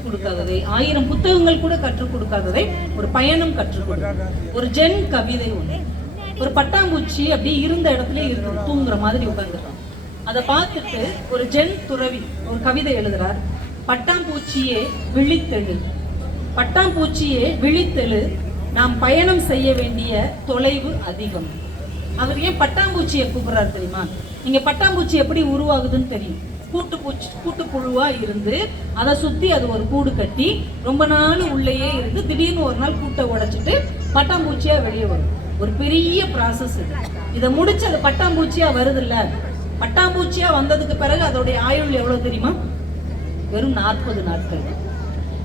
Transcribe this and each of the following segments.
கற்றுக் கொடுக்காததை, 1000 புத்தகங்கள் கூட கற்றுக் கொடுக்காததை ஒரு பயணம் கற்றுக் கொடுக்கும். ஒரு ஜென் கவிதை ஒன்று. ஒரு பட்டாம்பூச்சி அப்படி இருந்த இடத்துல இருந்து தூங்குற மாதிரி உட்கார்ந்துருக்கான். அதை பார்த்துட்டு ஒரு ஜென் துறவி ஒரு கவிதை எழுதுறார். பட்டாம்பூச்சியே விழித்தெழு, பட்டாம்பூச்சியே விழித்தெழு, நாம் பயணம் செய்ய வேண்டிய தொலைவு அதிகம். அவர் ஏன் பட்டாம்பூச்சியை கூப்பிடுறாரு தெரியுமா? நீங்க பட்டாம்பூச்சி எப்படி உருவாகுதுன்னு தெரியும். கூட்டுப்புழுவா இருந்து அதை சுத்தி அது ஒரு கூடு கட்டி ரொம்ப நாள் உள்ளேயே இருந்து திடீர்னு ஒரு நாள் கூட்டை உடைச்சிட்டு பட்டாம்பூச்சியா வெளியே வரும். ஒரு பெரிய ப்ராசஸ் இது. இதை முடிச்சு அது பட்டாம்பூச்சியா வருது இல்ல, பட்டாம்பூச்சியா வந்ததுக்கு பிறகு அதோடைய ஆயுள் எவ்வளவு தெரியுமா? வெறும் 40 நாட்கள்.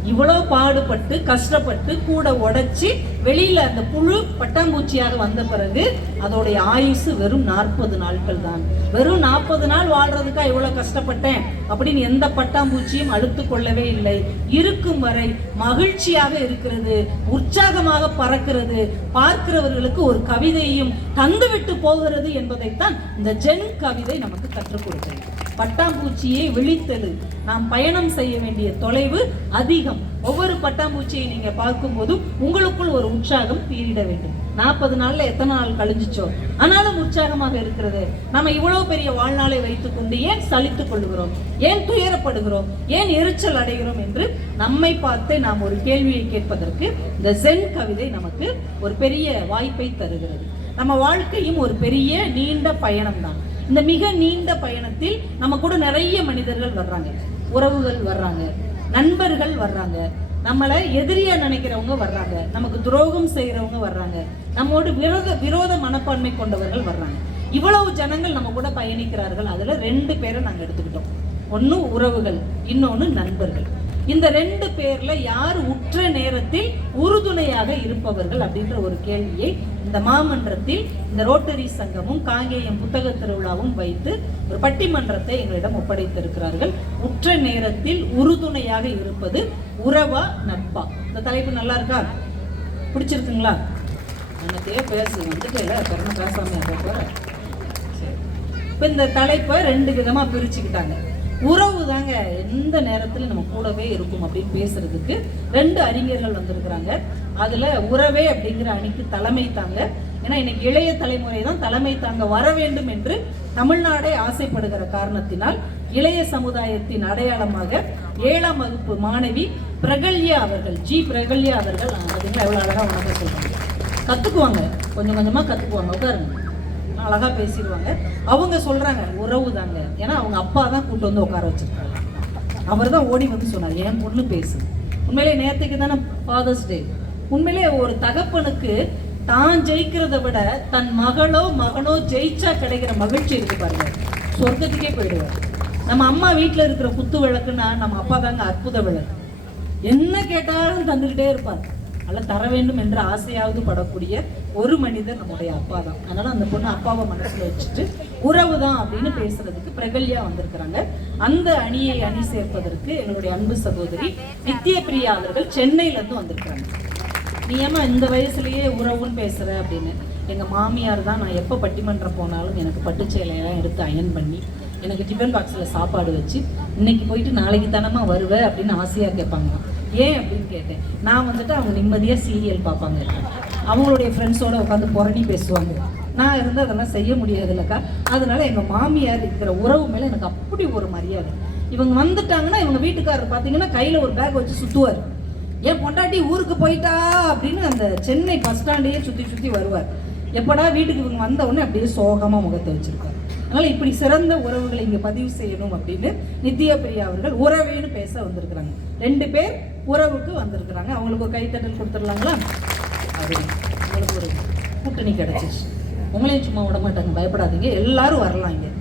இவ்வளவு பாடுபட்டு கஷ்டப்பட்டு கூட உடைச்சி வெளியில அந்த புழு பட்டாம்பூச்சியாக வந்த பிறகு அதோடைய ஆயுசு வெறும் 40 நாட்கள் தான். வெறும் 40 நாள் வாழ்றதுக்கா இவ்வளவு கஷ்டப்பட்டேன் அப்படின்னு எந்த பட்டாம்பூச்சியும் அழுத்து கொள்ளவே இல்லை. இருக்கும் வரை மகிழ்ச்சியாக இருக்கிறது, உற்சாகமாக பறக்கிறது, பார்க்கிறவர்களுக்கு ஒரு கவிதையும் தந்துவிட்டு போகிறது என்பதைத்தான் இந்த ஜென் கவிதை நமக்கு கற்றுக் கொடுக்கிறது. பட்டாம்பூச்சியை விழித்தெழு, நாம் பயணம் செய்ய வேண்டிய தொலைவு அதிகம். ஒவ்வொரு பட்டாம்பூச்சியை நீங்க பார்க்கும் போதும் உங்களுக்குள் ஒரு உற்சாகம் பீரிட வேண்டும். 40 நாள்ல எத்தனை நாள் கழிஞ்சிச்சோ ஆனாலும் உற்சாகமாக இருக்கிறது. நம்ம இவ்வளவு பெரிய வாழ்நாளை வைத்துக் கொண்டு ஏன் சலித்துக் கொள்கிறோம், ஏன் துயரப்படுகிறோம், ஏன் எரிச்சல் அடைகிறோம் என்று நம்மை பார்த்து நாம் ஒரு கேள்வியை கேட்பதற்கு இந்த ஜென் கவிதை நமக்கு ஒரு பெரிய வாய்ப்பை தருகிறது. நம்ம வாழ்க்கையும் ஒரு பெரிய நீண்ட பயணம் தான். இந்த மிக நீண்ட பயணத்தில் நம்ம கூட நிறைய மனிதர்கள் வர்றாங்க, உறவுகள் வர்றாங்க, நண்பர்கள் வர்றாங்க, நம்மளை எதிரியா நினைக்கிறவங்க வர்றாங்க, நமக்கு துரோகம் செய்யறவங்க வர்றாங்க, நம்மோடு விரோத மனப்பான்மை கொண்டவர்கள் வர்றாங்க. இவ்வளவு ஜனங்கள் நம்ம கூட பயணிக்கிறார்கள். அதுல 2 பேரை நாங்க எடுத்துக்கிட்டோம். ஒன்னு உறவுகள், இன்னொன்னு நண்பர்கள். இந்த 2 பேர்ல யார் உற்ற நேரத்தில் உறுதுணையாக இருப்பவர்கள் அப்படின்ற ஒரு கேள்வியை இந்த மாமன்றத்தில் இந்த ரோட்டரி சங்கமும் காங்கேயம் புத்தக திருவிழாவும் வைத்து ஒரு பட்டிமன்றத்தை எங்களிடம் ஒப்படைத்திருக்கிறார்கள். உற்ற நேரத்தில் உறுதுணையாக இருப்பது உறவா நட்பா? இந்த தலைப்பு நல்லா இருக்கா? பிடிச்சிருக்குங்களா? எனக்கே பேசு வந்துட்டு பேசாம இப்ப இந்த தலைப்பை 2 விதமா பிரிச்சுக்கிட்டாங்க. உறவு தாங்க எந்த நேரத்தில் நம்ம கூடவே இருக்கும் அப்படின்னு பேசுறதுக்கு 2 அறிஞர்கள் வந்திருக்கிறாங்க. அதுல உறவே அப்படிங்கிற அணிக்கு தலைமை தாங்க. ஏன்னா இன்னைக்கு இளைய தலைமுறை தான் தலைமை தாங்க வர வேண்டும் என்று தமிழ்நாடே ஆசைப்படுகிற காரணத்தினால் இளைய சமுதாயத்தின் அடையாளமாக 7ஆம் வகுப்பு மாணவி பிரகல்யா அவர்கள், பிரகல்யா அவர்கள் அதுங்களா எவ்வளவு அழகா உணர்ந்து சொல்றாங்க. கத்துக்குவாங்க, கொஞ்சம் கொஞ்சமா கத்துக்குவாங்க. உட்காருங்க, அழகா பேசிடுவாங்க. அவங்க சொல்றாங்க உறவு தாங்க. ஏன்னா அவங்க அப்பா தான் கூட்டு வந்து உட்கார வச்சிருக்காங்க. அவர் தான் ஓடி வந்து சொன்னார், என் பொண்ணு பேசு. உண்மையிலே நேற்றுக்கு தானே ஃபாதர்ஸ் டே. உண்மையிலே ஒரு தகப்பனுக்கு தான் ஜெயிக்கிறத விட தன் மகனோ ஜெயிச்சா கிடைக்கிற மகிழ்ச்சி இருக்கு பாருங்க, சொர்க்கத்துக்கே போயிடுவார். நம்ம அம்மா வீட்டில் இருக்கிற குத்து விளக்குன்னா நம்ம அப்பா தாங்க அற்புத விளக்கு. என்ன கேட்டாலும் தந்துக்கிட்டே இருப்பார். அதில் தர வேண்டும் என்ற ஆசையாவது படக்கூடிய ஒரு மனிதர் நம்முடைய அப்பா தான். அதனால அந்த பொண்ணு அப்பாவை மனசுல வச்சுட்டு உறவு தான் அப்படின்னு பேசுறதுக்கு பிரகல்யா வந்திருக்கிறாங்க. அந்த அணியை அணி சேர்ப்பதற்கு எங்களுடைய அன்பு சகோதரி நித்யபிரியா அவர்கள் சென்னையில இருந்து வந்திருக்கிறாங்க. நீ ஏமா இந்த வயசுலயே உறவுன்னு பேசுற அப்படின்னு. எங்க மாமியார் தான் நான் எப்போ பட்டிமன்றம் போனாலும் எனக்கு பட்டுச்சேலையெல்லாம் எடுத்து அயன் பண்ணி எனக்கு டிஃபன் பாக்ஸில் சாப்பாடு வச்சு இன்னைக்கு போயிட்டு நாளைக்கு தானமா வருவேன் அப்படின்னு ஆசையா கேட்பாங்க. ஏன் அப்படின்னு கேட்டேன். நான் வந்துட்டு அவங்க நிம்மதியாக சீரியல் பார்ப்பாங்க, அவங்களுடைய ஃப்ரெண்ட்ஸோட உட்காந்து புரணி பேசுவாங்க. நான் இருந்து அதெல்லாம் செய்ய முடியாது இல்லைக்கா. அதனால எங்கள் மாமியார் இருக்கிற உறவு மேலே எனக்கு அப்படி ஒரு மரியாதை. இவங்க வந்துட்டாங்கன்னா இவங்க வீட்டுக்காரர் பார்த்தீங்கன்னா கையில் ஒரு பேக் வச்சு சுற்றுவார். ஏன் பொண்டாட்டி ஊருக்கு போயிட்டா அப்படின்னு அந்த சென்னை பஸ் ஸ்டாண்டையே சுற்றி வருவார். எப்படா வீட்டுக்கு இவங்க வந்த உடனே அப்படியே சோகமாக முகத்தை வச்சிருக்காரு. அதனால இப்படி சிறந்த உறவுகளை இங்கே பதிவு செய்யணும் அப்படின்னு நித்யபிரியா அவர்கள் உறவேன்னு பேச வந்திருக்கிறாங்க. 2 பேர் உறவுக்கு வந்திருக்கிறாங்க. அவங்களுக்கு ஒரு கைத்தட்டல் கொடுத்துடலாங்களா? அது உங்களுக்கு ஒரு கூட்டணி கிடைச்சிச்சு. உங்களையும் சும்மா விட மாட்டாங்க, பயப்படாதீங்க, எல்லாரும் வரலாம். இங்கே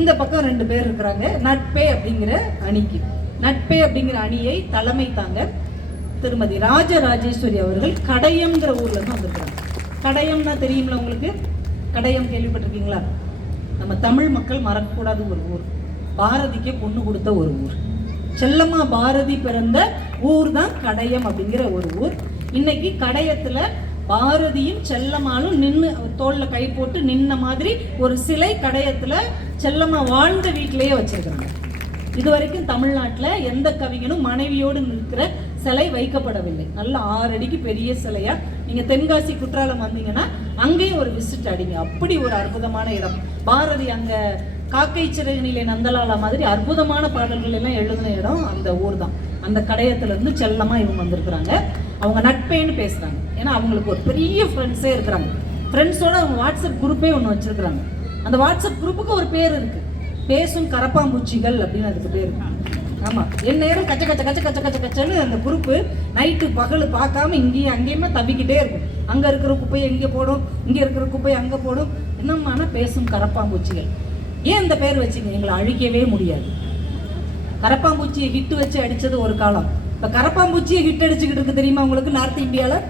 இந்த பக்கம் 2 பேர் இருக்கிறாங்க. நட்பே அப்படிங்கிற அணிக்கு, நட்பே அப்படிங்கிற அணியை தலைமை தாங்க திருமதி ராஜராஜேஸ்வரி அவர்கள் கடையம்ங்கிற ஊர்ல இருந்து வந்திருக்கிறாங்க. கடையம்னா தெரியுங்களா உங்களுக்கு? கடையம் கேள்விப்பட்டிருக்கீங்களா? நம்ம தமிழ் மக்கள் மறக்கக்கூடாத ஒரு ஊர். பாரதிக்கு பொண்ணு கொடுத்த ஒரு ஊர். செல்லம்மா பாரதி பிறந்த ஊர் தான் கடையம் அப்படிங்கிற ஒரு ஊர். இன்னைக்கு கடையத்துல பாரதியும் செல்லம்மாளும் நின்று தோல்ல கை போட்டு நின்ன மாதிரி ஒரு சிலை கடையத்துல செல்லம்மா வாழ்ந்த வீட்டிலேயே வச்சிருக்காங்க. இது வரைக்கும் தமிழ்நாட்டில் எந்த கவிஞனும் மனைவியோடு நிற்கிற சிலை வைக்கப்படவில்லை. நல்ல 6 அடிக்கு பெரிய சிலையா. நீங்க தென்காசி குற்றாலம் வந்தீங்கன்னா அங்கேயும் ஒரு விசிட் அடிங்க. அப்படி ஒரு அற்புதமான இடம். பாரதி அங்க காக்கை சிறகினிலே நந்தலாலா மாதிரி அற்புதமான பாடல்கள் எல்லாம் எழுதின இடம் அந்த ஊர் தான். அந்த கடையத்துல இருந்து செல்லமா இவங்க வந்திருக்கிறாங்க. அவங்க நட்பேன்னு பேசுறாங்க. ஏன்னா அவங்களுக்கு ஒரு பெரிய ஃப்ரெண்ட்ஸே இருக்கிறாங்க. ஃப்ரெண்ட்ஸோட அவங்க வாட்ஸ்அப் குரூப்பே ஒன்று வச்சிருக்கிறாங்க. அந்த வாட்ஸ்அப் குரூப்புக்கு ஒரு பேர் இருக்கு, பேசும் கரப்பாம்பூச்சிகள் அப்படின்னு அதுக்கு பேர். ஆமா, என் நேரம் கச்ச கச்ச கச்ச கச்ச கச்ச கச்சன்னு அந்த குரூப்பு நைட்டு பகல் பார்க்காம இங்கேயும் அங்கேயுமே தவிக்கிட்டே இருக்கும். அங்க இருக்கிற குப்பையை இங்கே போடும், இங்க இருக்கிற குப்பையை அங்க போடும். என்னமான பேசும் கரப்பாம்பூச்சிகள். ஏன் இந்த பேர் வச்சுங்க? எங்களை அழிக்கவே முடியாது. கரப்பாம்பூச்சியை ஹிட் வச்சு அடிச்சது ஒரு காலம். இப்போ கரப்பாம்பூச்சியை ஹிட் அடிச்சுக்கிட்டு இருக்கு தெரியுமா உங்களுக்கு நார்த் இந்தியாவில்.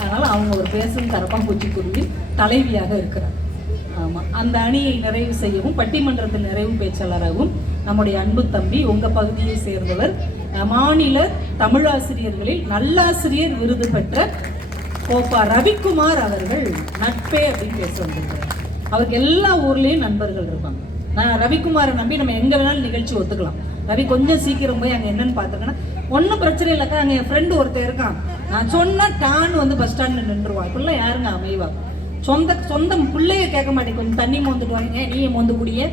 அதனால அவங்க ஒரு பேசும் கரப்பாம்பூச்சி குருவின் தலைவியாக இருக்கிறார். ஆமாம், அந்த அணியை நிறைவு செய்யவும் பட்டிமன்றத்தில் நிறைவு பேச்சாளராகவும் நம்முடைய அன்பு தம்பி உங்கள் பகுதியை சேர்ந்தவர், மாநில தமிழாசிரியர்களில் நல்லாசிரியர் விருது பெற்ற கோப்பா ரவிக்குமார் அவர்கள் நட்பே அப்படின்னு பேச வந்திருக்கிறார். அவருக்கு எல்லா ஊர்லேயும் நண்பர்கள் இருப்பாங்க. நான் ரவிக்குமாரை நம்பி நம்ம எங்கே வேணாலும் நிகழ்ச்சி ஒத்துக்கலாம். ரவி கொஞ்சம் சீக்கிரம் போய் அங்கே என்னன்னு பார்த்துக்கன்னா ஒன்றும் பிரச்சனை இல்லைக்கா, அங்கே என் ஃப்ரெண்டு ஒருத்தர் இருக்கான், நான் சொன்னால் டான்னு வந்து பஸ் ஸ்டாண்டில் நின்றுவான். இப்படிலாம் யாருங்க அமைவா? சொந்த பிள்ளைய கேட்க மாட்டேன், கொஞ்சம் தண்ணி மோந்துட்டு வாங்க, நீயே மோந்து குடிய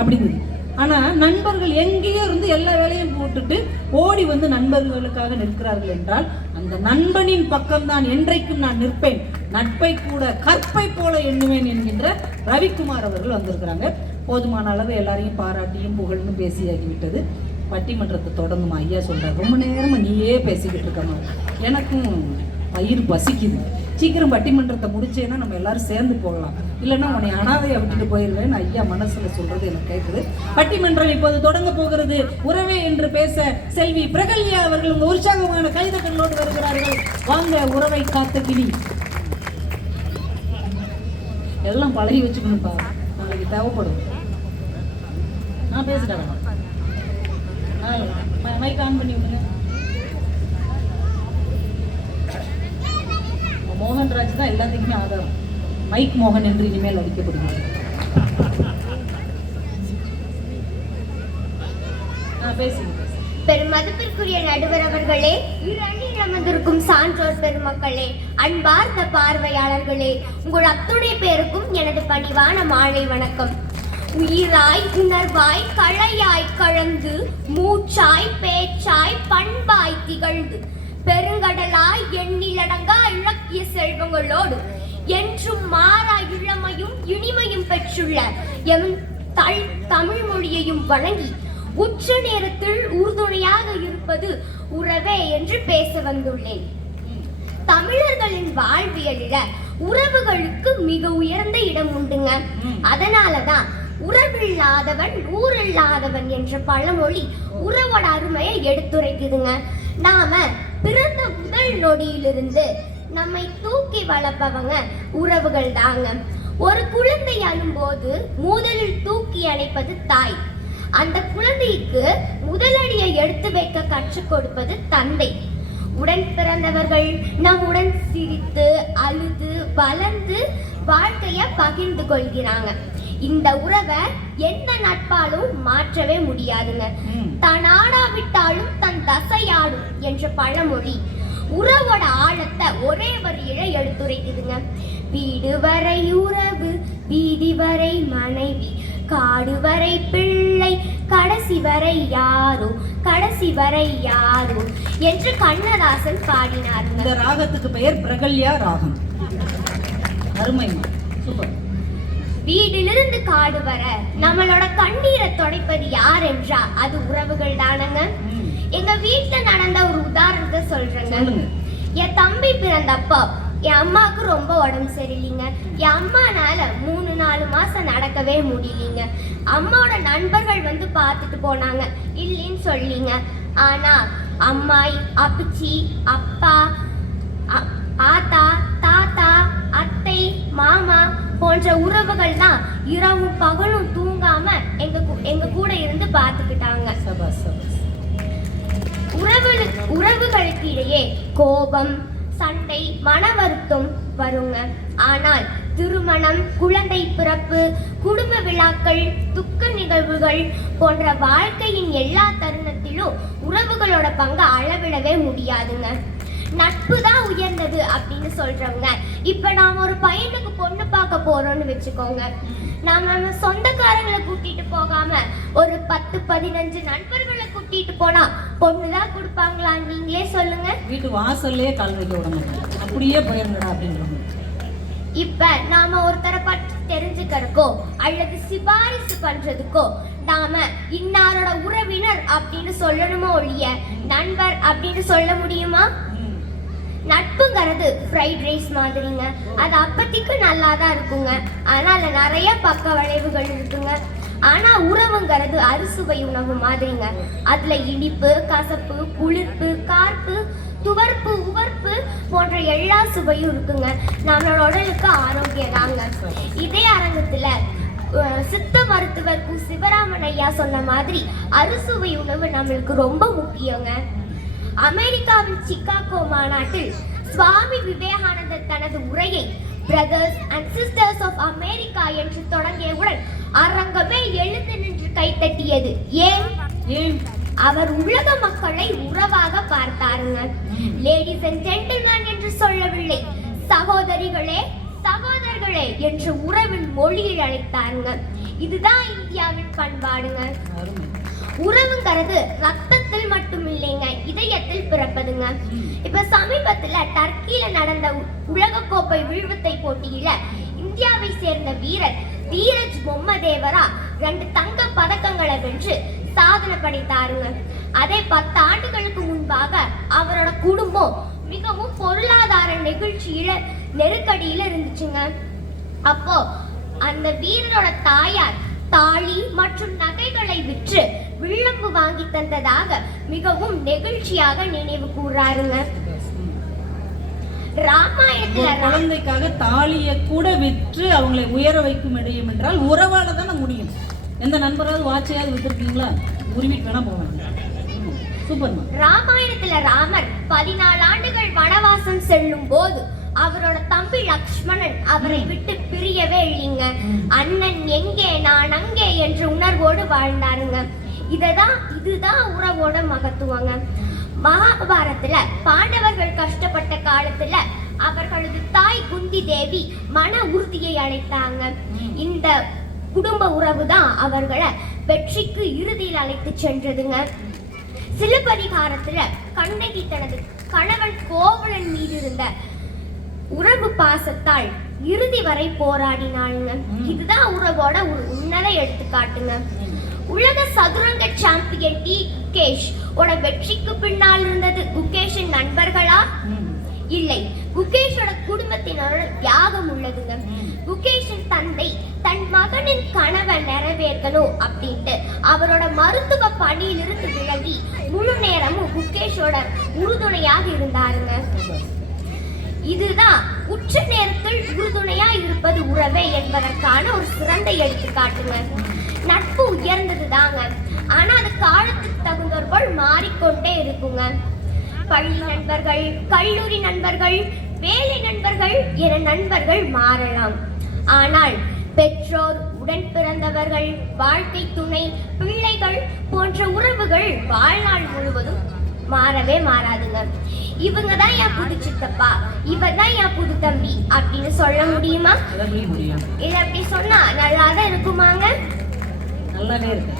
அப்படிங்குது. ஆனால் நண்பர்கள் எங்கேயோ இருந்து எல்லா வேலையும் போட்டுட்டு ஓடி வந்து நண்பர்களுக்காக நிற்கிறார்கள் என்றால் அந்த நண்பனின் பக்கம்தான் என்றைக்கும் நான் நிற்பேன், நட்பை கூட கற்பை போல எண்ணுவேன் என்கின்ற ரவிக்குமார் அவர்கள் வந்திருக்கிறாங்க. போதுமான அளவு எல்லாரையும் பாராட்டியும் புகழ்னு பேசியாகிவிட்டது. பட்டிமன்றத்தை தொடங்குமா ஐயா சொல்கிறார். ரொம்ப நேரமாக நீயே பேசிக்கிட்டு இருக்கமா, எனக்கும் வயிறு பசிக்குது, சீக்கிரம் பட்டிமன்றத்தை முடிச்சேன்னா நம்ம எல்லாரும் சேர்ந்து போகலாம், இல்லைன்னா உன்னை அனாதையை விட்டுட்டு போயிடுவேன்னு ஐயா மனசுல சொல்றது எனக்கு கேட்குது. பட்டிமன்றம் இப்போது தொடங்க போகிறது. உறவே என்று பேச செல்வி பிரகல்யா அவர்கள் உங்க உற்சாகமான கைதட்டங்களோடு வருகிறார்கள். வாங்க உறவை காத்த கிளி. எல்லாம் பழகி வச்சுக்கணும்ப்பா, நாளைக்கு தேவைப்படும். நான் பேசிட்டேன், மைக் ஆன் பண்ணி விடுங்க. மோகன்ராஜ் தான் எல்லாத்துக்குமே ஆதாரம். மைக் மோகன் என்று இனிமேல் அடிக்கப்படுகிறது. பெருமதிப்பிற்குரிய நடுவர் அவர்களே, இரண்டில் அமர்ந்திருக்கும் சான்றோர் பெருமக்களே, அன்பார்ந்த பார்வையாளர்களே, உங்கள் அத்துணை பேருக்கும் எனது பணிவான மாலை வணக்கம். உயிராய் உணர்வாய் களையாய் கலந்து மூச்சாய் பேச்சாய் பண்பாய் திகழ்ந்து பெருங்கடலாய் எண்ணிலடங்கா இலக்கிய செல்வங்களோடு என்றும் மாறா இளமையும் இனிமையும் பெற்றுள்ள எம் தமிழ் மொழியையும் வணங்கி உச்ச நேரத்தில் உறுதுணையாக இருப்பது உறவே என்று பேச வந்துள்ளேன். தமிழர்களின் வாழ்வியலில உறவுகளுக்கு மிக உயர்ந்த இடம் உண்டுங்க. அதனாலதான் உறவில்லாதவன் ஊரில்லாதவன் என்ற பழமொழி உறவோட அருமையை எடுத்துரைக்குதுங்க. நாம பிறந்த முதல் நொடியிலிருந்து நம்மை தூக்கி வளர்ப்பவங்க உறவுகள் தாங்க. ஒரு குழந்தை அழும்போது முதலில் தூக்கி அணைப்பது தாய். அந்த குழந்தைக்கு முதலடியை எடுத்து வைக்க கற்றுக் கொடுப்பது தந்தை. உடன் பிறந்தவர்கள் நம்முடன் சிரித்து அழுது வளர்ந்து வாழ்க்கைய பகிர்ந்து கொள்கிறாங்க. இந்த உறவை எந்த நட்பாலும் மாற்றவே முடியாதுங்க. தான் ஆடாவிட்டாலும் தன் தசையாடும் என்ற பழமொழி உறவோட ஆழத்தை ஒரே வரியில எடுத்துரைக்குதுங்க. வீடு வரை உறவு, வீதி வரை மனைவி, காடு வரை பிள்ளை, கடைசி வரை யாரோ, கடைசி வரை யாரோ என்று கண்ணதாசன் பாடினார். இந்த ராகத்துக்கு பெயர் பிரகல்யா ராகம். அருமை, சூப்பர். வீட்டிலிருந்து காடு வர நம்மளோட கண்ணீரை துடைப்பது யார் என்றா அது உறவுகள் தானங்க. எங்க வீட்டுல நடந்த ஒரு உதாரணத்தை சொல்றேங்க. என் தம்பி பிறந்தப்போ என் அம்மாவுக்கு ரொம்ப உடம்பு சரியில்லைங்க. என் அம்மானால 3-4 மாசம் நடக்கவே முடியலீங்க. அம்மாவோட நண்பர்கள் வந்து பார்த்துட்டு போனாங்க, இல்லைன்னு சொல்லிங்க. ஆனா அம்மாய், அப்பச்சி, அப்பா, ஆத்தா, தாத்தா, அத்தை, மாமா போன்ற உறவுகள் தான் இரவும் பகலும் தூங்காம எங்க கூட இருந்து பார்த்துக்கிட்டாங்க. உறவுகளுக்கு இடையே கோபம், சண்டை, மன வருத்தம் வருங்க. ஆனால் திருமணம், குழந்தை பிறப்பு, குடும்ப விழாக்கள், துக்க நிகழ்வுகள் போன்ற வாழ்க்கையின் எல்லா தருணத்திலும் உறவுகளோட பங்கு அளவிடவே முடியாதுங்க. நட்பு தான் உயர்ந்தது அப்படின்னு சொல்றவங்க, இப்ப நாம ஒரு பையனுக்கு பொண்ணு பார்க்க போறோம்னு வச்சுக்கோங்க, நம்ம சொந்தக்காரங்களை கூட்டிட்டு போகாம ஒரு 10-15 நண்பர்களை கூட்டிட்டு போனா பொண்ணுதான் கொடுப்பாங்களா? நீங்களே சொல்லுங்க. வீட்டு வாசல்லே கால் வைக்க விட மாட்டாங்க, அப்படியே போயிருந்தா அப்படின்றாங்க. இப்ப நாம ஒருத்தரை பற்றி தெரிஞ்சுக்கிறதுக்கோ அல்லது சிபாரிசு பண்றதுக்கோ நாம இன்னாரோட உறவினர் அப்படின்னு சொல்லணுமோ ஒழிய நண்பர் அப்படின்னு சொல்ல முடியுமா? நட்புங்கிறது ஃப்ரைட் ரைஸ் மாதிரிங்க. அது அப்பத்திக்கு நல்லா தான் இருக்குங்க, ஆனா அதுல நிறைய பக்க விளைவுகள் இருக்குங்க. ஆனா உறவுங்கிறது அறுசுவை உணவு மாதிரிங்க. அதுல இனிப்பு, கசப்பு, புளிப்பு, கார்ப்பு, துவர்ப்பு, உவர்ப்பு போன்ற எல்லா சுவையும் இருக்குங்க. நம்மளோட உடலுக்கு ஆரோக்கியம் தாங்க. இதே அரங்கத்துல சித்த மருத்துவர் கு. சிவராமன் ஐயா சொன்ன மாதிரி அறுசுவை உணவு நம்மளுக்கு ரொம்ப முக்கியங்க. அமெரிக்காவின் சிகாகோ மாநாட்டில் சுவாமி விவேகானந்தர் தனது உரையை brothers and sisters of America என்று தொடங்கியவுடன் அரங்கமே எழுந்து நின்று கைத்தட்டியது. ஏன்? அவர் உலக மக்களை உறவாக பார்த்தாருங்க. லேடிஸ் அண்ட் ஜென்டில்மேன் என்று சொல்லவில்லை, சகோதரிகளே சகோதரர்களே என்று உறவின் மொழியில் அழைத்தாருங்க. இதுதான் இந்தியாவின் பண்பாடுங்க. உறவுங்கிறது ரத்தத்தில் மட்டும் இல்லைங்க, இதயத்தில் பிறப்பதுங்க. இப்ப சமீபத்துல டர்க்கியில நடந்த உலகக்கோப்பை வில்வித்தை போட்டியில இந்தியாவை சேர்ந்த வீரர் தீரஜ் பொம்மதேவரா 2 தங்க பதக்கங்களை வென்று சாதனை படைத்தாருங்க. அதே 10 ஆண்டுகளுக்கு முன்பாக அவரோட குடும்பம் மிகவும் பொருளாதார நெருக்கடியில இருந்துச்சுங்க. அப்போ அந்த வீரரோட தாயார் தாலி மற்றும் நகைகளை விற்று வில்லம்பு வாங்கி தந்ததாக மிகவும் நெகிழ்ச்சியாக நினைவு கூறாருங்க. ராமாயணத்துல குழந்தைக்காக தாலியை கூட விற்று அவங்களை உயர வைக்க முடியும் என்றால் உறவால தானே முடியும். எந்த நண்பராவது வாட்சையாவது வித்துருக்கீங்களா? உரிமைக்கு வேணா போவாங்க. ராமாயணத்துல ராமர் 14 ஆண்டுகள் வனவாசம் செல்லும் போது அவரோட தம்பி லக்ஷ்மணன் அவரை விட்டு பிரியவே இல்லைங்க. அண்ணன் எங்கே நான் அங்கே என்ற உணர்வோடு வாழ்ந்தாருங்க. இதுதான் உறவோட மகத்துவங்க. மகாபாரதத்துல பாண்டவர்கள் கஷ்டப்பட்ட காலத்துல அவர்களது தாய் குந்தி தேவி மன உறுதியை அழைத்தாங்க. இந்த குடும்ப உறவு தான் அவர்களை வெற்றிக்கு இறுதியில் அழைத்து சென்றதுங்க. சிலப்பதிகாரத்துல கண்ணகி தனது கணவன் கோவலன் மீது இருந்த உறவு பாசத்தால் இறுதி வரை போராடினாளுங்க. இதுதான் உறவோட ஒரு உன்னத எடுத்துக்காட்டுங்க. உலக சதுரங்க சாம்பியன் டி குகேஷ் ஓட வெற்றிக்கு பின்னால் இருந்தது குகேஷின் நண்பர்களா? இல்லை, குகேஷோட குடும்பத்தினரோட தியாகம் உள்ளதுங்க. குகேஷின் தந்தை தன் மகனின் கனவை நிறைவேற்றணும் அப்படின்ட்டு அவரோட மருத்துவ பணியிலிருந்து விலகி முழு நேரமும் குகேஷோட உறுதுணையாக இருந்தாருங்க. இதுதான் உச்ச நேரத்தில் உறுதுணையா இருப்பது உறவே என்பதற்கான ஒரு சிறந்த எடுத்துக்காட்டுங்க. நட்பு உயர்ந்தது தாங்க, ஆனா அது காலத்துக்கு தகுந்தவர்கள் மாறிக்கொண்டே இருக்குங்க. பள்ளி நண்பர்கள், கல்லூரி நண்பர்கள், வேலை நண்பர்கள் என நண்பர்கள் மாறலாம். ஆனால் பெற்றோர், உடன் பிறந்தவர்கள், வாழ்க்கை துணை, பிள்ளைகள் போன்ற உறவுகள் வாழ்நாள் முழுவதும் மாறவே மாறாதுங்க. இவங்க தான் என் புது சித்தப்பா, இவர் தான் என் புது தம்பி அப்படின்னு சொல்ல முடியுமா? இது அப்படி சொன்னா நல்லாதான் இருக்குமாங்க? நல்லாவே இருக்கு.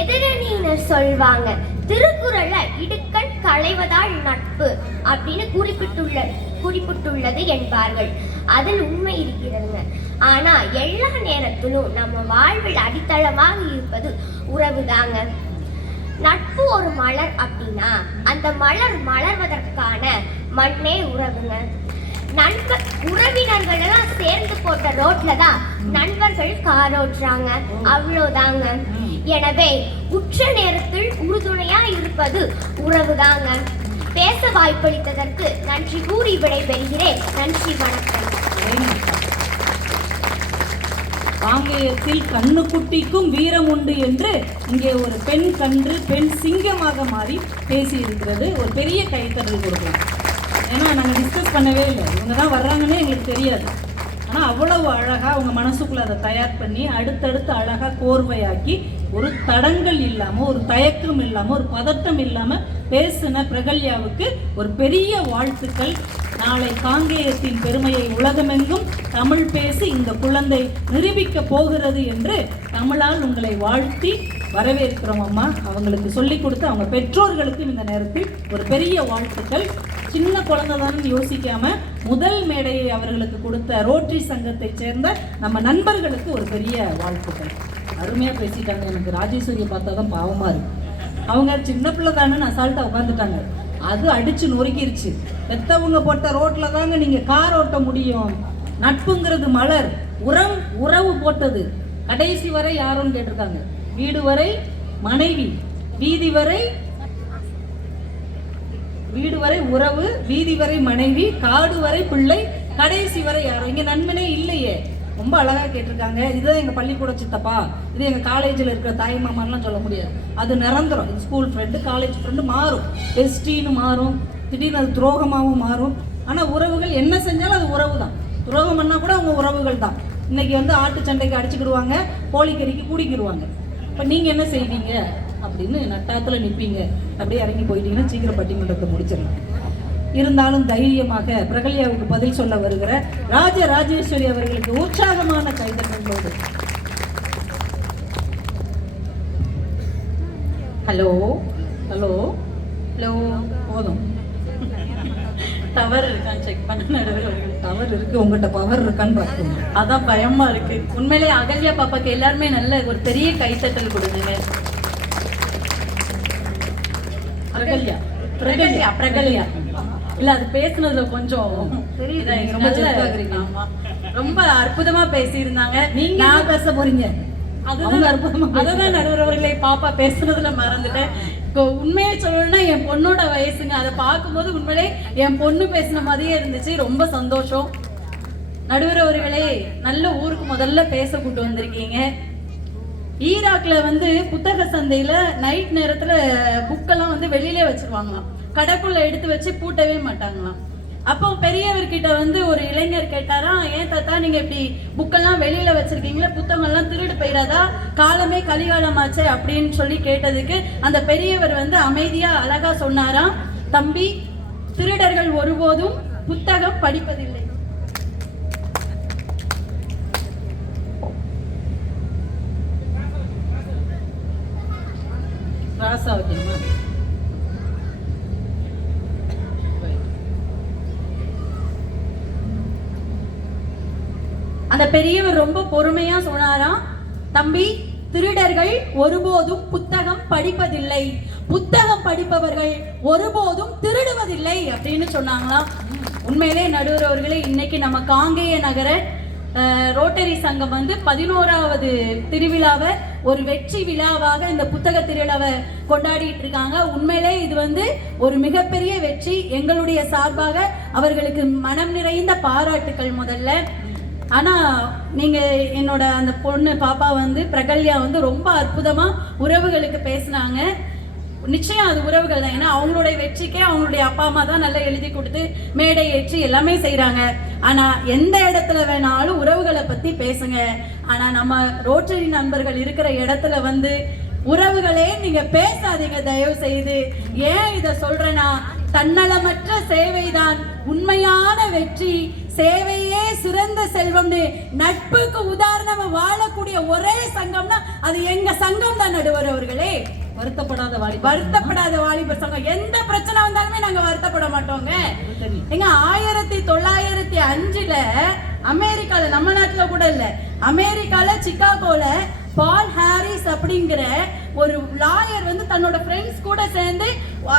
எதிரணியினர் சொல்வாங்க, திருக்குறள்ல இடுக்கண் களைவதால் நட்பு அப்படின்னு குறிப்பிட்டுள்ளது என்பார்கள். அதில் உண்மை இருக்கிறதுங்க. ஆனா எல்லா நேரத்திலும் நம்ம வாழ்வில் அடித்தளமாக இருப்பது உறவு தாங்க. நட்பு ஒரு மலர் அப்படின்னா அந்த மலர் மலர்வதற்கான மண்ணே உறவுங்க. உறவினர்கள் எல்லாம் சேர்ந்து போட்ட ரோட்ல தான் நண்பர்கள் காரோட்டுறாங்க, அவ்வளவுதாங்க. எனவே உச்ச நேரத்தில் உறுதுணையா இருப்பது உறவுதாங்க. பேச வாய்ப்பளித்ததற்கு நன்றி கூறி விடைபெறுகிறேன். நன்றி, வணக்கம். காங்கேயத்தில் கண்ணுக்குட்டிக்கும் வீரம் உண்டு என்று இங்கே ஒரு பெண் கன்று பெண் சிங்கமாக மாறி பேசி இருக்கிறது. ஒரு பெரிய கைத்தறல் கொடுக்கலாம். ஏன்னா நாங்கள் டிஸ்கஸ் பண்ணவே இல்லை, இவங்க தான் வர்றாங்கன்னே எங்களுக்கு தெரியாது. ஆனா அவ்வளவு அழகா அவங்க மனசுக்குள்ள அதை தயார் பண்ணி அடுத்தடுத்து அழகா கோர்வையாக்கி ஒரு தடங்கள் இல்லாம, ஒரு தயக்கம் இல்லாம, ஒரு பதட்டம் இல்லாம பேசின பிரகல்யாவுக்கு ஒரு பெரிய வாழ்த்துக்கள். நாளை காங்கேயத்தின் பெருமையை உலகமெங்கும் தமிழ் பேசி இந்த குழந்தை நிரூபிக்க போகிறது என்று தமிழால் உங்களை வாழ்த்தி வரவேற்கிறோம் அம்மா. அவங்களுக்கு சொல்லிக் கொடுத்து அவங்க பெற்றோர்களுக்கும் இந்த நேரத்தில் ஒரு பெரிய வாழ்த்துக்கள். சின்ன குழந்தை தானே யோசிக்காம முதல் மேடையை அவர்களுக்கு கொடுத்த ரோட்டரி சங்கத்தை சேர்ந்த நம்ம நண்பர்களுக்கு ஒரு பெரிய வாழ்த்துக்கள். அருமையா பேசிட்டாங்க. எனக்கு ராஜேஸ்வரியை பார்த்தா தான் பாவமா இருக்கு. அவங்க சின்ன பிள்ளை தானே அசால்ட்டா உட்காந்துட்டாங்க. அது அடிச்சு நொறுக்கிருச்சு. பெத்தவங்க போட்ட ரோட்ல தாங்க நீங்க கார் ஓட்ட முடியும். நட்புங்கிறது மலர், உறவு போட்டது. கடைசி வரை யாருன்னு கேட்டிருக்காங்க. வீடு வரை மனைவி, வீடு வரை உறவு, வீதி வரை மனைவி, காடு வரை பிள்ளை, கடைசி வரை யாரும். இங்க நண்பனே இல்லையே. ரொம்ப அழகா கேட்டிருக்காங்க. இதுதான் எங்க பள்ளிக்கூட சித்தப்பா, இது எங்க காலேஜில் இருக்கிற தாய் மாமான்லாம் சொல்ல முடியாது. அது நிரந்தரம். ஸ்கூல் ஃப்ரெண்டு, காலேஜ் ஃப்ரெண்டு மாறும், பெஸ்டின்னு மாறும், திடீர்னு அது துரோகமாகவும் மாறும். ஆனா உறவுகள் என்ன செஞ்சாலும் அது உறவு தான். துரோகம் பண்ணா கூட அவங்க உறவுகள் தான். இன்னைக்கு ஆட்டு சண்டைக்கு அடிச்சுக்கிடுவாங்க, கோழிக்கறிக்கு கூடிக்கிடுவாங்க. இப்போ நீங்க என்ன செய்வீங்க அப்படின்னு நட்டாத்துல நிற்பீங்க. அப்படியே இறங்கி போயிட்டீங்கன்னா சீக்கிரம் பட்டிமன்றத்தை முடிச்சிடலாம். இருந்தாலும் தைரியமாக பிரகல்யாவுக்கு பதில் சொல்ல வருகிற ராஜேஸ்வரி அவர்களுக்கு உற்சாகமான கைதட்டங்களோடு. Hello hello hello. போதும். டவர் இருக்கான்னு செக் பண்ண நடுவர். டவர் இருக்கு, உங்ககிட்ட பவர் இருக்கான்னு பார்க்கணும். அதான் பயமா இருக்கு. உண்மையிலே அகல்யா பாப்பாக்கு எல்லாருமே நல்ல ஒரு பெரிய கைத்தட்டல் கொடுங்க. பிரகல்யா இல்ல, அது பேசுனதுல கொஞ்சம் ரொம்ப அற்புதமா பேசி இருந்தாங்க. நீங்க பேச போறீங்க. அதுதான் நடுவர் அவர்களை பாப்பா பேசுனதுல மறந்துட்டேன். இப்போ உண்மையை சொல்லணும்னா என் பொண்ணோட வயசுங்க. அதை பார்க்கும்போது உண்மையிலே என் பொண்ணு பேசின மாதிரியே இருந்துச்சு. ரொம்ப சந்தோஷம். நடுவர் அவர்களே, நல்ல ஊருக்கு முதல்ல பேச கூட்டு வந்திருக்கீங்க. ஈராக்ல புத்தக சந்தையில நைட் நேரத்துல புக்கெல்லாம் வெளியிலே வச்சிருவாங்களாம். கடைக்குள்ள எடுத்து வச்சு பூட்டவே மாட்டாங்களாம். அப்போ பெரியவர்கிட்ட ஒரு இளைஞர் கேட்டாராம், ஏன் தாத்தா நீங்க இப்படி புக்கெல்லாம் வெளியில வச்சிருக்கீங்களா, புத்தகம்லாம் திருடு போயிடாதா, காலமே கலிகாலமாச்சே அப்படின்னு சொல்லி கேட்டதுக்கு அந்த பெரியவர் அமைதியா அழகா சொன்னாராம், தம்பி, திருடர்கள் ஒருபோதும் புத்தகம் படிப்பதில்லை. அந்த பெரியவர் ரொம்ப பொறுமையா சொன்னாராம், தம்பி, திருடர்கள் ஒருபோதும் புத்தகம் படிப்பதில்லை, புத்தகம் படிப்பவர்கள் ஒருபோதும் திருடுவதில்லை அப்படின்னு சொன்னாங்களாம். உண்மையிலே நடுவர் அவர்களே, இன்னைக்கு நம்ம காங்கேய நகர ரோட்டரி சங்கம் 11வது திருவிழாவை ஒரு வெற்றி விழாவாக இந்த புத்தக திருவிழாவை கொண்டாடிட்டு இருக்காங்க. உண்மையிலே இது ஒரு மிகப்பெரிய வெற்றி. எங்களுடைய சார்பாக அவர்களுக்கு மனம் நிறைந்த பாராட்டுக்கள் முதல்ல. ஆனா நீங்க என்னோட அந்த பொண்ணு பாப்பா பிரகல்யா ரொம்ப அற்புதமா உறவுகளுக்கு பேசினாங்க. நிச்சயம் அது உறவுகள் தான். ஏன்னா அவங்களுடைய வெற்றிக்கே அவங்களுடைய அப்பா அம்மா தான் நல்லா எழுதி கொடுத்து மேடை ஏற்றி எல்லாமே செய்யறாங்க. ஆனா எந்த இடத்துல வேணாலும் உறவுகளை பத்தி பேசுங்க. ஆனா நம்ம ரோட்டரி நண்பர்கள் இருக்கிற இடத்துல உறவுகளே நீங்க பேசாதீங்க தயவு செய்து. ஏன் இத சொல்றேன்னா, தன்னலமற்ற சேவைதான் உண்மையான வெற்றி, சேவையே சிறந்த செல்வம்னு நட்புக்கு உதாரணமா வாழக்கூடிய ஒரே சங்கம்னா அது எங்க சங்கம் தான் நடுவர் அவர்களே. வருத்தப்படாத வாலிபர் சங்கம். எந்த பிரச்சனை வந்தாலுமே நாங்க வருத்தப்பட மாட்டோங்க. எங்க 1905 அமெரிக்கால, நம்ம நாட்டுல கூட இல்ல, அமெரிக்கால சிகாகோல பால் ஹாரிஸ் அப்படிங்கிற ஒரு லாயர் தன்னோட ஃப்ரெண்ட்ஸ் கூட சேர்ந்து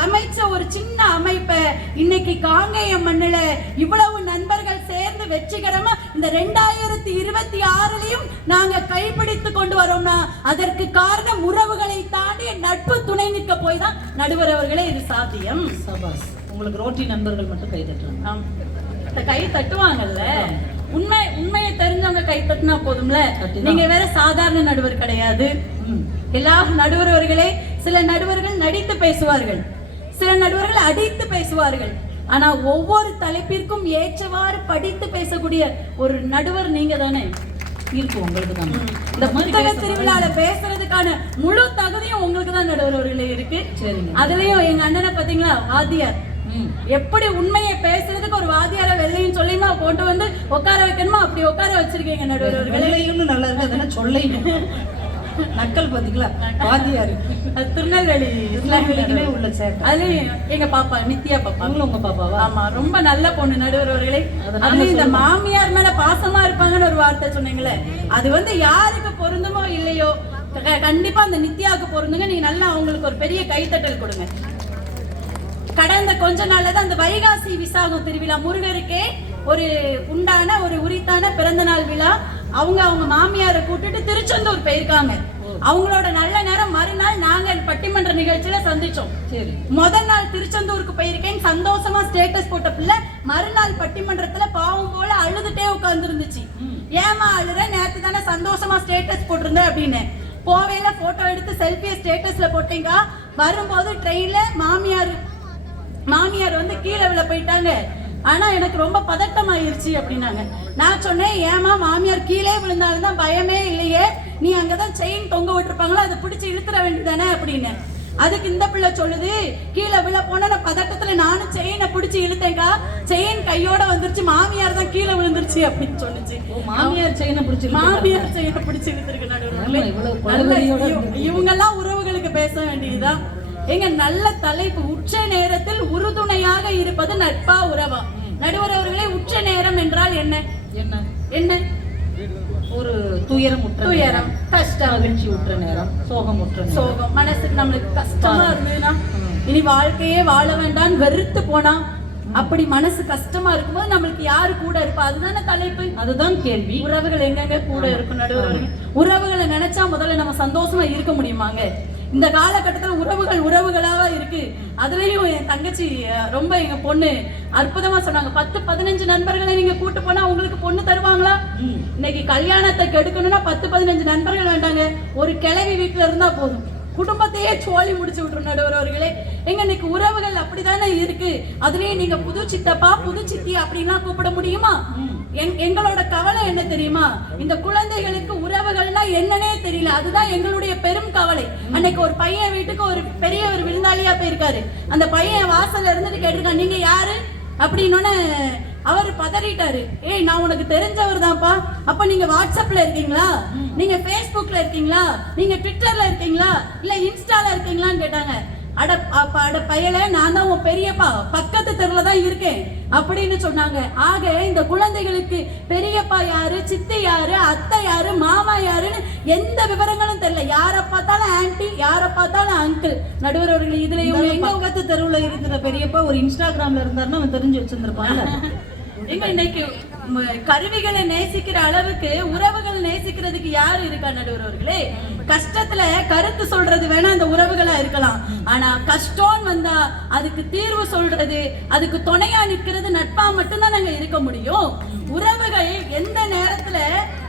அமைச்ச ஒரு சின்ன அமைப்பை இன்னைக்கு காங்கேயம் மண்ணில இவ்வளவு நண்பர்கள் சேர்ந்து வெற்றிகரமா இந்த 2026லயும் நாங்க கைப்பிடித்து கொண்டு வரோம்னா அதற்கு காரணம் உறவுகளை தாண்டி நட்பு துணை நிற்க போய் தான் நடுவர் அவர்களே இது சாத்தியம். சபாஸ். உங்களுக்கு ரோட்டரி நண்பர்கள் மட்டும் கை தட்டுறாங்க. கை தட்டுவாங்கல்ல. உண்மையை தெரிஞ்சவங்க கை தட்டினா போதும்ல. நீங்க வேற சாதாரண நடுவர் கிடையாது. எல்லா நடுவர்களே, சில நடுவர்கள் நடித்து பேசுவார்கள், சில நடுவர்கள் அடித்து பேசுவார்கள், ஆனா ஒவ்வொரு தலைப்பிற்கும் ஏற்றவாறு படித்து பேசக்கூடிய ஒரு நடுவர் நீங்க தானே. இருக்கு உங்களுக்கு தான். இந்த புத்தக திருவிழால பேசுறதுக்கான முழு தகுதியும் உங்களுக்கு தான் நடுவர் அவர்களே இருக்கு. சரிங்க. அதுலயும் எங்க அண்ணனை பாத்தீங்களா, வாத்தியார் எப்படி உண்மையை பேசுறதுக்கு ஒரு வாத்தியார வெள்ளையும் சொல்லியுமா கொண்டு வந்து உட்கார வைக்கணுமா அப்படி உட்கார வச்சிருக்கீங்க நடுவர் அவர்களே. வெள்ளையும் நல்லா இருக்கு, அதெல்லாம் சொல்லையும் நக்கல் பாத்தீங்களா வாத்தியாரு. அது திருநெல்வேலி இஸ்லாமியர்களே உள்ள சேர்த்து. அதுலயும் எங்க பாப்பா நித்யா பாப்பா. உங்க பாப்பாவா? ஆமா, ரொம்ப நல்ல பொண்ணு நடுவர் அவர்களே. அதுலயும் இந்த மாமியார் மேல பாசமா இருப்பாங்கன்னு ஒரு வார்த்தை சொன்னீங்களே, அது வந்து யாருக்கு பொருந்துமோ இல்லையோ கண்டிப்பா அந்த நித்யாவுக்கு பொருந்துங்க. நீங்க நல்லா அவங்களுக்கு ஒரு பெரிய கைத்தட்டல் கொடுங்க. கடந்த கொஞ்ச நாள்ல தான் அந்த வைகாசி விசாகம் திருவிழா முருகருக்கே ஒரு உண்டான ஒரு உரித்தான பிறந்த நாள் விழா. அவங்க மாமியாரை கூட்டிட்டு திருச்செந்தூர் போயிருக்காங்க. அவங்களோட நல்ல நேரம் மறுநாள் நாங்க பட்டிமன்ற நிகழ்ச்சியில சந்திச்சோம். சரி. முதல் நாள் திருச்செந்தூருக்கு போயிருக்கேன், சந்தோஷமா ஸ்டேட்டஸ் போட்ட பிள்ளை மறுநாள் பட்டிமன்றத்துல பாவம் போல அழுதுட்டே உட்கார்ந்து இருந்துச்சு. ஏமா அழுற, நேத்து தானே சந்தோஷமா ஸ்டேட்டஸ் போட்டிருந்த அப்படின்னு. போவேல போட்டோ எடுத்து செல்ஃபியை ஸ்டேட்டஸ்ல போட்டீங்க. வரும்போது ட்ரெயின்ல மாமியார் வந்து கீழே விழ போயிட்டாங்க. ஆனா எனக்கு ரொம்ப பதட்டமாயிருச்சு அப்படின்னாங்க. நான் சொன்னேன், ஏமா மாமியார் கீழே விழுந்தாலும் தான் பயமே இல்லையே, நீ அங்கதான் செயின் தொங்க விட்டுருப்பாங்களா, அதை பிடிச்சி இழுத்துற வேண்டியதானே அப்படின்னு. அதுக்கு இந்த பிள்ளை சொல்லுது, கீழே விழ போன பதட்டத்துல நானும் செயினை பிடிச்சி இழுத்தேங்கா, செயின் கையோட வந்துருச்சு, மாமியார் தான் கீழே விழுந்துருச்சு அப்படின்னு சொல்லுச்சு. மாமியார் செயினை பிடிச்சி இழுத்துருக்கு நடுவில். இவங்க எல்லாம் உறவுகளுக்கு பேச வேண்டியதுதான். எங்க நல்ல தலைப்பு, உச்ச நேரத்தில் உறுதுணையாக இருப்பது நட்பா உறவா. நடுவர் அவர்களே, உச்ச நேரம் என்றால் என்ன? என்ன? ஒரு துயரம், கஷ்டம், மகிழ்ச்சி உற்ற நேரம், சோகம், மனசுக்கு நம்மளுக்கு கஷ்டமா இருந்ததுன்னா, இனி வாழ்க்கையே வாழ வேண்டாம் வெறுத்து போனா, அப்படி மனசு கஷ்டமா இருக்கும்போது நம்மளுக்கு யாரு கூட இருப்பா, அதுதானே தலைப்பு, அதுதான் கேள்வி. உறவுகள் எங்கெங்க கூட இருக்கும் நடுவர். உறவுகளை நினைச்சா முதல்ல நம்ம சந்தோஷமா இருக்க முடியுமாங்க? இந்த காலகட்டத்தில் உறவுகள் உறவுகளாவா இருக்கு. அதுலயும் என் தங்கச்சி ரொம்ப, எங்க பொண்ணு அற்புதமா சொன்னாங்க, 10-15 நண்பர்களை நீங்க கூட்டு போனா உங்களுக்கு பொண்ணு தருவாங்களா? இன்னைக்கு கல்யாணத்தை கெடுக்கணும்னா 10-15 நண்பர்கள் வேண்டாங்க, ஒரு கிழவி வீட்டுல இருந்தா போதும், குடும்பத்தையே சோழி முடிச்சு விட்டுரும் நடுவர் அவர்களே. எங்க இன்னைக்கு உறவுகள் அப்படித்தானே இருக்கு. அதுலயும் நீங்க புது சித்தப்பா புது சித்தி அப்படின்லாம் கூப்பிட முடியுமா? எங்களோட கவலை என்ன தெரியுமா, இந்த குழந்தைகளுக்கு உறவுகள்னா என்னன்னே தெரியல. அதுதான் எங்களுடைய பெரும் கவலை. அன்னைக்கு ஒரு பையன் வீட்டுக்கு ஒரு பெரிய ஒரு விருந்தாளியா போயிருக்காரு. அந்த பையன் வாசல்ல இருந்துட்டு கேட்டிருக்கான், நீங்க யாரு அப்படின்னு. அவர் பதறிட்டாரு, ஏய் நான் உனக்கு தெரிஞ்சவர் தான்ப்பா. அப்ப நீங்க வாட்ஸ்அப்ல இருக்கீங்களா, நீங்க பேஸ்புக்ல இருக்கீங்களா, நீங்க ட்விட்டர்ல இருக்கீங்களா, இல்ல இன்ஸ்டால இருக்கீங்களான்னு கேட்டாங்க. அட பையல, நான் தான் உன் பெரியப்பா, பக்கத்து தெருல தான் இருக்கேன் அப்படின்னு சொன்னாங்க. ஆக இந்த குழந்தைகளுக்கு பெரியப்பா யாரு, சித்தி யாரு, அத்தை யாரு, மாமா யாருன்னு எந்த விவரங்களும் தெரியல. யாரை பார்த்தாலும் ஆன்டி, யாரை பார்த்தாலும் அங்கிள். நடுவர் அவர்கள், இதுல இவங்க பக்கத்து தெருவுல இருக்கிற பெரியப்பா ஒரு இன்ஸ்டாகிராம்ல இருந்தாருன்னா அவன் தெரிஞ்சு வச்சிருந்திருப்பாங்க. எங்க இன்னைக்கு கருவிகளை நேசிக்கிற அளவுக்கு உறவுகள் நேசிக்கிறதுக்கு யாரு இருக்கா நடுவர் அவர்களே? கஷ்டத்துல கருத்து சொல்றது வேணா அந்த உறவுகளா இருக்கலாம், ஆனா கஷ்டம் வந்தா அதுக்கு தீர்வு சொல்றது, அதுக்கு துணையா நிக்கிறது நட்பா மட்டும்தான் நாங்க இருக்க முடியும். உறவுகள் எந்த நேரத்துல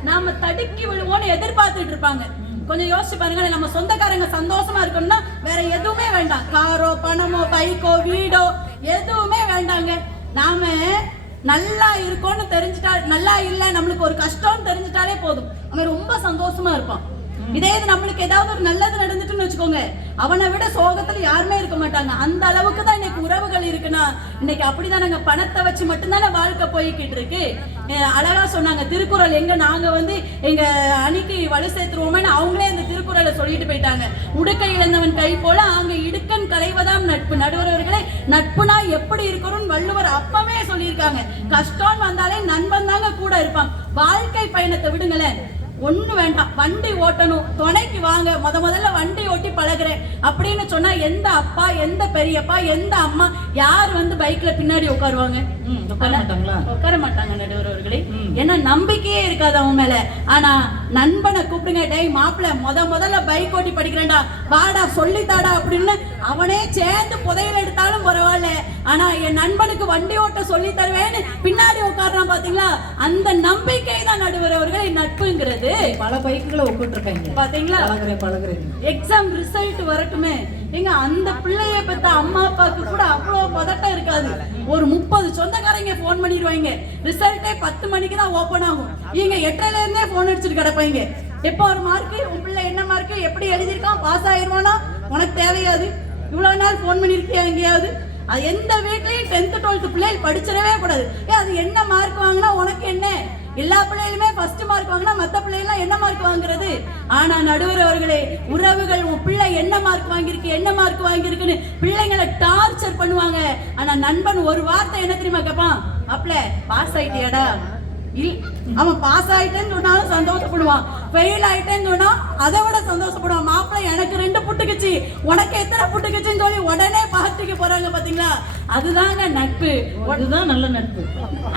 நாம தடுக்கி விழுவோம்னு எதிர்பார்த்துட்டு இருப்பாங்க. கொஞ்சம் யோசிச்சு பாருங்க, நம்ம சொந்தக்காரங்க சந்தோஷமா இருக்கணும்னா வேற எதுவுமே வேண்டாம், காரோ பணமோ பைக்கோ வீடோ எதுவுமே வேண்டாங்க. நாம நல்லா இருக்கோன்னு தெரிஞ்சுட்டா, நல்லா இல்ல நம்மளுக்கு ஒரு கஷ்டம் தெரிஞ்சுட்டாலே போதும், அவன் ரொம்ப சந்தோஷமா இருப்பான். இதே இது நம்மளுக்கு ஏதாவது ஒரு நல்லது நடந்துட்டுன்னு வச்சுக்கோங்க, அவனை விட சோகத்துல யாருமே இருக்க மாட்டாங்க. அந்த அளவுக்கு தான் இன்னைக்கு உறவுகள் இருக்குன்னா, இன்னைக்கு அப்படிதான் நாங்க பணத்தை வச்சு மட்டும்தானே வாழ்க்கை போய்கிட்டு இருக்கு. அழகா சொன்னாங்க திருக்குறள், எங்க நாங்க வந்து எங்க அணிக்கு வலு சேர்த்துருவோமேன்னு அவங்களே அந்த திருக்குறளை சொல்லிட்டு போயிட்டாங்க. உடுக்கை இழந்தவன் கை போல அங்க இடுக்கன் களைவதாம் நட்பு. நடுவர்களே, நட்புனா எப்படி இருக்கணும்னு வள்ளுவர் அப்பவே சொல்லியிருக்காங்க. கஷ்டம் வந்தாலே நண்பன் தாங்க கூட இருப்பான். வாழ்க்கை பயணத்தை விடுங்களேன், ஒண்ணு வேண்டாம், வண்டி ஓட்டணும், துணைக்கு வாங்க, முதல்ல வண்டி ஓட்டி பழகுறேன் அப்படின்னு சொன்னா எந்த அப்பா, எந்த பெரியப்பா, எந்த அம்மா யார் வந்து பைக்ல பின்னாடி உட்காருவாங்க? உட்கார மாட்டாங்க நடுவர் அவர்களே. ஏன்னா நம்பிக்கையே இருக்காது அவன் மேல. ஆனா நண்பனை கூப்பிடுங்க, டேய் மாப்பிள்ள முதல்ல பைக் ஓட்டி படிக்கிறேன்டா, வாடா சொல்லித்தாடா அப்படின்னு அவனே சேர்ந்து புதையல் எடுத்தாலும் பரவாயில்ல, ஆனா என் நண்பனுக்கு வண்டி ஓட்ட சொல்லி தருவேன்னு பின்னாடி உட்கார்றான் பாத்தீங்களா? அந்த நம்பிக்கை தான் நடுவர் அவர்களை நட்புங்கிறது. பல பைக்குகளை ஒப்பிட்டுருக்காங்க பாத்தீங்களா? பழகுறேன். எக்ஸாம் ரிசல்ட் வரட்டுமே, எங்க அந்த பிள்ளைய பெத்த அம்மா அப்பாவுக்கு கூட அவ்வளவு பதட்டம் இருக்கு. இருக்காது. ஒரு 30 சொந்தக்காரங்க போன் பண்ணிடுவாங்க. ரிசல்ட்டே 10 மணிக்கு தான் ஓபன் ஆகும். நீங்க 8:30ல இருந்தே போன் அடிச்சுட்டு கிடப்பீங்க. எப்போ ஒரு மார்க்கு, உன் பிள்ளை என்ன மார்க்கு, எப்படி எழுதியிருக்கான், பாஸ் ஆயிருவானா, உனக்கு தேவையாது. இவ்வளவு நாள் போன் பண்ணிருக்கியா எங்கேயாவது? அது எந்த வீட்லயும் 10th 12th பிள்ளைகள் படிச்சிடவே கூடாது. அது என்ன மார்க் வாங்கினா உனக்கு என்ன? எல்லா பிள்ளைகளுமே ஃபர்ஸ்ட் மார்க் வாங்கினா மற்ற பிள்ளைகள்லாம் என்ன மார்க் வாங்குறது? ஆனா நடுவர் அவர்களே, உறவுகள் உன் பிள்ளை என்ன மார்க் வாங்கியிருக்கு, என்ன மார்க் வாங்கியிருக்குன்னு பிள்ளைங்களை டார்ச்சர் பண்ணுவாங்க. ஆனா நண்பன் ஒரு வார்த்தை என்ன தெரியுமா கேட்பான்? அப்பல பாஸ் ஆயிட்டியாடா? அவன் பாஸ் ஆயிட்டேன்னு சொன்னாலும் சந்தோஷப்படுவான், ஃபெயில் ஆயிட்டேன்னு சொன்னா அதை விட சந்தோஷப்படுவான். மாப்பிள்ளை எனக்கு 2 புட்டுக்குச்சு, உனக்கு எத்தனை புட்டுக்குச்சுன்னு சொல்லி உடனே பார்ட்டிக்கு போறாங்க பாத்தீங்களா? அதுதாங்க நட்பு. அதுதான் நல்ல நட்பு.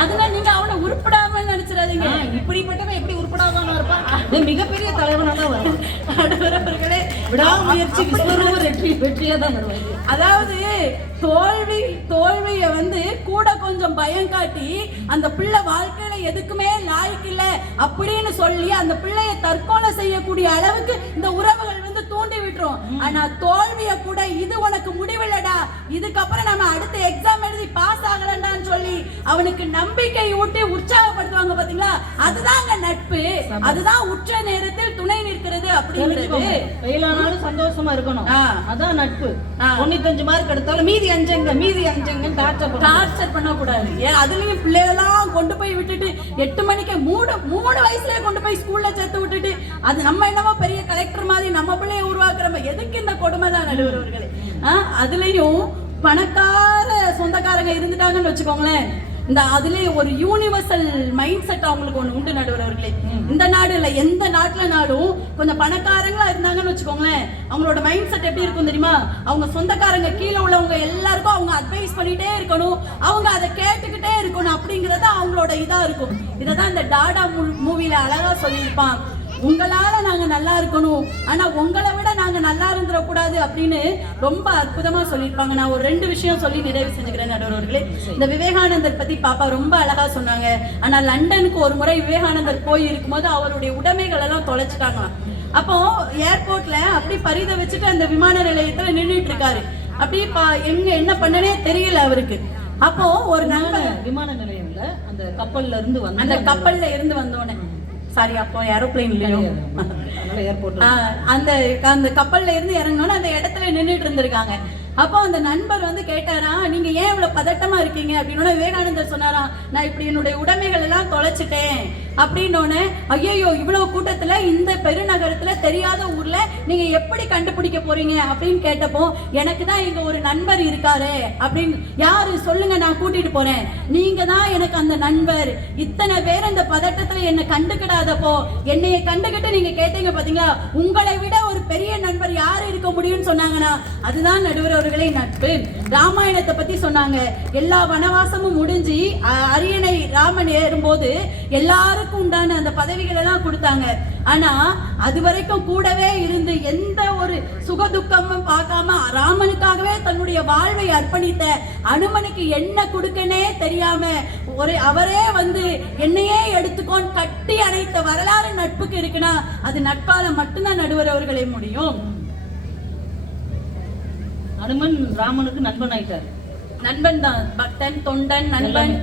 அதனால நீங்க அவனை உருப்படாம நினைச்சிடாதீங்க. இப்படிப்பட்டவன் எப்படி உருப்படாம இருப்பான்? மிகப்பெரிய தலைவனா தான் வரும். நடுவர்களே, விடாமுயற்சி வெற்றியா தான் வருவாங்க. அதாவது தோல்வியை கூட கொஞ்சம் பயம் காட்டி அந்த பிள்ளை வாழ்க்கையில எதுக்குமே லாய்க்கு இல்ல அப்படின்னு சொல்லி அந்த பிள்ளைய தற்கொலை செய்யக்கூடிய அளவுக்கு இந்த உறவுகள் தூண்டி விட்டுரும். ஆனா தோல்விய கூட இது உனக்கு முடிவில்லடா, இதுக்கப்புறம் நம்ம அடுத்த எக்ஸாம் எழுதி பாஸ் ஆகலடான்னு சொல்லி அவனுக்கு நம்பிக்கை ஊட்டி உற்சாகப்படுத்துவாங்க பாத்தீங்களா? அதுதாங்க நட்பு. அதுதான் உற்ற நேரத்தில் துணை நிற்கிறது அப்படிங்கிறது. வெயிலானாலும் சந்தோஷமா இருக்கணும், அதான் நட்பு. 95 மார்க் எடுத்தாலும் மீதி அஞ்சங்க டார்ச்சர் பண்ணக்கூடாது. அதுலயும் பிள்ளைகளாம் கொண்டு போய் விட்டுட்டு 8 மணிக்கு 3 வயசுலயே கொண்டு போய் ஸ்கூல்ல சேர்த்து விட்டுட்டு அது நம்ம என்னமோ பெரிய கலெக்டர் மாதிரி நம்ம பிள்ளைய உருவாக்குறோம். எதுக்கு இந்த கொடுமை தான் நடுவர்களே? அதுலயும் பணக்கார சொந்தக்காரங்க இருந்துட்டாங்கன்னு வச்சுக்கோங்களேன், இந்த அதுல ஒரு யூனிவர்சல் மைண்ட் செட் அவங்களுக்கு ஒண்ணு உண்டு நடுவர்களே. இந்த நாடு இல்ல, எந்த நாட்டுலனாலும் கொஞ்சம் பணக்காரங்களா இருந்தாங்கன்னு வச்சுக்கோங்களேன், அவங்களோட மைண்ட் செட் எப்படி இருக்கும் தெரியுமா? அவங்க சொந்தக்காரங்க கீழே உள்ளவங்க எல்லாருக்கும் அவங்க அட்வைஸ் பண்ணிட்டே இருக்கணும், அவங்க அதை கேட்டுக்கிட்டே இருக்கணும் அப்படிங்கறது அவங்களோட இதா இருக்கும். இததான் இந்த டாடா மூவில அழகா சொல்லியிருப்பான். உங்களால நாங்க நல்லா இருக்கணும், ஆனா உங்களை விட நாங்க நல்லா இருந்துடக்கூடாது அப்படின்னு ரொம்ப அற்புதமா சொல்லியிருப்பாங்க. நான் ஒரு 2 விஷயம் சொல்லி நிறைவு செஞ்சுக்கிறேன் நடுவர்களே. இந்த விவேகானந்தர் பத்தி பாப்பா ரொம்ப அழகா சொன்னாங்க. ஆனா லண்டனுக்கு ஒரு முறை விவேகானந்தர் போய் இருக்கும்போது அவருடைய உடைமைகள் எல்லாம் தொலைச்சிட்டாங்களாம். அப்போ ஏர்போர்ட்ல அப்படி பரித வச்சுட்டு அந்த விமான நிலையத்துல நின்றுட்டு இருக்காரு. அப்படி எங்க என்ன பண்ணனே தெரியல அவருக்கு. அப்போ ஒரு நல்ல விமான நிலையம்ல அந்த கப்பல்ல இருந்து வந்தோடனே சாரி, அப்போ ஏரோப்ளேன் இல்லையோ, ஏர்போர்ட், அந்த கப்பல்ல இருந்து இறங்கணும்னு அந்த இடத்துல நின்றுட்டு இருந்திருக்காங்க. அப்போ அந்த நண்பர் கேட்டாரா, நீங்க ஏன் இவ்வளவு பதட்டமா இருக்கீங்க அப்படின்னு. விவேகானந்தர் சொன்னாரா, நான் இப்படி என்னுடைய உடைமைகள் எல்லாம் தொலைச்சிட்டேன் அப்படின்னு. ஐயோ, இவ்வளவு கூட்டத்துல இந்த பெருநகரத்துல தெரியாத ஊர்ல நீங்க எப்படி கண்டுபிடிக்க போறீங்க அப்படின்னு கேட்டப்போ, எனக்கு தான் இங்க ஒரு நண்பர் இருக்காரு அப்படின்னு. யாரு சொல்லுங்க, நான் கூட்டிட்டு போறேன். நீங்க தான் எனக்கு அந்த நண்பர். இத்தனை பேர் இந்த பதட்டத்துல என்ன கண்டுக்கிடாதப்போ என்னைய கண்டுகிட்டு நீங்க கேட்டீங்க பாத்தீங்களா, உங்களை விட ஒரு பெரிய நண்பர் யாரு இருக்க முடியும்னு சொன்னாங்கன்னா அதுதான் நடுவர் அவர்களே நட்பு. ராமாயணத்தை பத்தி சொன்னாங்க. எல்லா வனவாசமும் முடிஞ்சு அரியணை ராமன் ஏறும்போது எல்லாருக்கும் உண்டான அந்த பதவிகள் எல்லாம் கொடுத்தாங்க. ஆனா அது வரைக்கும் கூடவே இருந்து எந்த ஒரு சுகதுக்கமும் பார்க்காம ராமனுக்காகவே தன்னுடைய வாழ்வை அர்ப்பணித்த அனுமனுக்கு என்ன கொடுக்கனே தெரியாம அவரே என்னையே எடுத்துக்கோன்னு கட்டி அணைத்த வரலாறு நட்புக்கு இருக்குன்னா அது நட்பால மட்டும்தான் நடுவர் அவர்களே முடியும். அனுமன் ராமனுக்கு நண்பன் ஆயிட்டாரு. நண்பன் தான், பக்தன், தொண்டன், நண்பன்,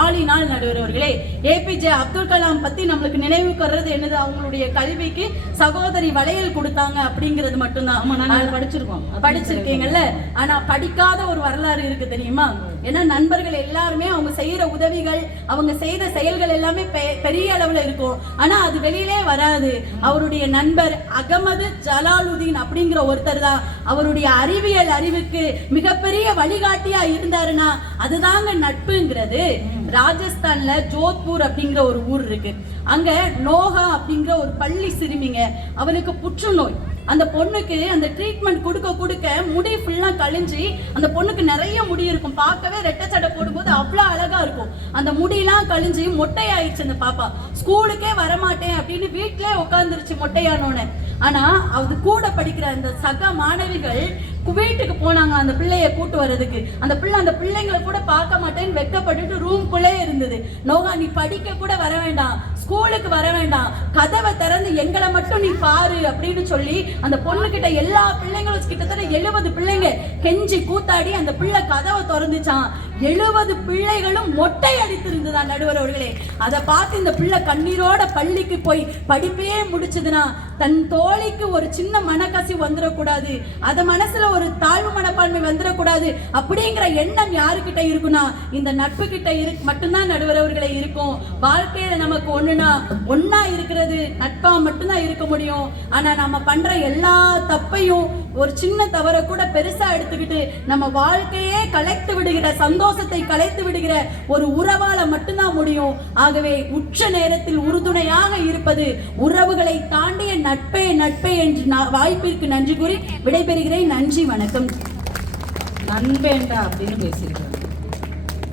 ஆளினால் நடுவர்களே. ஏபிஜே அப்துல் கலாம் பத்தி நம்மளுக்கு நினைவுக்கு வர்றது என்னது? அவங்களுடைய கல்விக்கு சகோதரி வளையல் கொடுத்தாங்க அப்படிங்கிறது மட்டும்தான். படிச்சிருக்கீங்கல்ல. ஆனா படிக்காத ஒரு வரலாறு இருக்கு தெரியுமா? ஏன்னா நண்பர்கள் எல்லாருமே அவங்க செய்யற உதவிகள், அவங்க செய்த செயல்கள் எல்லாமே பெரிய அளவுல இருக்கும். ஆனா அது வெளியிலே வராது. அவருடைய நண்பர் அகமது ஜலாலுதீன் அப்படிங்கிற ஒருத்தர் தான் அவருடைய அறிவியல் அறிவுக்கு மிகப்பெரிய வழிகாட்டியா இருந்தாருன்னா அதுதாங்க நட்புங்கிறது. ராஜஸ்தான்ல ஜோத்பூர் அப்படிங்கிற ஒரு ஊர் இருக்கு. அங்க நோகா அப்படிங்கிற ஒரு பள்ளி சிறுமிங்க, அவளுக்கு புற்றுநோய். அந்த பொண்ணுக்கு அந்த ட்ரீட்மெண்ட் கொடுக்க முடி ஃபுல்லா கழிஞ்சு அந்த பொண்ணுக்கு நிறைய முடி இருக்கும். பார்க்கவே ரெட்டை சட்டை போடும்போது அவ்வளவு அழகா இருக்கும். அந்த முடியெல்லாம் கழிஞ்சு மொட்டை ஆயிடுச்சு. அந்த பாப்பா ஸ்கூலுக்கே வரமாட்டேன் அப்படின்னு வீட்டிலே உட்காந்துருச்சு மொட்டையானோன்னு. ஆனா அது கூட படிக்கிற அந்த சக மாணவிகள் வீட்டுக்கு போனாங்க அந்த பிள்ளைய கூட்டு வர்றதுக்கு. அந்த பிள்ளைங்களை கூட பார்க்க மாட்டேன்னு வெக்கப்பட்டுட்டு ரூம்குள்ளே இருந்தது. நோகா, நீ படிக்க கூட வர வேண்டாம், ஸ்கூலுக்கு வர வேண்டாம், கதவை திறந்து எங்களை மட்டும் நீ பாரு அப்படின்னு சொல்லி அந்த பொண்ணு கிட்ட எல்லா பிள்ளைங்களும் கிட்டத்தட்ட 70 பிள்ளைங்க கெஞ்சி கூத்தாடி அந்த பிள்ளை கதவை திறந்துச்சான். 70 பிள்ளைகளும் மொட்டை அடித்திருந்ததா நடுவர் அவர்களே. அதை பார்த்து இந்த பிள்ளை கண்ணீரோட பள்ளிக்கு போய் படிப்பே முடிச்சதுன்னா தன் தோழிக்கு ஒரு சின்ன மனக்கசி வந்துடக்கூடாது, அத மனசுல ஒரு தாழ்வு மனப்பான்மை வந்துடக்கூடாது அப்படிங்கிற எண்ணம் யாருக்கிட்ட இருக்குன்னா இந்த நட்பு கிட்ட மட்டும்தான் நடுவர் அவர்களே இருக்கும். வாழ்க்கையில நமக்கு ஒன்னா இருக்கிறது நட்பா மட்டும்தான் இருக்க முடியும். ஆனா நம்ம பண்ற எல்லா தப்பையும் ஒரு சின்ன தவற கூட பெருசா எடுத்துக்கிட்டு நம்ம வாழ்க்கையே கலைத்து விடுகிற, சந்தோஷத்தை கலைத்து விடுகிற ஒரு உறவால மட்டும்தான் முடியும். ஆகவே உச்ச நேரத்தில் உறுதுணையாக இருப்பது உறவுகளை தாண்டிய நட்பே நட்பே என்று வாய்ப்பிற்கு நன்றி கூறி விடைபெறுகிறேன். நன்றி, வணக்கம். நண்பேண்டா அப்படின்னு பேசியிருக்காங்க.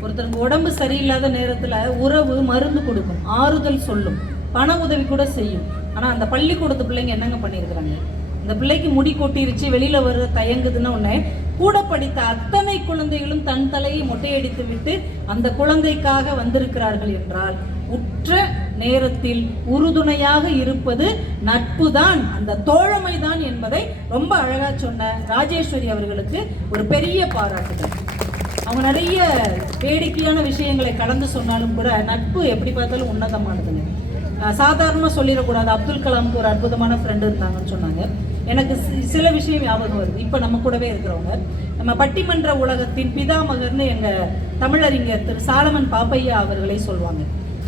ஒருத்தருக்கு உடம்பு சரியில்லாத நேரத்துல உறவு மருந்து கொடுக்கும், ஆறுதல் சொல்லும், பண உதவி கூட செய்யும். ஆனா அந்த பள்ளிக்கூடத்து பிள்ளைங்க என்னங்க பண்ணியிருக்கிறாங்க? இந்த பிள்ளைக்கு முடி கொட்டிருச்சு, வெளியில வர தயங்குதுன்னு உடனே கூட படித்த அத்தனை குழந்தைகளும் தன் தலையை மொட்டையடித்து விட்டு அந்த குழந்தைக்காக வந்திருக்கிறார்கள் என்றால் உற்ற நேரத்தில் உறுதுணையாக இருப்பது நட்பு தான், அந்த தோழமை தான் என்பதை ரொம்ப அழகா சொன்ன ராஜேஸ்வரி அவர்களுக்கு ஒரு பெரிய பாராட்டுகள். அவங்க நிறைய வேடிக்கையான விஷயங்களை கடந்து சொன்னாலும் கூட நட்பு எப்படி பார்த்தாலும் உன்னதமானதுங்க. சாதாரணமாக சொல்லிடக்கூடாது. அப்துல் கலாமுக்கு ஒரு அற்புதமான ஃப்ரெண்டு இருந்தாங்கன்னு சொன்னாங்க. எனக்கு சில விஷயம் ஞாபகம் வருது. இப்போ நம்ம கூடவே இருக்கிறவங்க, நம்ம பட்டிமன்ற உலகத்தின் பிதாமகர்னு எங்கள் தமிழறிஞர் திரு சாலமன் பாப்பையா அவர்களை சொல்லுவாங்க.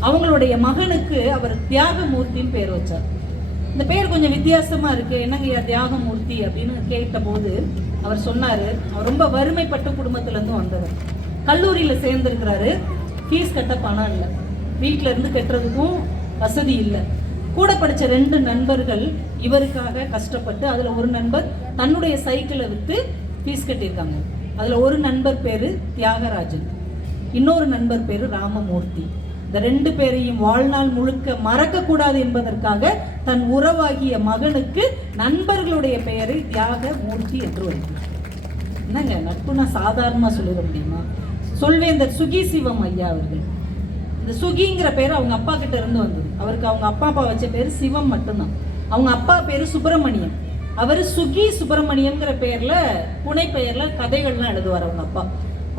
அவங்களுடைய மகனுக்கு அவர் தியாகமூர்த்தின்னு பேர் வச்சார். இந்த பேர் கொஞ்சம் வித்தியாசமாக இருக்குது, என்னங்கய்யா தியாகமூர்த்தி அப்படின்னு கேட்டபோது அவர் சொன்னார், அவர் ரொம்ப வறுமைப்பட்ட குடும்பத்திலேருந்து வந்தவர். கல்லூரியில் சேர்ந்துருக்கிறாரு, ஃபீஸ் கட்ட பணம் இல்லை, வீட்டில் இருந்து கட்டுறதுக்கும் வசதி இல்லை. கூட படித்த 2 நண்பர்கள் இவருக்காக கஷ்டப்பட்டு, அதில் ஒரு நண்பர் தன்னுடைய சைக்கிளை விற்று ஃபீஸ் கட்டியிருக்காங்க. அதில் ஒரு நண்பர் பேர் தியாகராஜன், இன்னொரு நண்பர் பேர் ராமமூர்த்தி. இந்த 2 பேரையும் வாழ்நாள் முழுக்க மறக்கக்கூடாது என்பதற்காக தன் உறவாகிய மகனுக்கு நண்பர்களுடைய பெயரை தியாகமூர்த்தி என்று வைக்கிறார். என்னங்க நட்புனா சாதாரணமாக சொல்லிட முடியுமா? சொல்வேந்தர் சுகி சிவம் ஐயா அவர்கள், இந்த சுகிங்கிற பேர் அவங்க அப்பா கிட்ட இருந்து வந்தது. அவருக்கு அவங்க அப்பா வச்ச பேர் சிவம் மட்டும்தான். அவங்க அப்பா பேர் சுப்பிரமணியம். அவர் சுகி சுப்பிரமணியம்ங்கிற பேர்ல புனை பெயர்ல கதைகள்லாம் எழுதுவார். அவங்க அப்பா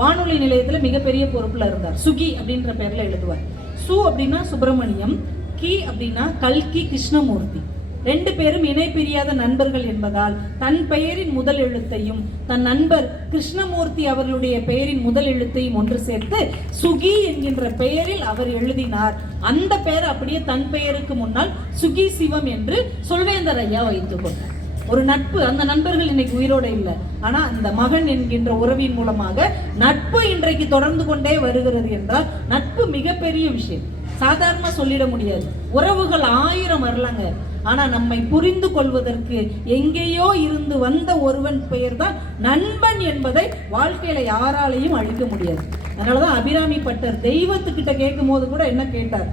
வானொலி நிலையத்தில் மிகப்பெரிய பொறுப்புல இருந்தார். சுகி அப்படின்ற பேர்ல எழுதுவார். சு அப்படின்னா சுப்பிரமணியம், கி அப்படின்னா கல்கி கிருஷ்ணமூர்த்தி. 2 பேரும் இணை பிரியாத நண்பர்கள் என்பதால் தன் பெயரின் முதல் எழுத்தையும் தன் நண்பர் கிருஷ்ணமூர்த்தி அவர்களுடைய பெயரின் முதல் எழுத்தையும் ஒன்று சேர்த்து சுகி என்கின்ற பெயரில் அவர் எழுதினார். அந்த பெயர் அப்படியே தன் பெயருக்கு முன்னால் சுகி சிவம் என்று சொல்வேந்தர் ஐயா வைத்துக் கொண்டார். ஒரு நட்பு, அந்த நண்பர்கள் இன்னைக்கு உயிரோட இல்லை, ஆனா அந்த மகன் என்கின்ற உறவின் மூலமாக நட்பு இன்றைக்கு தொடர்ந்து கொண்டே வருகிறது என்றால் நட்பு மிகப்பெரிய விஷயம். சாதாரணமா சொல்லிட முடியாது. உறவுகள் 1000 வரலாங்க, ஆனா நம்மை புரிந்து கொள்வதற்கு எங்கேயோ இருந்து வந்த ஒருவன் பெயர் தான் நண்பன் என்பதை வாழ்க்கையில யாராலையும் அழிக்க முடியாது. அதனாலதான் அபிராமி பட்டர் தெய்வத்துக்கிட்ட கேட்கும் போது கூட என்ன கேட்டார்?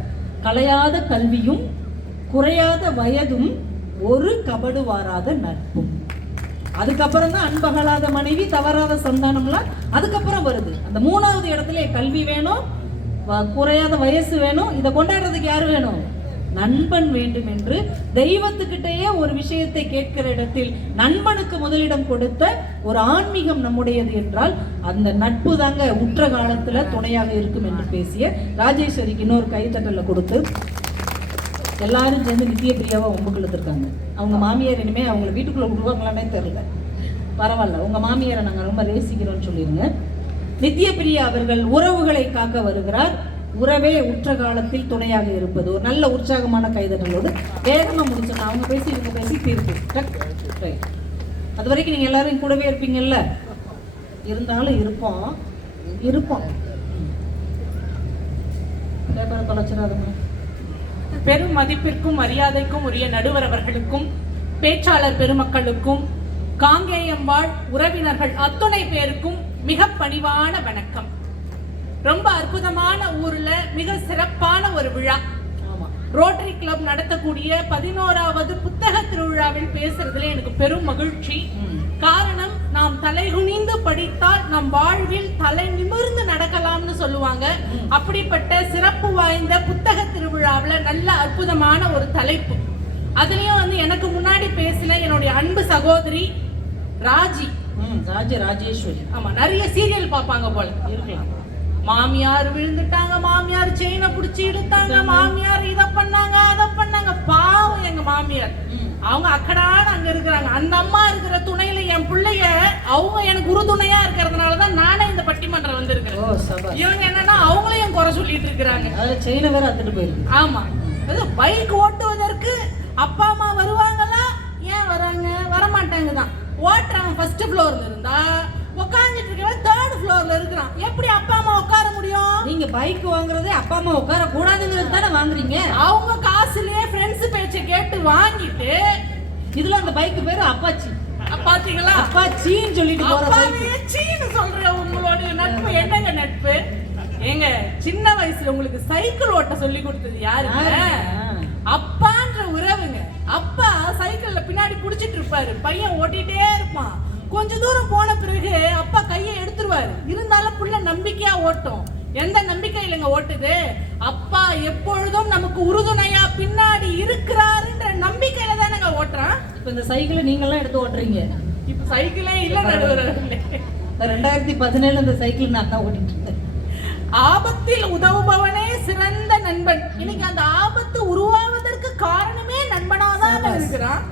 கலையாத கல்வியும் குறையாத வயதும் ஒரு கபடு வாராத நட்பும். அதுக்கப்புறம் தான் அன்பகலாத மனைவி தவறாத சந்தானம்லாம் அதுக்கப்புறம் வருது. அந்த 3வது இடத்துல கல்வி வேணும், குறையாத வயசு வேணும், இதை கொண்டாடுறதுக்கு யாரு வேணும்? நண்பன் வேண்டும் என்று தெய்வத்துக்கிட்டேயே ஒரு விஷயத்தை கேட்கிற இடத்தில் நண்பனுக்கு முதலிடம் கொடுத்த ஒரு ஆன்மீகம் நம்முடையது என்றால் அந்த நட்பு தாங்க உற்ற காலத்துல துணையாக இருக்கும் என்று பேசிய ராஜேஸ்வரிக்கு இன்னொரு கைத்தட்டல கொடுத்து எல்லாரும் சேர்ந்து நித்திய பிரியாவை ஒம்புக்கு இழுத்துருக்காங்க. அவங்க மாமியார் இனிமே அவங்களை வீட்டுக்குள்ள விடுவாங்களானே தெரியல. பரவாயில்ல, உங்க மாமியாரை நாங்க ரொம்ப நேசிக்கிறோம்னு சொல்லிருங்க. நித்திய பிரியா அவர்கள் உறவுகளை காக்க வருகிறார். உறவே உற்ற காலத்தில் துணையாக இருப்பது. ஒரு நல்ல உற்சாகமான கைதட்டலோடு வேகமா முடிச்சோம். அவங்க பேசி இவங்க பேசி தீர்ப்பு. அது வரைக்கும் நீங்க எல்லாரும் கூடவே இருப்பீங்கல்ல? இருந்தாலும் இருப்போம். பேப்பரை தொலைச்சிடாதமா. பெரும் மதிப்பிற்கும் மரியாதைக்கும் உரிய நடுவர் அவர்களுக்கும் பேச்சாளர் பெருமக்களுக்கும் காங்கேயம்பாள் உறவினர்கள் அத்துணை பேருக்கும் மிக பணிவான வணக்கம். ரொம்ப அற்புதமான ஊர்ல மிக சிறப்பான ஒரு விழா. ரோட்டரி கிளப் நடத்தக்கூடிய 11வது புத்தக திருவிழாவில் பேசுறதுல எனக்கு பெரும் மகிழ்ச்சி. காரணம், நான் நாம் தலைகுனிந்து படித்தால் நம் வாழ்வில் தலை நிமிர்ந்து நடக்கலாம்னு சொல்லுவாங்க. அப்படிப்பட்ட சிறப்பு வாய்ந்த புத்தக திருவிழாவில் நல்ல அற்புதமான ஒரு தலைப்பு. அதுலயும் வந்து எனக்கு முன்னாடி பேசின என்னுடைய அன்பு சகோதரி ராஜி ராஜேஸ்வரி. ஆமா, நிறைய சீரியல் பார்ப்பாங்க போல இருக்கலாம். மாமியார் விழுந்துட்டாங்க, மாமியார் செயினை புடிச்சு இழுத்தாங்க, மாமியார் இதை பண்ணாங்க அதை பண்ணாங்க. பாவம் எங்க மாமியார், அவங்க அக்கடான அங்க இருக்கிறாங்க. அந்த அம்மா இருக்கிற துணையில என் பிள்ளைய அவங்க எனக்கு உறுதுணையா இருக்கிறதுனாலதான் நானே இந்த பட்டிமன்றம் வந்திருக்கிறேன். இவங்க என்னன்னா அவங்களையும் குறை சொல்லிட்டு இருக்கிறாங்க. செயினை வேற அத்துட்டு போயிருக்கு. ஆமா, பைக் ஓட்டுவதற்கு அப்பா அம்மா வருவாங்களா? ஏன் வராங்க? வரமாட்டாங்க தான். ஓட்டுறவன் ஃபர்ஸ்ட் ஃப்ளோர்ல இருந்தா உட்காந்துட்டு இருக்கவன் தேர்ட் ஃப்ளோர்ல இருக்கிறான். எப்படி அப்பா அம்மா உட்கார முடியும்? நீங்க பைக் வாங்குறதே அப்பா அம்மா உட்கார கூடாதுங்கிறது தானே வாங்குறீங்க. அவங்க காசுலயே ஃப்ரெண்ட்ஸ் பேச்சை கேட்டு வாங்கிட்டு இதுல அந்த பைக் பேரு அப்பாச்சி. பாத்தீங்களா, அப்பாச்சின்னு சொல்லிட்டு சீன்னு சொல்ற உங்களோட நட்பு என்னங்க நட்பு? ஏங்க, சின்ன வயசுல உங்களுக்கு சைக்கிள் ஓட்ட சொல்லி கொடுத்தது யாருங்க? அப்பான்ற உறவுங்க. அப்பா சைக்கிள்ல பின்னாடி புடிச்சிட்டு இருப்பாரு, பையன் ஓட்டிட்டே இருப்பான். கொஞ்ச தூரம் போன பிறகு அப்பா கையை எடுத்துருவாரு. இருந்தாலும் புள்ள நம்பிக்கையா ஓட்டும். எந்த நம்பிக்கையிலங்க ஓட்டுது? அப்பா எப்பொழுதும் நமக்கு உறுதுணையா பின்னாடி இருக்கிறாருன்ற நம்பிக்கையில தானங்க ஓட்டுறான். இப்ப இந்த சைக்கிளை நீங்க எல்லாம் எடுத்து ஓட்டுறீங்க. இப்ப சைக்கிளே இல்ல நடுவர்களே. 2017 இந்த சைக்கிள் நான் தான் ஓட்டிட்டு இருந்தேன். ஆபத்தில் உதவுபவனே சிறந்த நண்பன். இன்னைக்கு அந்த ஆபத்து உருவாவதற்கு காரணமே நண்பனாதான் இருக்கிறான்.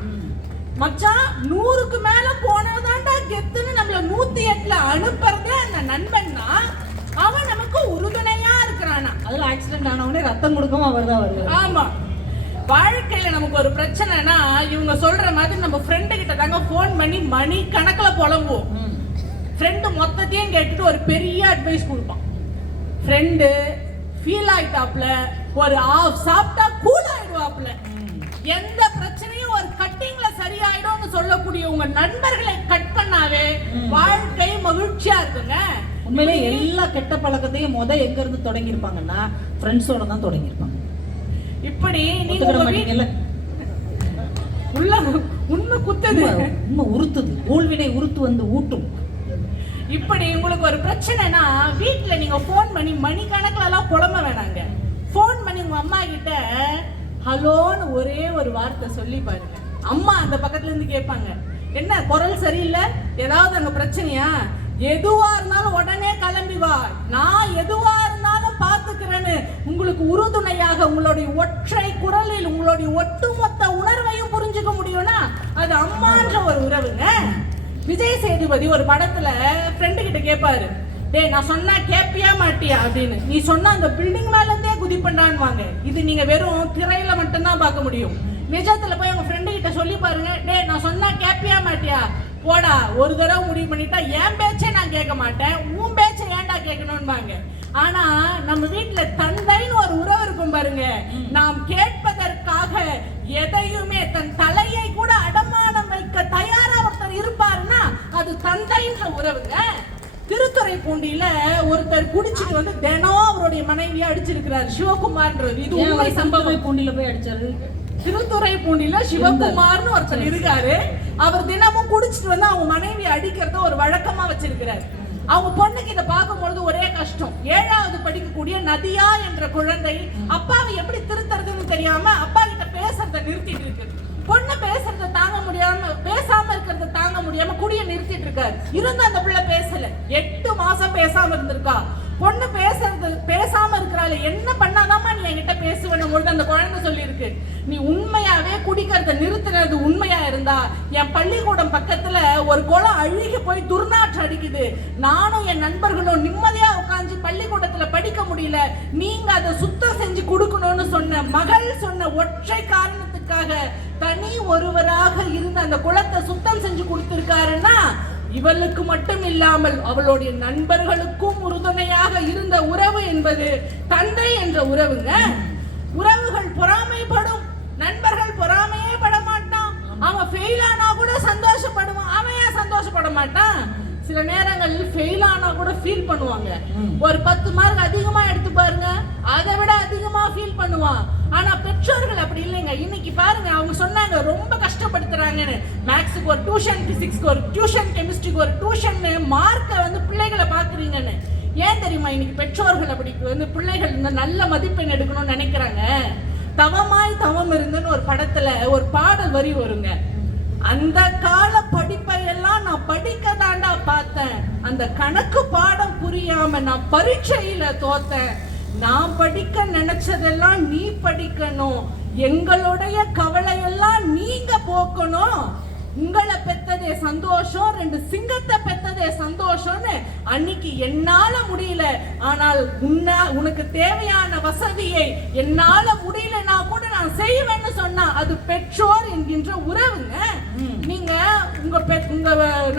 மச்சான் 100க்கு மேல போனதாண்டா கெத்துன்னு நம்மள 108ல அனுப்புறதே அந்த நண்பன் தான். அவன் நமக்கு உறுதுணையா இருக்கிறானா. அதுல ஆக்சிடென்ட் ஆனவனே ரத்தம் கொடுக்காம அவர் தான் வருவார். ஆமா, வாழ்க்கையில நமக்கு ஒரு பிரச்சனைனா இவங்க சொல்ற மாதிரி நம்ம ஃப்ரெண்டு கிட்ட தாங்க போன் பண்ணி மணி கணக்குல புலம்புவோம். ஃப்ரெண்டு மொத்தத்தையும் கேட்டுட்டு ஒரு பெரிய அட்வைஸ் கொடுப்பான். ஃப்ரெண்டு ஃபீல் ஆயிட்டாப்ல, ஒரு ஆஃப் சாப்பிட்டா கூல் ஆயிடுவாப்ல, எந்த பிரச்சனையும் ஒரு கட்டிங்ல சரியாயிடும்னு சொல்லக்கூடிய உங்க நண்பர்களை கட் பண்ணாவே வாழ்க்கை மகிழ்ச்சியா இருக்குங்க. உண்மையிலே எல்லா கெட்ட பழக்கத்தையும் எங்க இருந்து தொடங்கி இருப்பாங்கன்னா ஃப்ரெண்ட்ஸோட தான் தொடங்கி இருப்பாங்க. இப்படி நீங்க உள்ள உண்மை குத்துது, உண்மை உறுத்துது, ஊழ்வினை உறுத்து வந்து ஊட்டும். இப்படி உங்களுக்கு ஒரு பிரச்சனைனா வீட்டுல நீங்க போன் பண்ணி மணிக்கணக்கில் எல்லாம் புலம்ப வேணாங்க. போன் பண்ணி உங்க அம்மா கிட்ட ஹலோன்னு ஒரே ஒரு வார்த்தை சொல்லி பாருங்க. அம்மா அந்த பக்கத்துல இருந்து கேட்பாங்க, என்ன குரல் சரியில்லை, ஏதாவது அங்க பிரச்சனையா? எதுவா இருந்தாலும் உடனே கிளம்பி வா, நான் எதுவா இருந்தாலும் பாத்துக்கிறேன்னு உங்களுக்கு உறுதுணையாக உங்களுடைய ஒற்றை குரலில் உங்களுடைய ஒட்டுமொத்த உணர்வையும் புரிஞ்சுக்க முடியும்னா அது அம்மான்ற ஒரு உறவுங்க. விஜய் சேதுபதி ஒரு படத்துல ஃப்ரெண்டு கிட்ட கேட்பாரு, டேய் நான் சொன்னா கேப்பியா மாட்டியா அப்படின்னு. நீ சொன்னா அந்த பில்டிங் மேல இருந்தே குதிப்பண்டான்னு. இது நீங்க வெறும் திரையில மட்டும்தான் பார்க்க முடியும். நிஜத்துல போய் உங்க ஃப்ரெண்டு கிட்ட சொல்லி பாருங்க, டேய் நான் சொன்னா கேப்பியா மாட்டியா, போடா ஒரு தடவை முடிவு பண்ணிட்டா என் பேச்சே நான் கேட்க மாட்டேன், உன் பேச்சை ஏன்டா கேட்கணும்பாங்க. ஆனா நம்ம வீட்டுல தந்தைன்னு ஒரு உறவு இருக்கும் பாருங்க. நாம் கேட்பதற்காக எதையுமே தன் தலையை கூட அடமானம் வைக்க தயாரா ஒருத்தர் இருப்பாருன்னா அது தந்தைன்ற உறவுங்க. திருத்துறைப்பூண்டியில ஒருத்தர் குடிச்சிட்டு வந்து தினம் அவருடைய மனைவியா அடிச்சிருக்கிறார், சிவகுமார்ன்றது. இது உண்மை சம்பவம். பூண்டியில போய் அடிச்சாரு. திருத்துறைப்பூண்டியில சிவகுமார்னு ஒருத்தர் இருக்காரு. அவர் தினமும் குடிச்சிட்டு வந்து அவங்க மனைவி அடிக்கிறத ஒரு வழக்கமா வச்சிருக்கிறார். அவங்க பொண்ணுக்கு இதை பார்க்கும்பொழுது ஒரே கஷ்டம். 7வது படிக்கக்கூடிய நதியா என்ற குழந்தை அப்பாவை எப்படி திருத்துறதுன்னு தெரியாம அப்பா கிட்ட பேசுறத நிறுத்திட்டு இருக்கு. பொண்ணு பேசுறத தாங்க முடியாம, பேசாம இருக்கிறத தாங்க முடியாம குடிய நிறுத்திட்டு இருக்காரு. இருந்து அந்த பிள்ளை பேசல. 8 மாசம் பேசாம இருந்திருக்கா. பொண்ணு பேசாம இருக்கிறாள், என்ன பண்ணாதாமா நீ என்கிட்ட பேசுவேன்னு பொழுது அந்த குழந்தை சொல்லி இருக்கு, நீ உண்மையாவே குடிக்கிறத நிறுத்தினது உண்மையா இருந்தா என் பள்ளிக்கூடம் பக்கத்துல ஒரு குளம் அழுகி போய் துர்நாற்றம் அடிக்குது, நானும் என் நண்பர்களும் நிம்மதியா உட்காந்து பள்ளிக்கூடத்துல படிக்க முடியல, நீங்க அதை சுத்தம் செஞ்சு கொடுக்கணும்னு சொன்ன மகள் சொன்ன ஒற்றை காரணத்துக்காக தனி ஒருவராக இருந்த அந்த குளத்தை சுத்தம் செஞ்சு கொடுத்திருக்காருன்னா இவளுக்கு மட்டும் இல்லாமல் அவளுடைய நண்பர்களுக்கும் உறுதுணையாக இருந்த உறவு என்பது தந்தை என்ற உறவுங்க. உறவுகள் பொறாமைப்படும், நண்பர்கள் பொறாமையே பட மாட்டான். அவன் ஃபெயில் ஆனா கூட சந்தோஷப்படுவான். அவன் ஏன் சந்தோஷப்பட மாட்டான்? சில நேரங்கள் ஃபெயில் ஆனா கூட ஃபீல் பண்ணுவாங்க. ஒரு 10 மார்க் அதிகமா எடுத்து பாருங்க, அதை விட அதிகமா ஃபீல் பண்ணுவான். ஆனா பெற்றோர்கள் அப்படி இல்லைங்க. இன்னைக்கு பாருங்க, அவங்க சொன்னாங்க ரொம்ப கஷ்டப்படுத்துறாங்கன்னு. மேக்ஸுக்கு ஒரு டியூஷன், பிசிக்ஸ்க்கு ஒரு டியூஷன், கெமிஸ்ட்ரிக்கு ஒரு டியூஷன், மார்க்கை வந்து பிள்ளைகளை பாக்குறீங்கன்னு. ஏன் தெரியுமா? இன்னைக்கு பெற்றோர்கள் அப்படி வந்து பிள்ளைகள் இந்த நல்ல மதிப்பெண் எடுக்கணும்னு நினைக்கிறாங்க. தவமாய் தவம் இருந்துன்னு ஒரு படத்துல ஒரு பாடல் வரி வருங்க. அந்த கால படிப்பை எல்லாம் நான் படிக்க தாண்டா பார்த்தேன், அந்த கணக்கு பாடம் புரியாம நான் பரீட்சையில தோத்தேன். நான் படிக்க நினைச்சதெல்லாம் நீ படிக்கணும், எங்களுடைய கவலையெல்லாம் நீங்க போக்கணும். உங்களை பெத்ததே சந்தோஷம், 2 சிங்கத்தை பெத்ததே சந்தோஷம்னு அன்னைக்கு என்னால முடியல, ஆனால் உனக்கு தேவையான வசதியை என்னால முடியலன்னா கூட நான் செய்வேன்னு சொன்னா அது பெற்றோர் என்கின்ற உறவுங்க. நீங்க உங்க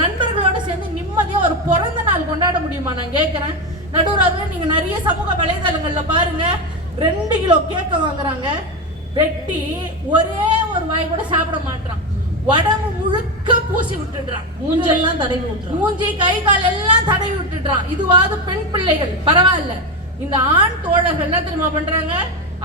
நண்பர்களோட சேர்ந்து நிம்மதியா ஒரு பிறந்த நாள் கொண்டாட முடியுமா? நான் கேட்கிறேன். நடுவராக நீங்க நிறைய சமூக வலைதளங்கள்ல பாருங்க, 2 கிலோ கேக்க வாங்குறாங்க, வெட்டி ஒரே ஒரு வாய் கூட சாப்பிட மாட்டான், உடம்பு முழுக்க பூசி விட்டுடுறான், மூஞ்செல்லாம் தடவி விட்டுறான், மூஞ்சி கை கால் எல்லாம் தடவி விட்டுடுறான். இதுவாது பெண் பிள்ளைகள் பரவாயில்ல. இந்த ஆண் தோழர்கள் என்ன தெரியுமா பண்றாங்க?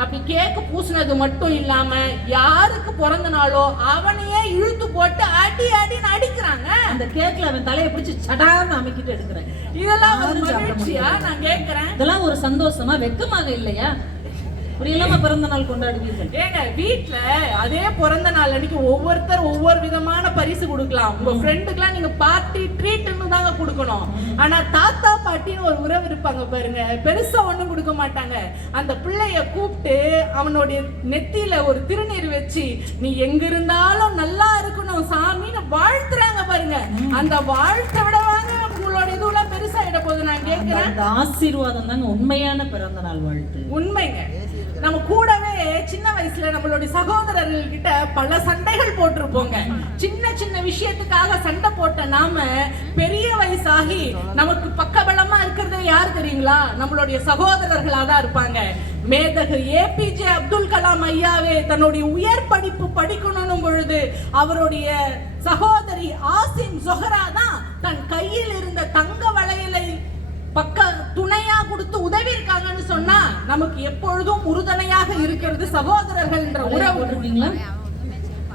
அப்படி கேக்கு பூசினது மட்டும் இல்லாம யாருக்கு பிறந்த நாளோ அவனையே இழுத்து போட்டு அடி அடின்னு அடிக்கிறாங்க. அந்த கேக்ல அவன் தலையை பிடிச்சி சடார்னு அமைக்கிட்டு எடுக்கிறாங்க. இதெல்லாம் ஒரு மகிழ்ச்சியா? நான் கேட்கிறேன், இதெல்லாம் ஒரு சந்தோஷமா, வெக்கமாக இல்லையா? இப்படி இல்லாம பிறந்த நாள் கொண்டாடுவீர்கள். ஏங்க வீட்டுல அதே பிறந்த நாள் அன்னைக்கு ஒவ்வொருத்தர் ஒவ்வொரு விதமான பரிசு கொடுக்கலாம். உங்க ஃப்ரெண்டுக்குலாம் நீங்க பார்ட்டி ட்ரீட்னு தாங்க கொடுக்கணும். ஆனா தாத்தா பாட்டின்னு ஒரு உறவு இருப்பாங்க பாருங்க, பெருசா ஒண்ணும் கொடுக்க மாட்டாங்க. அந்த பிள்ளைய கூப்பிட்டு அவனுடைய நெத்தியில ஒரு திருநீர் வச்சு நீ எங்க இருந்தாலும் நல்லா இருக்கணும் சாமின்னு வாழ்த்துறாங்க பாருங்க. அந்த வாழ்த்தை விடவாங்க உங்களோட இதுல பெருசா இட போது. நான் கேட்கிறேன், அந்த ஆசீர்வாதம் தாங்க உண்மையான பிறந்த நாள் வாழ்த்து. உண்மைங்க. நம்ம கூடவே சின்ன வயசுல நம்மளுடைய சகோதரர்கள் கிட்ட பல சண்டைகள் போட்டிருப்போங்க. சின்ன சின்ன விஷயத்துக்காக சண்டை போட்ட நாம பெரிய வயசாகி நமக்கு பக்கபலமா இருக்கிறது யார் தெரியுங்களா? நம்மளுடைய சகோதரர்களா தான் இருப்பாங்க. மேதகு ஏபிஜே அப்துல் கலாம் ஐயாவே தன்னுடைய உயர் படிப்பு படிக்கணும் பொழுது அவருடைய சகோதரி ஆசிம் ஜொஹரா தான் தன் கையில் இருந்த தங்க வளையலை பக்க துணையா கொடுத்து உதவி இருக்காங்கன்னு சொன்னா நமக்கு எப்பொழுதும் உறுதுணையாக இருக்கிறது சகோதரர்கள் என்ற உறவு. போட்டிருக்கீங்களா?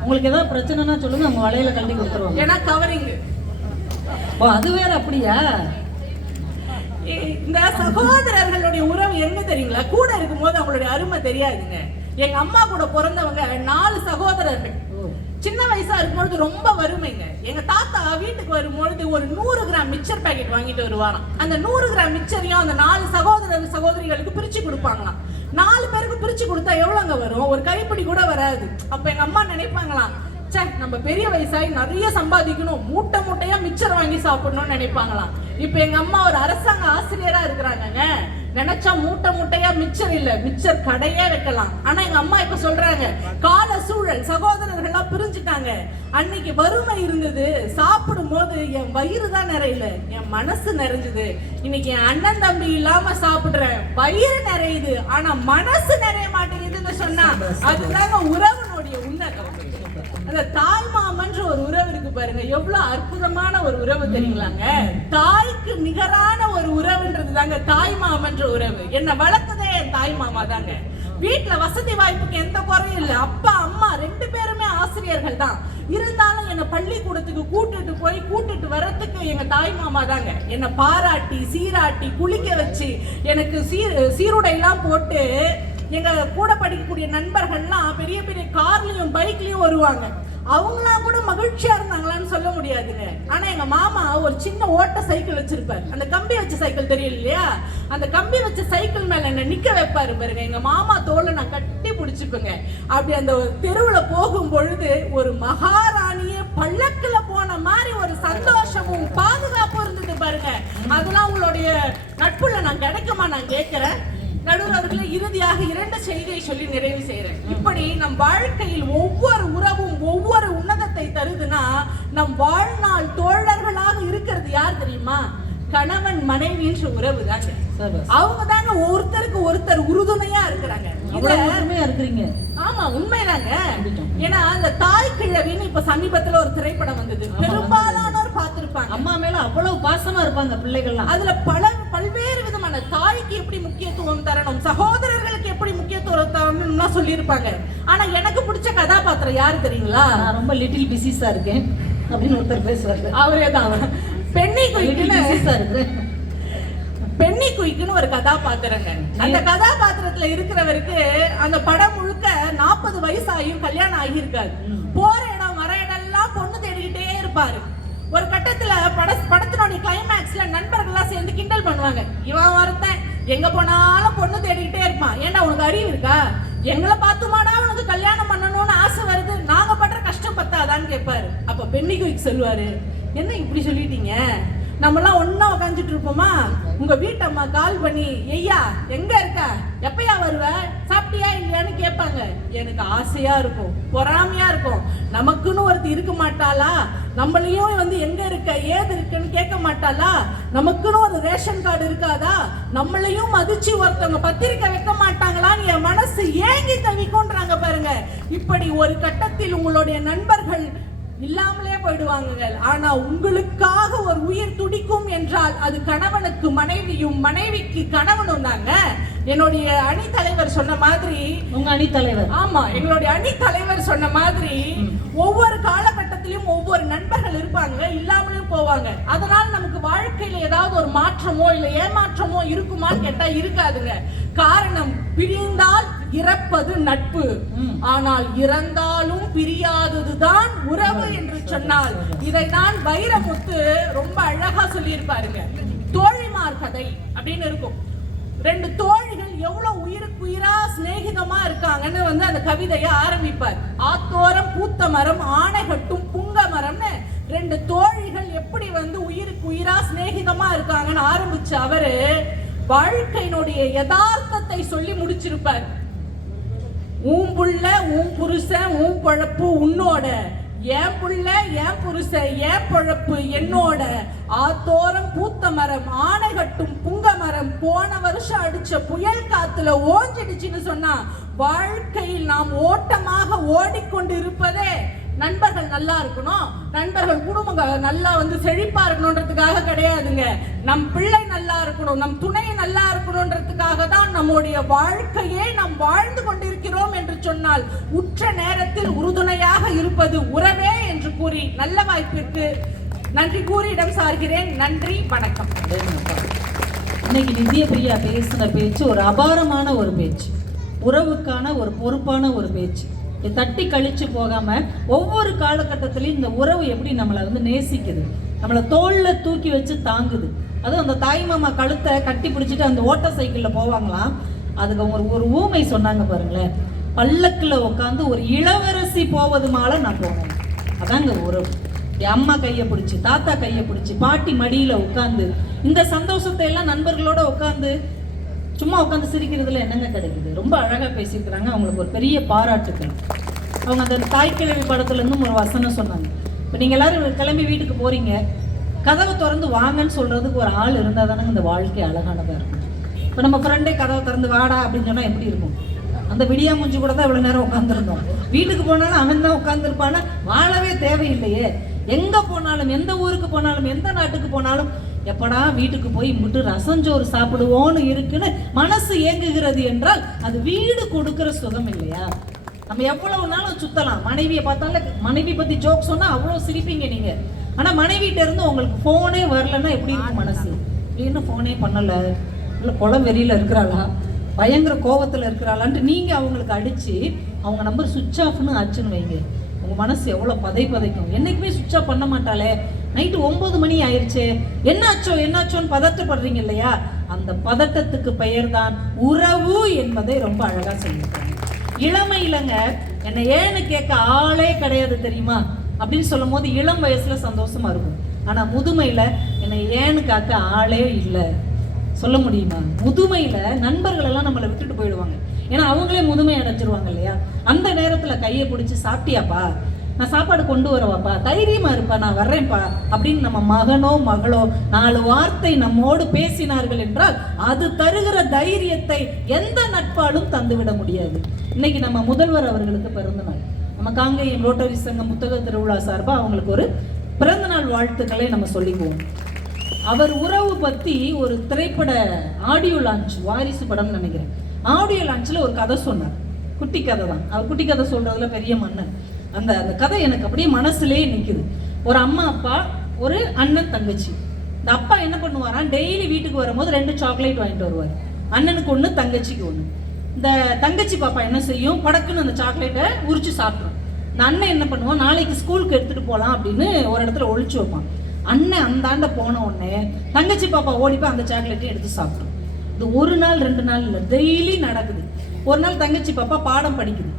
உங்களுக்கு ஏதாவது பிரச்சனைனா சொல்லுங்க, அவங்க வலையில கட்டி கொடுத்துருவாங்க. ஏன்னா கவரிங். ஓ, அது வேற அப்படியா? இந்த சகோதரர்களுடைய உறவு என்ன தெரியுங்களா? கூட இருக்கும் போது அவங்களுடைய அருமை தெரியாதுங்க. எங்க அம்மா கூட பிறந்தவங்க 4 சகோதரர்கள். சின்ன வயசா இருக்கும்பொழுது ரொம்ப வறுமைங்க. எங்க தாத்தா வீட்டுக்கு வரும்பொழுது ஒரு 100 கிராம் மிக்சர் பாக்கெட் வாங்கிட்டு வருவாராம். அந்த 100 கிராம் மிக்சரையும் அந்த 4 சகோதரிகளுக்கு பிரிச்சு கொடுப்பாங்களாம். 4 பேருக்கு பிரிச்சு கொடுத்தா எவ்வளவுங்க வரும்? ஒரு கைப்பிடி கூட வராது. அப்ப எங்க அம்மா நினைப்பாங்களாம், சே நம்ம பெரிய வயசாகி நிறைய சம்பாதிக்கணும், மூட்டை மூட்டையா மிக்சர் வாங்கி சாப்பிடணும்னு நினைப்பாங்களாம். இப்ப எங்க அம்மா ஒரு அரசாங்க ஆசிரியரா இருக்கிறாங்க. நினைச்சா மூட்டை மூட்டையா மிச்சர் இல்ல, மிச்சர் கடையே வைக்கலாம். ஆனா எங்க அம்மா இப்ப சொல்றாங்க, கால சூழல் சகோதரர்கள் எல்லாம் பிரிஞ்சுட்டாங்க. அன்னைக்கு வறுமை இருந்தது, சாப்பிடும் போது என் வயிறு தான் நிறையல, என் மனசு நிறைஞ்சது. இன்னைக்கு என் அண்ணன் தம்பி இல்லாம சாப்பிடுறேன், வயிறு நிறையுது ஆனா மனசு நிறைய மாட்டேங்குதுன்னு சொன்னா அதுதாங்க உறவுனுடைய உன்னதம். அந்த தாய் மாமன்ற ஒரு உறவு இருக்கு பாருங்க, எவ்வளவு அற்புதமான ஒரு உறவு தெரியுங்களாங்க. தாய்க்கு நிகரான ஒரு உறவுன்றது தாங்க தாய் மாமன்ற உறவு. என்ன வளர்த்ததே என் தாய் மாமா தாங்க. வீட்டுல வசதி வாய்ப்புக்கு எந்த குறையும் இல்லை. அப்பா அம்மா 2 பேருமே ஆசிரியர்கள் தான். இருந்தாலும் என்ன பள்ளிக்கூடத்துக்கு கூட்டிட்டு வரத்துக்கு எங்க தாய் மாமா தாங்க என்ன பாராட்டி சீராட்டி குளிக்க வச்சு எனக்கு சீருடை எல்லாம் போட்டு. எங்க கூட படிக்கக்கூடிய நண்பர்கள்லாம் பெரிய பெரிய கார்லயும் பைக்லயும் வருவாங்க. அவங்களாம் கூட மகிழ்ச்சியா இருந்தாங்களான்னு சொல்ல முடியாதுங்க. ஆனா எங்க மாமா ஒரு சின்ன ஓட்ட சைக்கிள் வச்சிருப்பாரு. அந்த கம்பி வச்ச சைக்கிள் தெரியும் இல்லையா? அந்த கம்பி வச்ச சைக்கிள் மேல என்ன நிக்க வைப்பாரு பாருங்க. எங்க மாமா தோலை நான் கட்டி பிடிச்சுப்பேங்க. அப்படி அந்த தெருவுல போகும் பொழுது ஒரு மகாராணியே பல்லக்குல போன மாதிரி ஒரு சந்தோஷமும் பாதுகாப்பும் இருந்தது பாருங்க. அதெல்லாம் உங்களுடைய நட்புல நான் கிடைக்குமா? நான் கேட்கிறேன். நடுவர்களே, இறுதியாக 2 செய்தியை சொல்லி நிறைவு செய்யறேன். இப்படி நம் வாழ்க்கையில் ஒவ்வொரு உறவும் ஒவ்வொரு உன்னதத்தை தருதுன்னா நம் வாழ்நாள் தோழர்களாக இருக்கிறது யார் தெரியுமா? கணவன் மனைவின்ற உறவு தாங்க. அவங்க தாங்க ஒருத்தருக்கு ஒருத்தர் உறுதுணையா இருக்கிறாங்க. ஆமா, உண்மைதாங்க. ஏன்னா அந்த தாய் கிழவின்னு இப்ப சமீபத்துல ஒரு திரைப்படம் வந்தது, பெரும்பாலானோர் பார்த்திருப்பாங்க. இருப்பாங்க. அம்மா மேல அவ்வளவு பாசமா இருப்பாங்க பிள்ளைகள்லாம். அதுல பல்வேறு விதமான தாய்க்கு எப்படி முக்கியத்துவம் தரணும், சகோதரர்களுக்கு எப்படி முக்கியத்துவம் தரணும்னா சொல்லியிருப்பாங்க. ஆனா எனக்கு பிடிச்ச கதாபாத்திரம் யாரு தெரியுங்களா? நான் ரொம்ப லிட்டில் பிஸிஸா இருக்கேன் அப்படின்னு ஒருத்தர் பேசுவாரு. அவரே தான். பெண்ணி குயிக்குன்னு ஒரு கதாபாத்திரங்க. அந்த கதாபாத்திரத்துல இருக்கிறவருக்கு அந்த படம் முழுக்க 40 வயசு ஆகியும் கல்யாணம் ஆகியிருக்காரு. போற இடம் வர இடம் எல்லாம் பொண்ணு தேடிக்கிட்டே இருப்பாரு. ஒரு கட்டத்துல படத்தினுடைய கிளைமேக்ஸ்ல நண்பர்கள்லாம் சேர்ந்து கிண்டல் பண்ணுவாங்க. இவன் ஒருத்தன் எங்க போனாலும் பொண்ணு தேடிக்கிட்டே இருப்பான், ஏன்டா உனக்கு அறிவு இருக்கா, எங்களை பார்த்துமாடா உனக்கு கல்யாணம் பண்ணணும்னு ஆசை வருது, நாங்க படுற கஷ்டம் பத்தாதான்னு கேட்பாரு. அப்ப பெண்ணி குயிக் சொல்லுவாரு, என்ன இப்படி சொல்லிட்டீங்க, நம்மலாம் ஒன்னா உட்காந்துட்டு இருப்போமா, உங்க வீட்டம்மா கால் பண்ணி ஐயா எங்க இருக்க, எப்பயா வருவ, சாப்பிட்டியா இல்லையான்னு கேட்பாங்க. எனக்கு ஆசையா இருக்கும், பொறாமையா இருக்கும், நமக்குன்னு ஒருத்தி இருக்க மாட்டாளா, நம்மளையும் வந்து எங்க இருக்க ஏது இருக்குன்னு கேட்க மாட்டாளா, நமக்குன்னு ஒரு ரேஷன் கார்டு இருக்காதா, நம்மளையும் மதிச்சு ஒருத்தவங்க பத்திரிக்கை வைக்க மாட்டாங்களான்னு என் மனசு ஏங்கி தவிக்கும்ன்றாங்க பாருங்க. இப்படி ஒரு கட்டத்தில் உங்களுடைய நண்பர்கள் இல்லாமலே போயிடுவாங்க. ஆனா உங்களுக்காக ஒரு உயிர் துடிக்கும் என்றால் அது கணவனுக்கு மனைவியும் மனைவிக்கு கணவனும் தாங்க. என்னுடைய அணி தலைவர் சொன்ன மாதிரி, உங்க அணி தலைவர்? ஆமா, எங்களுடைய அணி தலைவர் சொன்ன மாதிரி ஒவ்வொரு காலகட்டத்திலும் ஒவ்வொரு நண்பர்கள் இருப்பாங்க, இல்லாமலும் போவாங்க. அதனால நமக்கு வாழ்க்கையில ஏதாவது ஒரு மாற்றமோ இல்ல ஏமாற்றமோ இருக்குமான்னு கேட்டா இருக்காதுங்க. காரணம், பிரிந்தால் இறப்பது நட்பு, ஆனால் இறந்தாலும் பிரியாததுதான் உறவு என்று சொன்னால் இதைதான் வைரமுத்து ரொம்ப அழகா சொல்லியிருப்பாருங்க. தோழிமார் கதை அப்படின்னு இருக்கும். 2 தோழிகள் எவ்வளவு உயிருக்கு உயிரா சிநேகிதமா இருக்காங்கன்னு வந்து அந்த கவிதையை ஆரம்பிப்பார். ஆத்தோரம் பூத்த மரம் ஆணை கட்டும் புங்க மரம்னு 2 தோழிகள் எப்படி வந்து உயிருக்கு உயிரா சிநேகிதமா இருக்காங்கன்னு ஆரம்பிச்ச அவரு வாழ்க்கையினுடைய யதார்த்தத்தை சொல்லி முடிச்சிருப்பார். ஊம்புள்ள ஊம் புருஷன் ஊம் பொழப்பு உன்னோட, ஏன் புள்ள ஏன் புருஷன் ஏன் பொழப்பு என்னோட, ஆத்தோரம் பூத்த மரம் ஆணை கட்டும் புங்க மரம் போன வருஷம் அடிச்ச புயல் காத்துல ஓஞ்சிடுச்சுன்னு சொன்னா வாழ்க்கையில் நாம் ஓட்டமாக ஓடிக்கொண்டு இருப்பதே நண்பர்கள் நல்லா இருக்கணும், நண்பர்கள் குடும்பம் நல்லா வந்து செழிப்பா இருக்கணும்ன்றதுக்காக கிடையாதுங்க. நம் பிள்ளை நல்லா இருக்கணும், நம் துணை நல்லா இருக்கணும்ன்றதுக்காக தான் நம்முடைய வாழ்க்கையே நாம் வாழ்ந்து கொண்டிருக்கிறோம் என்று சொன்னால் உற்ற நேரத்தில் உறுதுணையாக இருப்பது உறவே என்று கூறி நல்ல வாய்ப்பிற்கு நன்றி கூறி இடம் சார்கிறேன். நன்றி, வணக்கம். இன்னைக்கு நித்ய பிரியா பேசின பேச்சு ஒரு அபாரமான ஒரு பேச்சு, உறவுக்கான ஒரு பொறுப்பான ஒரு பேச்சு. தட்டி கழிச்சு போகாம ஒவ்வொரு காலகட்டத்திலையும் இந்த உறவு எப்படி நம்மளை வந்து நேசிக்குது, நம்மளை தோல்ல தூக்கி வச்சு தாங்குது. அதுவும் அந்த தாய் மாமா கழுத்தை கட்டி பிடிச்சிட்டு அந்த ஓட்ட சைக்கிள்ல போவாங்களாம். அதுக்கு அவங்க ஒரு ஊமை சொன்னாங்க பாருங்களேன், பல்லக்குல உட்காந்து ஒரு இளவரசி போவது மாலை நான் போனேன். அதாங்க உறவு. என் அம்மா கையை பிடிச்சி, தாத்தா கையை பிடிச்சி, பாட்டி மடியில உட்காந்து இந்த சந்தோஷத்தை எல்லாம் நண்பர்களோட உட்காந்து சும்மா உட்காந்து சிரிக்கிறதுல என்னங்க கிடைக்குது. ரொம்ப அழகா பேசியிருக்கிறாங்க, அவங்களுக்கு ஒரு பெரிய பாராட்டுக்கள். அவங்க அந்த தாய்க்கிழவி படத்துல இருந்தும் ஒரு வசனம் சொன்னாங்க. இப்போ நீங்க எல்லாரும் கிளம்பி வீட்டுக்கு போறீங்க, கதவை திறந்து வாங்கன்னு சொல்றதுக்கு ஒரு ஆள் இருந்தால் தானே இந்த வாழ்க்கை அழகானதா இருக்கும். இப்போ நம்ம ஃப்ரெண்டே கதவை திறந்து வாடா அப்படின்னு சொன்னா எப்படி இருக்கும்? அந்த விடியா மூஞ்சி கூட தான் இவ்வளவு நேரம் உட்காந்துருந்தோம். வீட்டுக்கு போனாலும் அவன் தான் உட்காந்துருப்பானா, வாழவே தேவையில்லையே. எங்க போனாலும், எந்த ஊருக்கு போனாலும், எந்த நாட்டுக்கு போனாலும் எப்படா வீட்டுக்கு போய் முட்டு ரசஞ்சோறு சாப்பிடுவோன்னு இருக்குன்னு மனசு ஏங்குகிறது என்றால் அது வீடு கொடுக்கிற சுகம் இல்லையா? நம்ம எவ்வளவு நாளும் சுத்தலாம். மனைவியை பார்த்தாலும் மனைவி பத்தி ஜோக் சொன்னா அவ்வளவு சிரிப்பீங்க நீங்க. ஆனா மனைவிட்ட இருந்து உங்களுக்கு போனே வரலன்னா எப்படி இருக்கும் மனசு? இன்னும் போனே பண்ணல, இல்ல குளம் வெறியில இருக்கிறாளா, பயங்கர கோபத்துல இருக்கிறாளான்ட்டு நீங்க அவங்களுக்கு அடிச்சு அவங்க நம்பர் சுவிட்ச் ஆஃப்னு ஆச்சுன்னு வைங்க, உங்க மனசு எவ்வளவு பதைக்கும். என்னைக்குமே சுவிட்ச் ஆஃப் பண்ண மாட்டாளே, நைட்டு 9 மணி ஆயிடுச்சு, என்னாச்சோன்னு பதட்டப்படுறீங்க இல்லையா? அந்த பதட்டத்துக்கு பெயர் தான் உறவு என்பதை ரொம்ப அழகா சொல்லியிருக்காங்க. இளமையிலங்க என்னை ஏன்னு கேட்க ஆளே கிடையாது தெரியுமா அப்படின்னு சொல்லும் போது இளம் வயசுல சந்தோஷமா இருக்கும். ஆனா முதுமையில என்னை ஏன்னு காக்க ஆளே இல்லை சொல்ல முடியுமா? முதுமையில நண்பர்கள் எல்லாம் நம்மளை விட்டுட்டு போயிடுவாங்க. ஏன்னா அவங்களே முதுமை அடைஞ்சிருவாங்க இல்லையா? அந்த நேரத்துல கையை பிடிச்சி சாப்பிட்டியாப்பா, நான் சாப்பாடு கொண்டு வரவாப்பா, தைரியமா இருப்பா, நான் வர்றேன்ப்பா அப்படின்னு நம்ம மகனோ மகளோ 4 வார்த்தை நம்மோடு பேசினார்கள் என்றால் அது தருகிற தைரியத்தை எந்த நட்பாலும் தந்துவிட முடியாது. இன்னைக்கு நம்ம முதல்வர் அவர்களுக்கு பிறந்த நாள். நம்ம காங்கேயம் ரோட்டரி சங்கம் புத்தக திருவிழா சார்பா அவங்களுக்கு ஒரு பிறந்தநாள் வாழ்த்துக்களை நம்ம சொல்லிக்குவோம். அவர் உறவு பத்தி ஒரு திரைப்பட ஆடியோ லான்ச், வாரிசு படம்னு நினைக்கிறேன், ஆடியோ லான்ச்ல ஒரு கதை சொன்னார். குட்டி கதை தான், அவர் குட்டி கதை சொல்றதுல பெரிய மன்னன். அந்த அந்த கதை எனக்கு அப்படியே மனசுலயே நிக்குது. ஒரு அம்மா அப்பா, ஒரு அண்ணன் தங்கச்சி. இந்த அப்பா என்ன பண்ணுவாராம், டெய்லி வீட்டுக்கு வரும்போது 2 சாக்லேட் வாங்கிட்டு வருவார். அண்ணனுக்கு 1, தங்கச்சிக்கு 1. இந்த தங்கச்சி பாப்பா என்ன செய்யும், படக்குன்னு அந்த சாக்லேட்டை உரிச்சு சாப்பிடும். இந்த அண்ணன் என்ன பண்ணுவான், நாளைக்கு ஸ்கூலுக்கு எடுத்துட்டு போகலாம் அப்படின்னு ஒரு இடத்துல ஒழிச்சு வைப்பான். அண்ணன் அந்தாண்ட போன உடனே தங்கச்சி பாப்பா ஓடி போய் அந்த சாக்லேட்டையும் எடுத்து சாப்பிடும். இது 1 நாள் 2 நாள் இல்லை, டெய்லி நடக்குது. ஒரு நாள் தங்கச்சி பாப்பா பாடம் படிக்குது,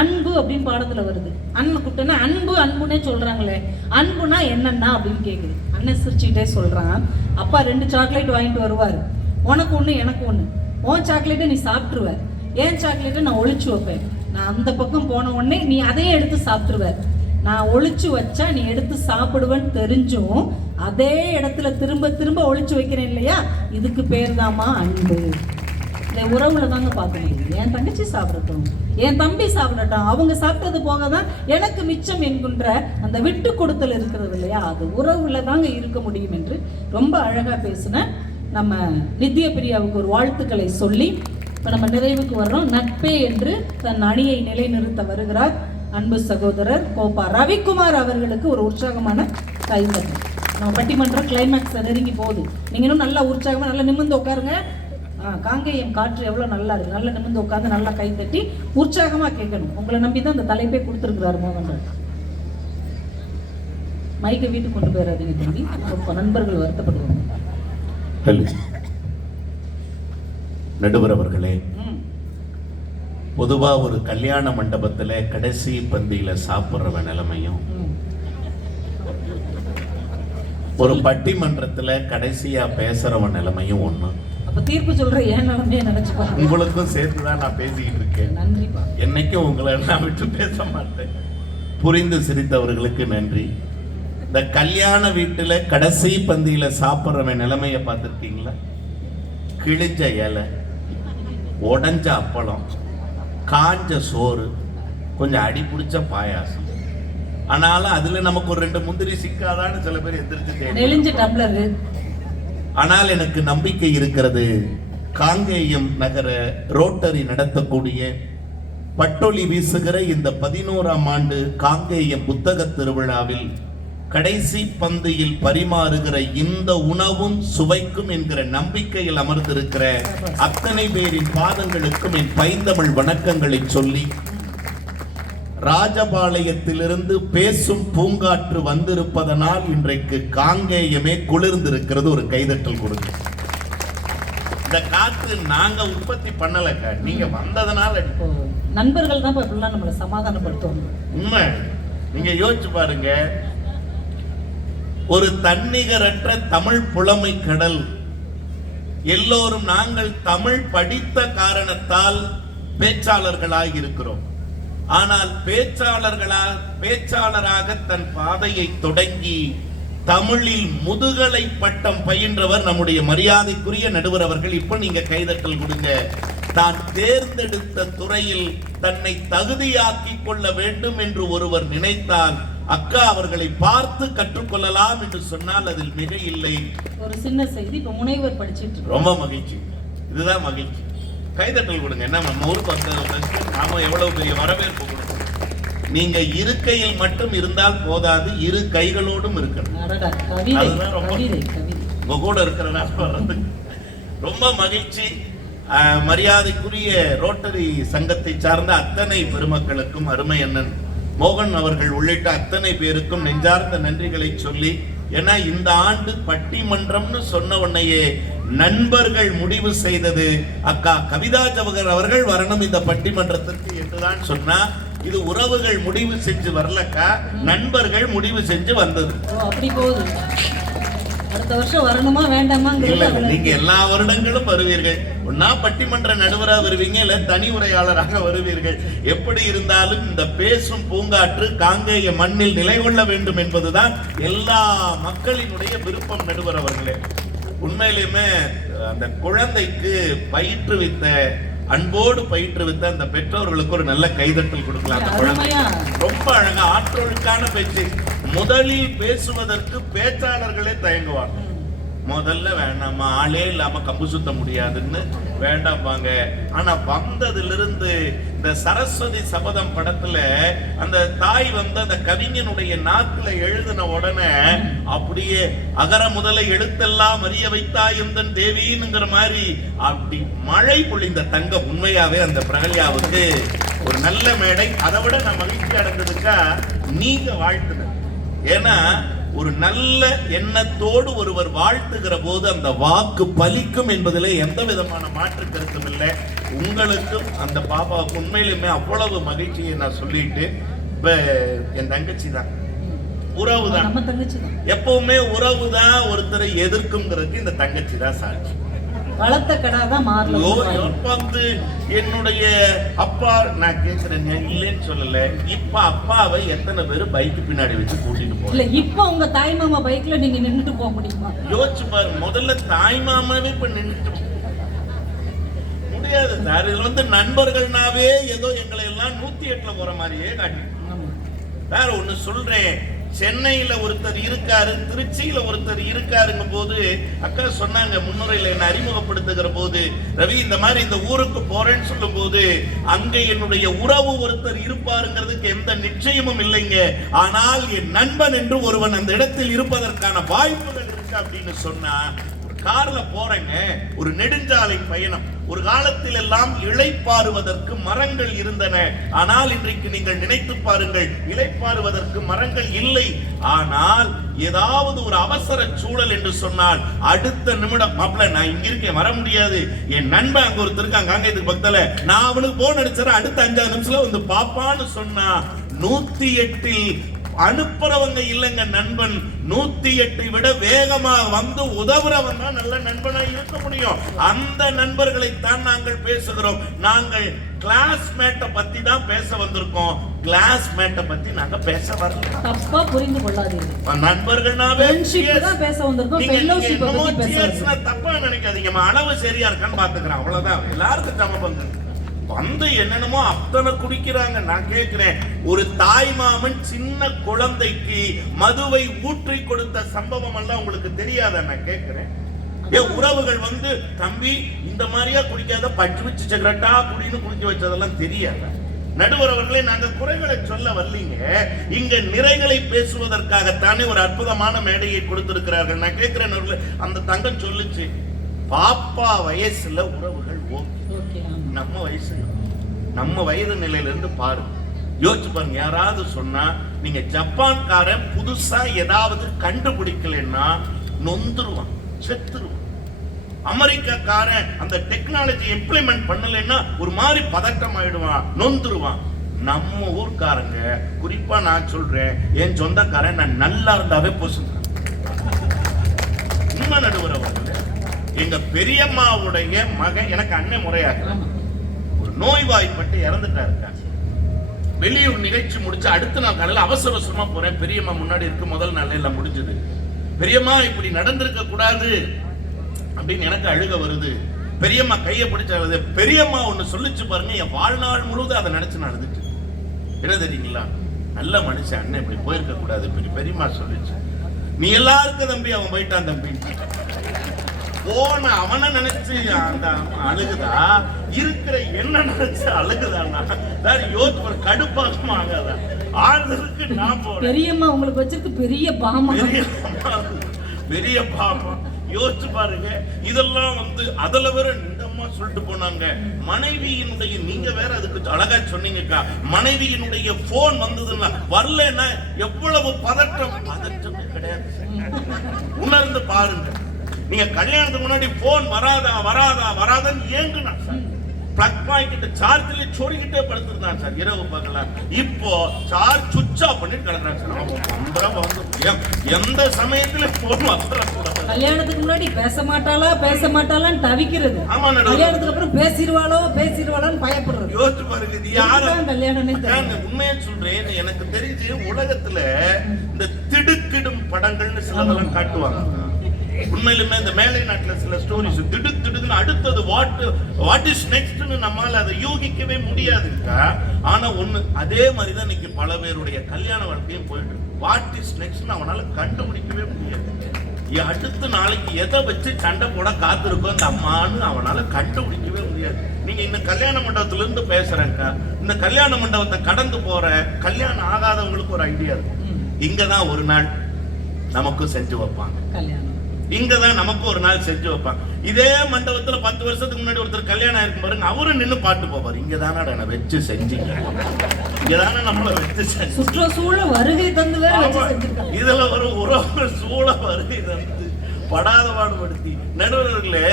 அன்பு அப்படின்னு பாடத்துல வருது. அண்ணன் கூப்பிட்டேன்னா அன்புன்னே சொல்றாங்களே, அன்புனா என்னன்னா அப்படின்னு கேக்குது. அண்ணன் சிரிச்சுக்கிட்டே சொல்றான், அப்பா 2 சாக்லேட் வாங்கிட்டு வருவாரு, உனக்கு 1 எனக்கு 1. உன் சாக்லேட்டை நீ சாப்பிட்டுருவ, ஏன் சாக்லேட்டை நான் ஒழிச்சு வைப்பேன். நான் அந்த பக்கம் போன உடனே நீ அதையே எடுத்து சாப்பிட்டுருவ. நான் ஒழிச்சு வச்சா நீ எடுத்து சாப்பிடுவேன்னு தெரிஞ்சும் அதே இடத்துல திரும்ப திரும்ப ஒழிச்சு வைக்கிறேன் இல்லையா, இதுக்கு பேர் தாமா அன்பு. இந்த உறவுல தாங்க பார்க்க முடியும். என் தங்கச்சி சாப்பிடட்டும், என் தம்பி சாப்பிடட்டும், அவங்க சாப்பிட்டது போக தான் எனக்கு மிச்சம் என்கின்ற அந்த விட்டு கொடுத்தல் இருக்கிறது இல்லையா, அது உறவுல தாங்க இருக்க முடியும் என்று ரொம்ப அழகா பேசின நம்ம நித்ய பிரியாவுக்கு ஒரு வாழ்த்துக்களை சொல்லி இப்போ நம்ம நிறைவுக்கு வர்றோம். நட்பே என்று தன் அணியை நிலைநிறுத்த வருகிறார் அன்பு சகோதரர் கோப்பா ரவிக்குமார் அவர்களுக்கு ஒரு உற்சாகமான கைதட்டல். நம்ம பட்டிமன்றம் கிளைமேக்ஸ் நெருங்கி போகுது. நீங்க இன்னும் நல்லா உற்சாகமா நல்லா நிமிர்ந்து உட்காருங்க. காங்கேயம் காற்று எவ்வளவு நல்லா இருக்கு, நல்லா நிமிர்ந்து உட்கார்ந்து நல்லா கை தட்டி உற்சாகமா கேட்கணும். உங்களை நம்பி தான் அந்த தலைப்பே கொடுத்துருக்கிறாரு மோகன். மைக்கை வீட்டுக்கு கொண்டு போயிடாதீங்க தம்பி, நண்பர்கள் வருத்தப்படுவாங்க. நடுவர் அவர்களே, பொதுவா ஒரு கல்யாண மண்டபத்துல கடைசி பந்தியில சாப்பிடுற நிலைமையும், ஒரு பட்டிமன்றத்துல கடைசியா பேசுறவன் நிலைமையும் ஒண்ணு. அப்ப தீர்ப்பு சொல்ற ஏன் நிலைமையை நினைச்சு பாருங்க. உங்களுக்கும் சேர்த்துதான் நான் பேசிக்கிட்டு இருக்கேன். நன்றிப்பா. என்னைக்கும் உங்களை நான் விட்டு பேச மாட்டேன். புரிந்து சிரித்தவர்களுக்கு நன்றி. இந்த கல்யாண வீட்டுல கடைசி பந்தியில சாப்பிடுறவன் நிலைமைய பார்த்திருக்கீங்களா? கிழிஞ்ச இலை, உடஞ்ச அப்பளம், காஞ்ச சோறு, கொஞ்சம் அடி பிடிச்ச பாயாசம். ஆனாலும் அதுல நமக்கு ஒரு 2 முந்திரி சிக்காதான்னு சில பேர் எந்திரிச்சு. ஆனால் எனக்கு நம்பிக்கை இருக்கிறது, காங்கேயம் நகர ரோட்டரி நடத்தக்கூடிய பட்டொளி வீசுகிற இந்த 11ஆம் ஆண்டு காங்கேயம் புத்தக திருவிழாவில் கடைசி பந்தியில் பரிமாறுகிற இந்த உணவும் சுவைக்கும் என்கிற நம்பிக்கையில் அமர்ந்திருக்கிற அத்தனை பேரின் பாதங்களுக்கும் என் பைந்தமிழ் வணக்கங்களை சொல்லி, ராஜபாளையத்திலிருந்து பேசும் பூங்காற்று வந்திருப்பதனால் இன்றைக்கு காங்கேயமே குளிர்ந்திருக்கிறது. ஒரு கைதட்டல் கொடுங்க. இந்த காற்று நாங்க உற்பத்தி பண்ணலக்கா, நீங்க வந்ததனால. நண்பர்கள் தான் இப்படிலாம் நம்மளை சமாதானப்படுத்துவாங்க. உண்மை. நீங்க யோசிச்சு பாருங்க, ஒரு தன்னிகரற்ற தமிழ் புலமை கடல். எல்லோரும் நாங்கள் தமிழ் படித்த காரணத்தால் பேச்சாளர்களாக இருக்கிறோம். ஆனால் பேச்சாளராக தன் பாதையை தொடங்கி தமிழில் முதுகலை பட்டம் பயின்றவர் நம்முடைய மரியாதைக்குரிய நடுவர் அவர்கள். இப்ப நீங்க கைதட்டல் கொடுங்க. தான் தேர்ந்தெடுத்த துறையில் தன்னை தகுதியாக்கிக் கொள்ள வேண்டும் என்று ஒருவர் நினைத்தால் அக்கா அவர்களை பார்த்து கற்றுக்கொள்ளலாம் என்று சொன்னால் அதில் மிக இல்லை. ஒரு சின்ன செய்தி, இப்ப முனைவர் படிச்சிட்டு ரொம்ப மகிழ்ச்சி. இதுதான் மகிழ்ச்சி. கைதட்டல் கொடுங்க. என்ன நம்ம ஊருக்கு நாம எவ்வளவு பெரிய வரவேற்பு கொடுக்கணும். நீங்க இருக்கையில் மட்டும் இருந்தால் போதாது, இரு கைகளோடும் இருக்கணும். அதுதான் ரொம்ப உங்க கூட இருக்கிற ரொம்ப மகிழ்ச்சி. மரியாதைக்குரிய ரோட்டரி சங்கத்தை சார்ந்த அத்தனை பெருமக்களுக்கும், அருமை அண்ணன் மோகன் அவர்கள் உள்ளிட்ட அத்தனை பேருக்கும் நெஞ்சார்ந்த நன்றிகளை சொல்லி, ஏன்னா இந்த ஆண்டு பட்டிமன்றம்னு சொன்ன உடனேயே நண்பர்கள் முடிவு செய்தது அக்கா கவிதா ஜவஹர் அவர்கள் வரணும் இந்த பட்டிமன்றத்திற்கு என்றுதான் சொன்னா. இது உறவுகள் முடிவு செஞ்சு வரலக்கா, நண்பர்கள் முடிவு செஞ்சு வந்தது. அப்படி போகுது. அடுத்த வருஷம் வரணுமா வேண்டாமா? நீங்க எல்லா வருடங்களும் வருவீர்கள். ஒன்னா பட்டிமன்ற நடுவராக வருவீங்க, இல்ல தனி உரையாளராக வருவீர்கள். எப்படி இருந்தாலும் இந்த பேசும் பூங்காற்று காங்கேய மண்ணில் நிலை கொள்ள வேண்டும் என்பதுதான் எல்லா மக்களினுடைய விருப்பம். நடுவர் அவர்களே, உண்மையிலுமே அந்த குழந்தைக்கு பயிற்றுவித்த அன்போடு பயிற்றுவித்த அந்த பெற்றோர்களுக்கு ஒரு நல்ல கைதட்டல் கொடுக்கலாம். அந்த குழந்தை அருமையா. ரொம்ப அழகா ஆற்றொழுக்கான பேச்சு. முதலில் பேசுவதற்கு பேச்சாளர்களே தயங்குவாங்க. முதல்ல வேண்டாமா, ஆளே இல்லாம கம்பு சுத்த முடியாதுன்னு வேண்டாம்பாங்க. ஆனா வந்ததிலிருந்து இந்த சரஸ்வதி சபதம் படத்துல அந்த தாய் வந்து அந்த கவிஞனுடைய நாக்குல எழுதின உடனே அப்படியே அகர முதல எழுத்தெல்லாம் அறிய வைத்தாய் எந்தன் தேவின்னுங்கிற மாதிரி அப்படி மழை பொழிந்த தங்கம். உண்மையாவே அந்த பிரகல்யாவுக்கு ஒரு நல்ல மேடை. அதை விட நான் மகிழ்ச்சி அடைந்ததுக்கா நீங்க வாழ்த்துன. ஏன்னா ஒரு நல்ல எண்ணத்தோடு ஒருவர் வாழ்த்துகிற போது அந்த வாக்கு பலிக்கும் என்பதிலே எந்த விதமான மாற்று கருத்தும் இல்லை. உங்களுக்கும் அந்த பாப்பாவுக்கு உண்மையிலுமே அவ்வளவு மகிழ்ச்சியை நான் சொல்லிட்டு, இப்ப என் தங்கச்சி தான், உறவு தான், நம்ம தங்கச்சி தான். எப்பவுமே உறவு தான் ஒருத்தரை எதிர்க்குங்கிறதுக்கு இந்த தங்கச்சி தான் சாட்சி. வளர்த்த கடை தான் மாறல. வந்து என்னுடைய அப்பா, நான் கேட்கிறேன் இல்லைன்னு சொல்லல, இப்ப அப்பாவை எத்தனை பேர் பைக்கு பின்னாடி வச்சு கூட்டிட்டு போறோம். இல்ல இப்ப உங்க தாய் மாமா பைக்ல நீங்க நின்னுட்டு போக முடியுமா? யோசிச்சு பாருங்க. முதல்ல தாய் மாமாவே இப்ப நின்றுட்டு முடியாது சார். இதுல வந்து நண்பர்கள்னாவே ஏதோ எங்களை எல்லாம் 108ல போற மாதிரியே காட்டி. வேற ஒண்ணு சொல்றேன், சென்னையில ஒருத்தர் இருக்காரு, திருச்சியில ஒருத்தர் இருக்காருங்க போது அக்கா சொன்னாங்க முன்னுரையில என்ன அறிமுகப்படுத்துகிற போது, ரவி இந்த மாதிரி இந்த ஊருக்கு போறேன்னு சொல்லும் போது அங்க என்னுடைய உறவு ஒருத்தர் இருப்பாருங்கிறதுக்கு எந்த நிச்சயமும் இல்லைங்க, ஆனால் என் நண்பன் என்று ஒருவன் அந்த இடத்தில் இருப்பதற்கான வாய்ப்புகள் இருக்கு அப்படின்னு சொன்னா. கார்ல போறேங்க, ஒரு நெடுஞ்சாலை பயணம். ஒரு காலத்தில் எல்லாம் இளைப்பாறுவதற்கு மரங்கள் இருந்தன. ஆனால் இன்றைக்கு நீங்கள் நினைத்து பாருங்கள், இளைப்பாறுவதற்கு மரங்கள் இல்லை. ஆனால் ஏதாவது ஒரு அவசர சூழல் என்று சொன்னால் அடுத்த நிமிடம், மாப்பிள்ள நான் இங்க இருக்கேன் வர முடியாது, என் நண்பன் அங்க ஒருத்தர் இருக்காங்க அங்க இதுக்கு பக்கத்துல, நான் அவனுக்கு போன் அடிச்சேன் அடுத்த 5 நிமிஷத்துல வந்து பாப்பான்னு சொன்னா 108 அனுப்புறவங்க இல்லைங்க நண்பன். 108 விட வேகமா வந்து உதவுறவன் தான் நல்ல நண்பனா இருக்க முடியும். அந்த நண்பர்களைத்தான் நாங்கள் பேசுகிறோம். நாங்கள் கிளாஸ்மேட்டை பத்தி தான் பேச வந்திருக்கோம். கிளாஸ்மேட்டை பத்தி நாங்க பேச வரல. தப்பா புரிந்து கொள்ளாதீங்க. நண்பர்கள்னாவே தான் பேச வந்திருக்கோம். ஃபெல்லோஷிப் பத்தி பேச தப்பா நினைக்காதீங்க. அளவு சரியா இருக்கான்னு பாத்துக்கிறேன், அவ்வளவுதான். எல்லாருக்கும் சம பங்கு. வந்து என்னென்னமோ அத்தனை குடிக்கிறாங்க. நான் கேட்கிறேன், ஒரு தாய் மாமன் சின்ன குழந்தைக்கு மதுவை ஊற்றி கொடுத்த சம்பவம் எல்லாம் உங்களுக்கு தெரியாத? நான் கேட்கிறேன். உறவுகள் வந்து தம்பி இந்த மாதிரியா குடிக்காத, பட்டு வச்சு சிகரெட்டா குடின்னு குடிக்க வச்சதெல்லாம் தெரியாத? நடுவர் அவர்களே, நாங்க குறைகளை சொல்ல வரலீங்க, இங்க நிறைகளை பேசுவதற்காகத்தானே ஒரு அற்புதமான மேடையை கொடுத்திருக்கிறார்கள். நான் கேட்கிறேன், அந்த தங்கம் சொல்லுச்சு, பாப்பா வயசுல உறவுகள் ஓகே, நம்ம வயசு நம்ம வயது நிலையில இருந்து பாருங்க, யோசிச்சு பாருங்க. யாராவது சொன்னா நீங்க ஜப்பான்காரன் புதுசா ஏதாவது கண்டுபிடிக்கலன்னா நொந்துருவான், செத்துருவான். அமெரிக்காக்காரன் அந்த டெக்னாலஜி இம்ப்ளிமெண்ட் பண்ணலன்னா ஒரு மாதிரி பதட்டம் ஆயிடுவான், நொந்துருவான். நம்ம ஊர்க்காரங்க, குறிப்பா நான் சொல்றேன், என் சொந்தக்காரன் நான் நல்லா இருந்தாவே பொசுங்க. உண்மை நடுவரவர்கள், எங்க பெரியம்மாவுடைய மகன், எனக்கு அண்ணன் முறையாக ஒரு நோய்வாய்ப்பட்டு இறந்துட்டாரு. வெளியூர் நிகழ்ச்சி முடிச்சு அடுத்த நாள் காலையில் அவசர அவசரமா போறேன். பெரியம்மா முன்னாடி இருக்கு. முதல் நாள் எல்லாம் முடிஞ்சது. பெரியம்மா இப்படி நடந்திருக்க கூடாது அப்படின்னு எனக்கு அழுக வருது. பெரியம்மா கையை பிடிச்ச அழுது. பெரியம்மா ஒண்ணு சொல்லிச்சு பாருங்க, என் வாழ்நாள் முழுவதும் அதை நினைச்சு நான் அழுதுச்சு. என்ன தெரியுங்களா, நல்ல மனுஷன் அண்ணன் இப்படி போயிருக்க கூடாது. பெரியம்மா சொல்லிச்சு, நீ எல்லாருக்கும் தம்பி அவன் போயிட்டான் தம்பி. போன அவனை நினைச்சு அந்த அழுகுதா, இருக்கிற என்ன நினைச்சு அழுகுதான்னா யோசிச்சு ஒரு கடுப்பாகமா ஆகாதா? ஆளுக்கு நான் போறேன். பெரியம்மா உங்களுக்கு வச்சிருக்கு பெரிய பாமா, பெரிய பாமா. யோசிச்சு பாருங்க. இதெல்லாம் வந்து அதுல வேற இந்த அம்மா சொல்லிட்டு போனாங்க, மனைவியினுடைய, நீங்க வேற அதுக்கு அழகா சொன்னீங்கக்கா, மனைவியினுடைய போன் வந்ததுன்னா வரலன்னா எவ்வளவு பதட்டம். பதட்டமே கிடையாது, உணர்ந்து பாருங்க. நீங்க கல்யாணத்துக்கு முன்னாடி போன் வராதா வராதா வராதான்னு ஏங்குனா சார். பிளக் பாயிண்ட் சார்ஜ்ல சொருகிட்டே படுத்துருந்தான் சார் இரவு பகல. இப்போ சார்ஜ் சுவிட்ச் ஆஃப் பண்ணிட்டு கிடக்குறாங்க சார். எந்த சமயத்துல போன் வந்துடக்கூடாது. கல்யாணத்துக்கு முன்னாடி பேச மாட்டாளான்னு தவிக்கிறது. ஆமா, கல்யாணத்துக்கு அப்புறம் பேசிடுவாளோன்னு பயப்படுறது. யோசிச்சு பாருங்க, இது யாரும் கல்யாணமே உண்மையா சொல்றேன். எனக்கு தெரிஞ்சு உலகத்துல இந்த திடுக்கிடும் படங்கள்னு சிலதெல்லாம் காட்டுவாங்க. உண்மையிலுமே இந்த மேலை நாட்டுல சில ஸ்டோரிஸ் திடுன்னு அடுத்தது வாட் இஸ் நெக்ஸ்ட்னு நம்மால அதை யூகிக்கவே முடியாதுக்கா. ஆனா ஒண்ணு, அதே மாதிரிதான் இன்னைக்கு பல பேருடைய கல்யாண வாழ்க்கையும் போயிட்டு இருக்கு. வாட் இஸ் நெக்ஸ்ட்னு அவனால கண்டுபிடிக்கவே முடியாது. அடுத்த நாளைக்கு எதை வச்சு சண்டை போட காத்திருக்கோம் அந்த அம்மான்னு அவனால கண்டுபிடிக்கவே முடியாது. நீங்க இந்த கல்யாண மண்டபத்துல இருந்து பேசுறேன்க்கா, இந்த கல்யாண மண்டபத்தை கடந்து போற கல்யாணம் ஆகாதவங்களுக்கு ஒரு ஐடியா இருக்கு. இங்கதான் ஒரு நாள் நமக்கு செஞ்சு வைப்பாங்க கல்யாணம், இங்கதான் நமக்கு ஒரு நாள் செஞ்சு வைப்பாங்க. இதே மண்டபத்துல 10 வருஷத்துக்கு முன்னாடி ஒருத்தர் கல்யாணம் ஆயிருக்கும் பாருங்க, அவரு நின்னு பாட்டு போவார், இங்கதானே வச்சு செஞ்சீங்க, இங்கதானே நம்மள வச்சு செஞ்சு. சுற்றுச்சூழ வருகை தந்து வேற வச்சு செஞ்சிருக்காங்க. இதுல ஒரு உறவு சூழ வருகை தந்து படாத பாடுபடுத்தி. நடுவர்களே,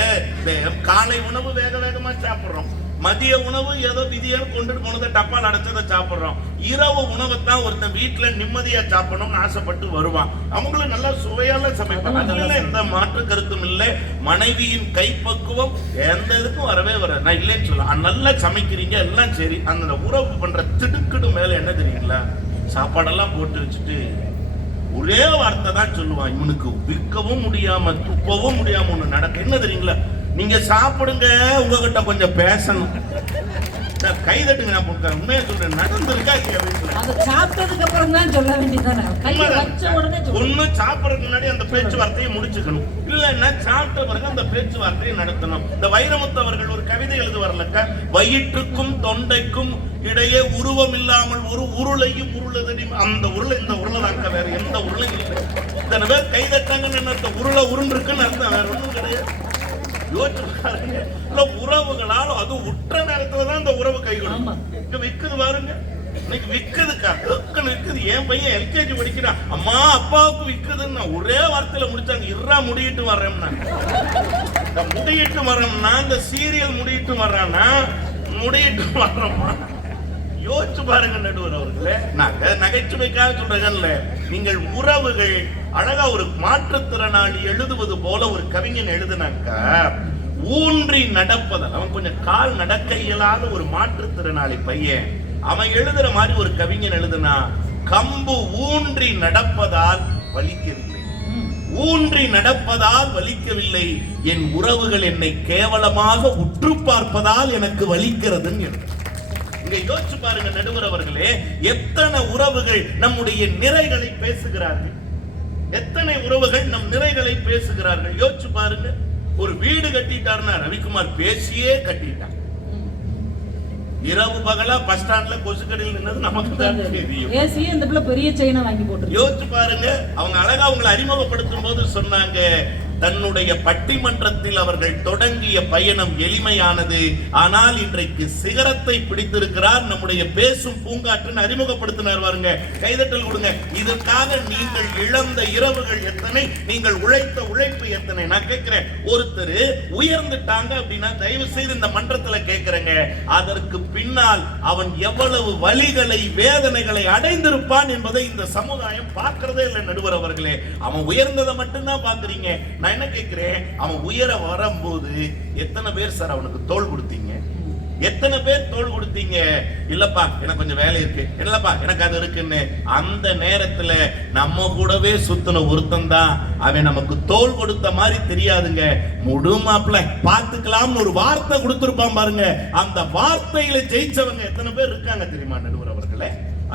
காலை உணவு வேக வேகமா சாப்பிடுறோம், மதிய உணவு ஏதோ விதியான கொண்டுட்டு போனதை டப்பால் அடைச்சதை சாப்பிடுறோம். இரவு உணவைத்தான் ஒருத்தன் வீட்டுல நிம்மதியா சாப்பிடணும்னு ஆசைப்பட்டு வருவான். அவங்களும் நல்லா சுவையால சமைப்பாங்க, அதுல எந்த மாற்று கருத்தும் இல்லை. மனைவியின் கைப்பக்குவம் எந்த இதுக்கும் வரவே வராது, நான் இல்லைன்னு சொல்லலாம். நல்லா சமைக்கிறீங்க எல்லாம் சரி, அந்த உறவு பண்ற திடுக்கிடு மேல என்ன தெரியுங்களா, சாப்பாடெல்லாம் போட்டு வச்சுட்டு ஒரே வார்த்தை தான் சொல்லுவான், இவனுக்கு விற்கவும் முடியாம துப்பவும் முடியாம ஒண்ணு நடக்க. என்ன தெரியுங்களா, நீங்க சாப்பிடுங்க, உங்ககிட்ட கொஞ்சம் பேசணும். கை தட்டுங்க, நான் உண்மையா சொல்றேன், நடந்திருக்கா அதை சாப்பிட்டதுக்கு அப்புறம் தான் சொல்ல வேண்டியதானே. ஒண்ணு சாப்பிடறதுக்கு முன்னாடி அந்த பேச்சுவார்த்தையை முடிச்சுக்கணும், இல்லைன்னா சாப்பிட்ட பிறகு அந்த பேச்சுவார்த்தையை நடத்தணும். இந்த வைரமுத்து அவர்கள் ஒரு கவிதை எழுதுவார்லக்கா, வயிற்றுக்கும் தொண்டைக்கும் இடையே உருவம் இல்லாமல் ஒரு உருளையும் உருளதடி, அந்த உருளை இந்த உருளை தாங்க, வேற எந்த உருளையும் இல்லை. இத்தனை பேர் கை தட்டாங்கன்னு அர்த்தம், உருளை உருண்டுருக்குன்னு அர்த்தம், வேற ஒன்றும் கிடையாது. உறவுகளால் அது உற்ற நேரத்துலதான் இந்த உறவு கை கொடுக்கும். விக்குது பாருங்க, இன்னைக்கு விக்குதுக்கா, விக்குது. என் பையன் எல்கேஜி படிக்கிறான், அம்மா அப்பாவுக்கு விக்குதுன்னு ஒரே வார்த்தையில முடிச்சாங்க. இருறா முடியிட்டு வர்றேன்னா, முடியிட்டு வர்றோம்னா இந்த சீரியல் முடியிட்டு வர்றான்னா முடியிட்டு வர்றோமா, யோசிச்சு பாருங்க நடுவர் அவர்களே. நாங்க நகைச்சுவைக்காக சொல்றேன்ல, நீங்கள் உறவுகள் அழகா ஒரு மாற்றுத்திறனாளி எழுதுவது போல ஒரு கவிஞன் எழுதுனாக்கா, ஊன்றி நடப்பதால், அவன் கொஞ்சம் கால் நடக்க இயலாத ஒரு மாற்றுத்திறனாளி பையன், அவன் எழுதுற மாதிரி ஒரு கவிஞன் எழுதுனா, கம்பு ஊன்றி நடப்பதால் வலிக்கவில்லை, ஊன்றி நடப்பதால் வலிக்கவில்லை, என் உறவுகள் என்னை கேவலமாக உற்று பார்ப்பதால் எனக்கு வலிக்கிறதுன்னு எழுது. யோசிச்சு பாருங்க நடுவர் அவர்களே, எத்தனை உறவுகள் நம்முடைய நிறைகளை பேசுகிறார்கள், எத்தனை உறவுகள் நம் நிறைகளை பேசுகிறார்கள். யோசிச்சு பாருங்க, ஒரு வீடு கட்டிட்டாருன்னா ரவிக்குமார் பேசியே கட்டிட்டான். இரவு பகலா பஸ் ஸ்டாண்ட்ல கொசுக்கடையில் நின்னது நமக்கு தான் தெரியும். ஏசியே இந்த பிள்ளை பெரிய செயினை வாங்கி போட்டு. யோசிச்சு பாருங்க, அவங்க அழகா அவங்களை அறிமுகப்படுத்தும் போது சொன்னாங்க, தன்னுடைய பட்டிமன்றத்தில் அவர்கள் தொடங்கிய பயணம் எளிமையானது, ஆனால் இன்றைக்கு சிகரத்தை பிடித்திருக்கிறார் நம்முடைய பேசும் பூங்காற்றுன்னு அறிமுகப்படுத்தினார். பாருங்க, கைதட்டல் கொடுங்க. இதற்காக நீங்கள் இழந்த இரவுகள் எத்தனை, நீங்கள் உழைத்த உழைப்பு எத்தனை. நான் கேட்கிறேன், ஒருத்தர் உயர்ந்துட்டாங்க அப்படின்னா தயவு செய்து இந்த மன்றத்துல கேட்கிறேங்க, அதற்கு பின்னால் அவன் எவ்வளவு வலிகளை வேதனைகளை அடைந்திருப்பான் என்பதை இந்த சமுதாயம் பார்க்கிறதே இல்லை நடுவர் அவர்களே. அவன் உயர்ந்ததை மட்டும்தான் பாக்குறீங்க. நான் என்ன கேட்கிறேன், அவன் உயர வரும்போது எத்தனை பேர் சார் அவனுக்கு தோள் கொடுத்தீங்க, எத்தனை பேர் தோள் கொடுத்தீங்க? இல்லப்பா எனக்கு கொஞ்சம் வேலை இருக்கு, இல்லப்பா எனக்கு அது இருக்குன்னு. அந்த நேரத்துல நம்ம கூடவே சுத்தின ஒருத்தன் தான் அவன் நமக்கு தோள் கொடுத்த மாதிரி தெரியாதுங்க. முடுமாப்ல பாத்துக்கலாம்னு ஒரு வார்த்தை கொடுத்திருப்பான் பாருங்க, அந்த வார்த்தையில ஜெயிச்சவங்க எத்தனை பேர் இருக்காங்க தெரியுமா நடுவர் அவர்களே?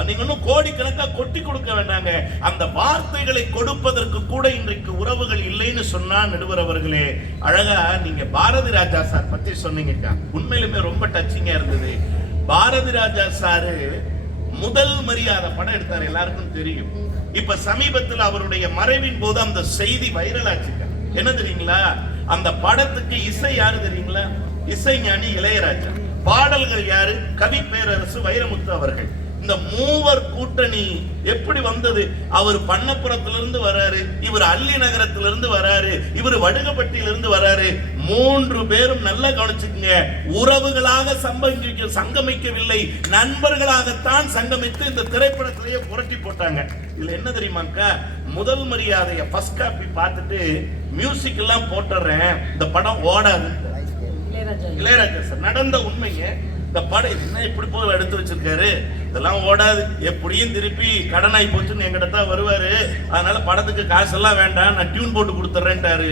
நீங்க ஒன்னும் கோடிக்கணக்கா கொட்டி கொடுக்க வேண்டாங்க, அந்த வார்த்தைகளை கொடுப்பதற்கு கூட இன்றைக்கு உறவுகள் இல்லைன்னு சொன்னா நடுவர் அவர்களே. அழகா நீங்க பாரதி ராஜா சார் பத்தி சொன்னீங்கக்கா, உண்மையிலுமே ரொம்ப டச்சிங்கா இருந்தது. பாரதி ராஜா சாரு முதல் மரியாதை படம் எடுத்தார், எல்லாருக்கும் தெரியும். இப்ப சமீபத்தில் அவருடைய மறைவின் போது அந்த செய்தி வைரல் ஆச்சுக்கா. என்ன தெரியுங்களா, அந்த படத்துக்கு இசை யாரு தெரியுங்களா? இசைஞானி இளையராஜா. பாடல்கள் யாரு? கவி பேரரசு வைரமுத்து அவர்கள். இந்த மூவர் கூட்டணி எப்படி வந்தது? அவர் பண்ணப்புறத்திலிருந்து வராரு, இவர் அள்ளி நகரத்திலிருந்து வராரு, இவர் வடுகப்பட்டியிலிருந்து வராரு. 3 பேரும் நல்லா கவனிச்சுக்குங்க, உறவுகளாக சங்கமிக்கவில்லை, நண்பர்களாகத்தான் சங்கமித்து இந்த திரைப்படத்திலேயே புரட்டி போட்டாங்க. இதுல என்ன தெரியுமாக்கா, முதல் மரியாதைய ஃபர்ஸ்ட் காப்பி பார்த்துட்டு மியூசிக் எல்லாம் போட்டுறேன், இந்த படம் ஓடாது. இளையராஜா சார் நடந்த உண்மைங்க. இந்த படம் என்ன இப்படி போய் எடுத்து வச்சிருக்காரு, இதெல்லாம் ஓடாது, எப்படியும் திருப்பி கடன் ஆகி போச்சுன்னு என்கிட்ட தான் வருவாரு, அதனால படத்துக்கு காசெல்லாம் வேண்டாம், நான் டியூன் போட்டு கொடுத்துட்றேன்ட்டாரு.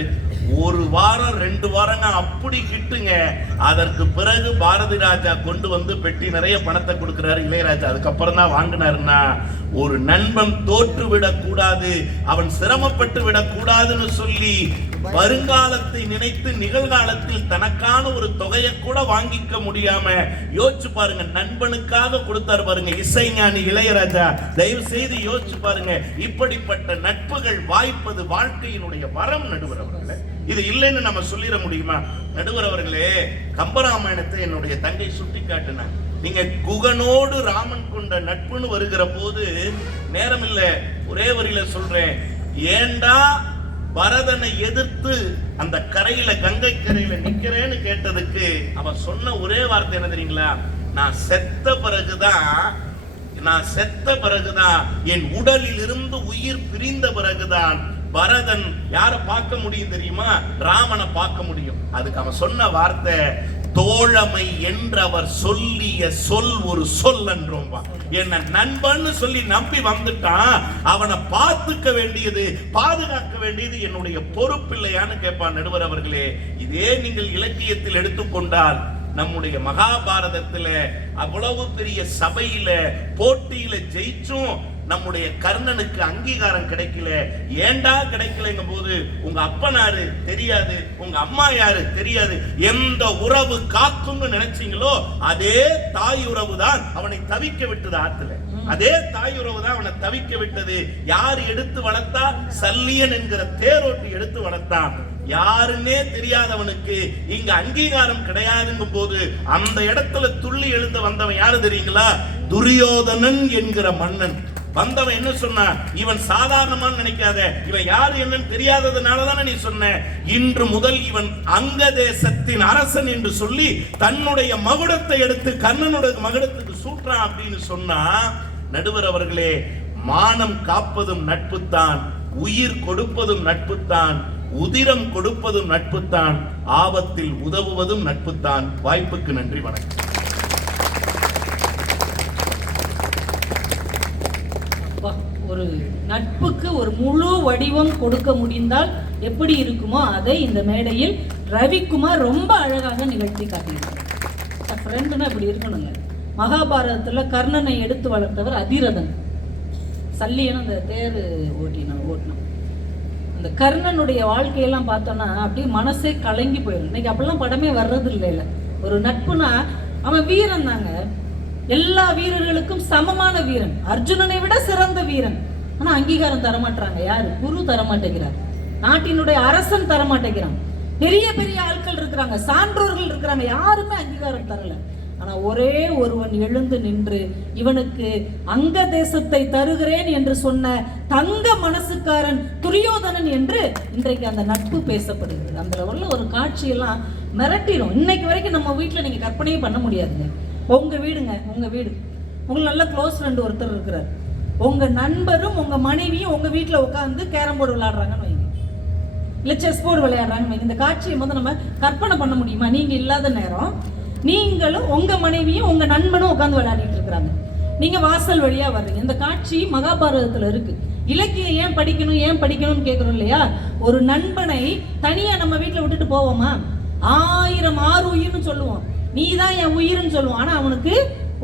ஒரு வாரம் 2 வாரங்க அப்படி கிட்டுங்க. அதற்கு பிறகு பாரதி ராஜா கொண்டு வந்து பெட்டி நிறைய பணத்தை கொடுக்கிறாரு இளையராஜா. அதுக்கப்புறம் தான் வாங்கினாருன்னா, ஒரு நண்பன் தோற்று விடக்கூடாது, அவன் சிரமப்பட்டு விடக்கூடாதுன்னு சொல்லி வருங்காலத்தை நினைத்து நிகழ்காலத்தில் தனக்கான ஒரு தொகையை கூட வாங்கிக்க முடியாம யோசிச்சு பாருங்க, நண்பனுக்காக கொடுத்தாரு பாருங்க இசைஞானி இளையராஜா. தயவு செய்து யோசிச்சு பாருங்க, இப்படிப்பட்ட நட்புகள் வாய்ப்பது வாழ்க்கையினுடைய வரம் நடுவர் அவர்களே. இது இல்லைன்னு நம்ம சொல்லிட முடியுமா? நடுவர் அவர்களே, கம்பராமாயணத்தை என்னுடைய தங்கை சுட்டி காட்டினார். நீங்க குகனோடு ராமன் கொண்ட நட்புன்னு வருகிற போது நேரம் இல்ல, ஒரே வரியில சொல்றேன், ஏண்டா பரதனை எதிர்த்து அந்த கரையில கங்கை கரையில நிக்கிறேன்னு கேட்டதுக்கு அவன் சொன்ன ஒரே வார்த்தை என்ன தெரியுங்களா? நான் செத்த பிறகுதான் என் உடலில் இருந்து உயிர் பிரிந்த பிறகுதான் பரதன் யாரை பார்க்க முடியும் தெரியுமா? ராமனை பார்க்க முடியும். அதுக்கு அவன் சொன்ன வார்த்தை, தோழமை என்று அவர் சொல்லிய சொல் ஒரு சொல் என்றும். என்ன நண்பன் சொல்லி நம்பி வந்துட்டான், அவனை பார்த்துக்க வேண்டியது, பாதுகாக்க வேண்டியது என்னுடைய பொறுப்பில்லையான்னு கேட்பான் நடுவர் அவர்களே. இதே நீங்கள் இலக்கியத்தில் எடுத்துக்கொண்டால், நம்முடைய மகாபாரதத்துல அவ்வளவு பெரிய சபையில போட்டியில ஜெயிச்சும் நம்முடைய கர்ணனுக்கு அங்கீகாரம் கிடைக்கல. ஏண்டா கிடைக்கலங்க போது, உங்க அப்பனாரு தெரியாது, உங்க அம்மா யாரு தெரியாது, எந்த உறவு காக்கும்னு நினைச்சீங்களோ அதே தாய் உறவு தான் அவனை தவிக்க விட்டது ஆத்துல. அதே தாய் உறவு தான் அவனை தவிக்க விட்டது. யார் எடுத்து வளர்த்தா? சல்லியன் என்கிற தேரோட்டி எடுத்து வளர்த்தான். யாருன்னே தெரியாதவனுக்கு இங்க அங்கீகாரம் கிடையாதுங்கும் போது அந்த இடத்துல துள்ளி எழுந்து வந்தவன் யாரு தெரியுங்களா? துரியோதனன் என்கிற மன்னன். வந்தவன் என்ன சொன்னா, இவன் சாதாரணமா நினைக்காத, இவன் யாரு என்னன்னு தெரியாததுனாலதானே நீ சொன்ன, இன்று முதல் இவன் அங்க தேசத்தின் அரசன் என்று சொல்லி தன்னுடைய மகுடத்தை எடுத்து கண்ணனுடைய மகுடத்துக்கு சூட்டுறான் அப்படின்னு சொன்னா, நடுவர் அவர்களே, மானம் காப்பதும் நட்புத்தான், உயிர் கொடுப்பதும் நட்புத்தான், உதிரம் கொடுப்பதும் நட்புத்தான், ஆபத்தில் உதவுவதும் நட்புத்தான். வாய்ப்புக்கு நன்றி, வணக்கம். ஒரு நட்புக்கு ஒரு முழு வடிவம் கொடுக்க முடிந்தால் எப்படி இருக்குமோ அதை இந்த மேடையில் ரவிக்குமார் ரொம்ப அழகாக நிகழ்த்தி காட்டியிருக்கார். ஃப்ரெண்டுன்னா இப்படி இருக்கணுங்க. மகாபாரதத்துல கர்ணனை எடுத்து வளர்த்தவர் அதிரதன், சல்லியன் அந்த தேர் ஓட்டினான். அந்த கர்ணனுடைய வாழ்க்கையெல்லாம் பார்த்தோன்னா அப்படியே மனசே கலங்கி போயிடும். இன்னைக்கு அப்படிலாம் படமே வர்றது இல்லை. ஒரு நட்புனா அவன் வீரன் தாங்க, எல்லா வீரர்களுக்கும் சமமான வீரன், அர்ஜுனனை விட சிறந்த வீரன். ஆனா அங்கீகாரம் தரமாட்டாங்க. யாரு? குரு தரமாட்டேங்கிறார், நாட்டினுடைய அரசன் தரமாட்டேங்கிறான், பெரிய பெரிய ஆட்கள் இருக்கிறாங்க, சான்றோர்கள் இருக்கிறாங்க, யாருமே அங்கீகாரம் தரல. ஆனா ஒரே ஒருவன் எழுந்து நின்று இவனுக்கு அங்க தேசத்தை தருகிறேன் என்று சொன்ன தங்க மனசுக்காரன் துரியோதனன் என்று இன்றைக்கு அந்த நட்பு பேசப்படுகிறது. அந்த லெவல்ல ஒரு காட்சியெல்லாம் மிரட்டிடும். இன்னைக்கு வரைக்கும் நம்ம வீட்டுல நீங்க கற்பனையே பண்ண முடியாதுங்க. உங்க வீடுங்க, உங்க வீடு, உங்களுக்கு நல்ல க்ளோஸ் ஃப்ரெண்ட் ஒருத்தர் இருக்கிறார், உங்க நண்பரும் உங்க மனைவியும் உங்க வீட்டுல உட்காந்து கேரம் போர்டு விளையாடுறாங்கன்னு வைங்க, இல்ல செஸ் போர்டு விளையாடுறாங்கன்னு வைங்க. இந்த காட்சியை வந்து நம்ம கற்பனை பண்ண முடியுமா? நீங்க இல்லாத நேரம் நீங்களும் உங்க மனைவியும் உங்க நண்பனும் உட்காந்து விளையாடிட்டு இருக்கிறாங்க, நீங்க வாசல் வழியா வர்றீங்க. இந்த காட்சி மகாபாரதத்துல இருக்கு. இலக்கியம் ஏன் படிக்கணும்னு கேட்கிறோம் இல்லையா? ஒரு நண்பனை தனியா நம்ம வீட்டுல விட்டுட்டு போவோமா? 1000 ஆறு உயிர்னு சொல்லுவோம், நீ தான் என் உயிர்னு சொல்லுவோம். ஆனா அவனுக்கு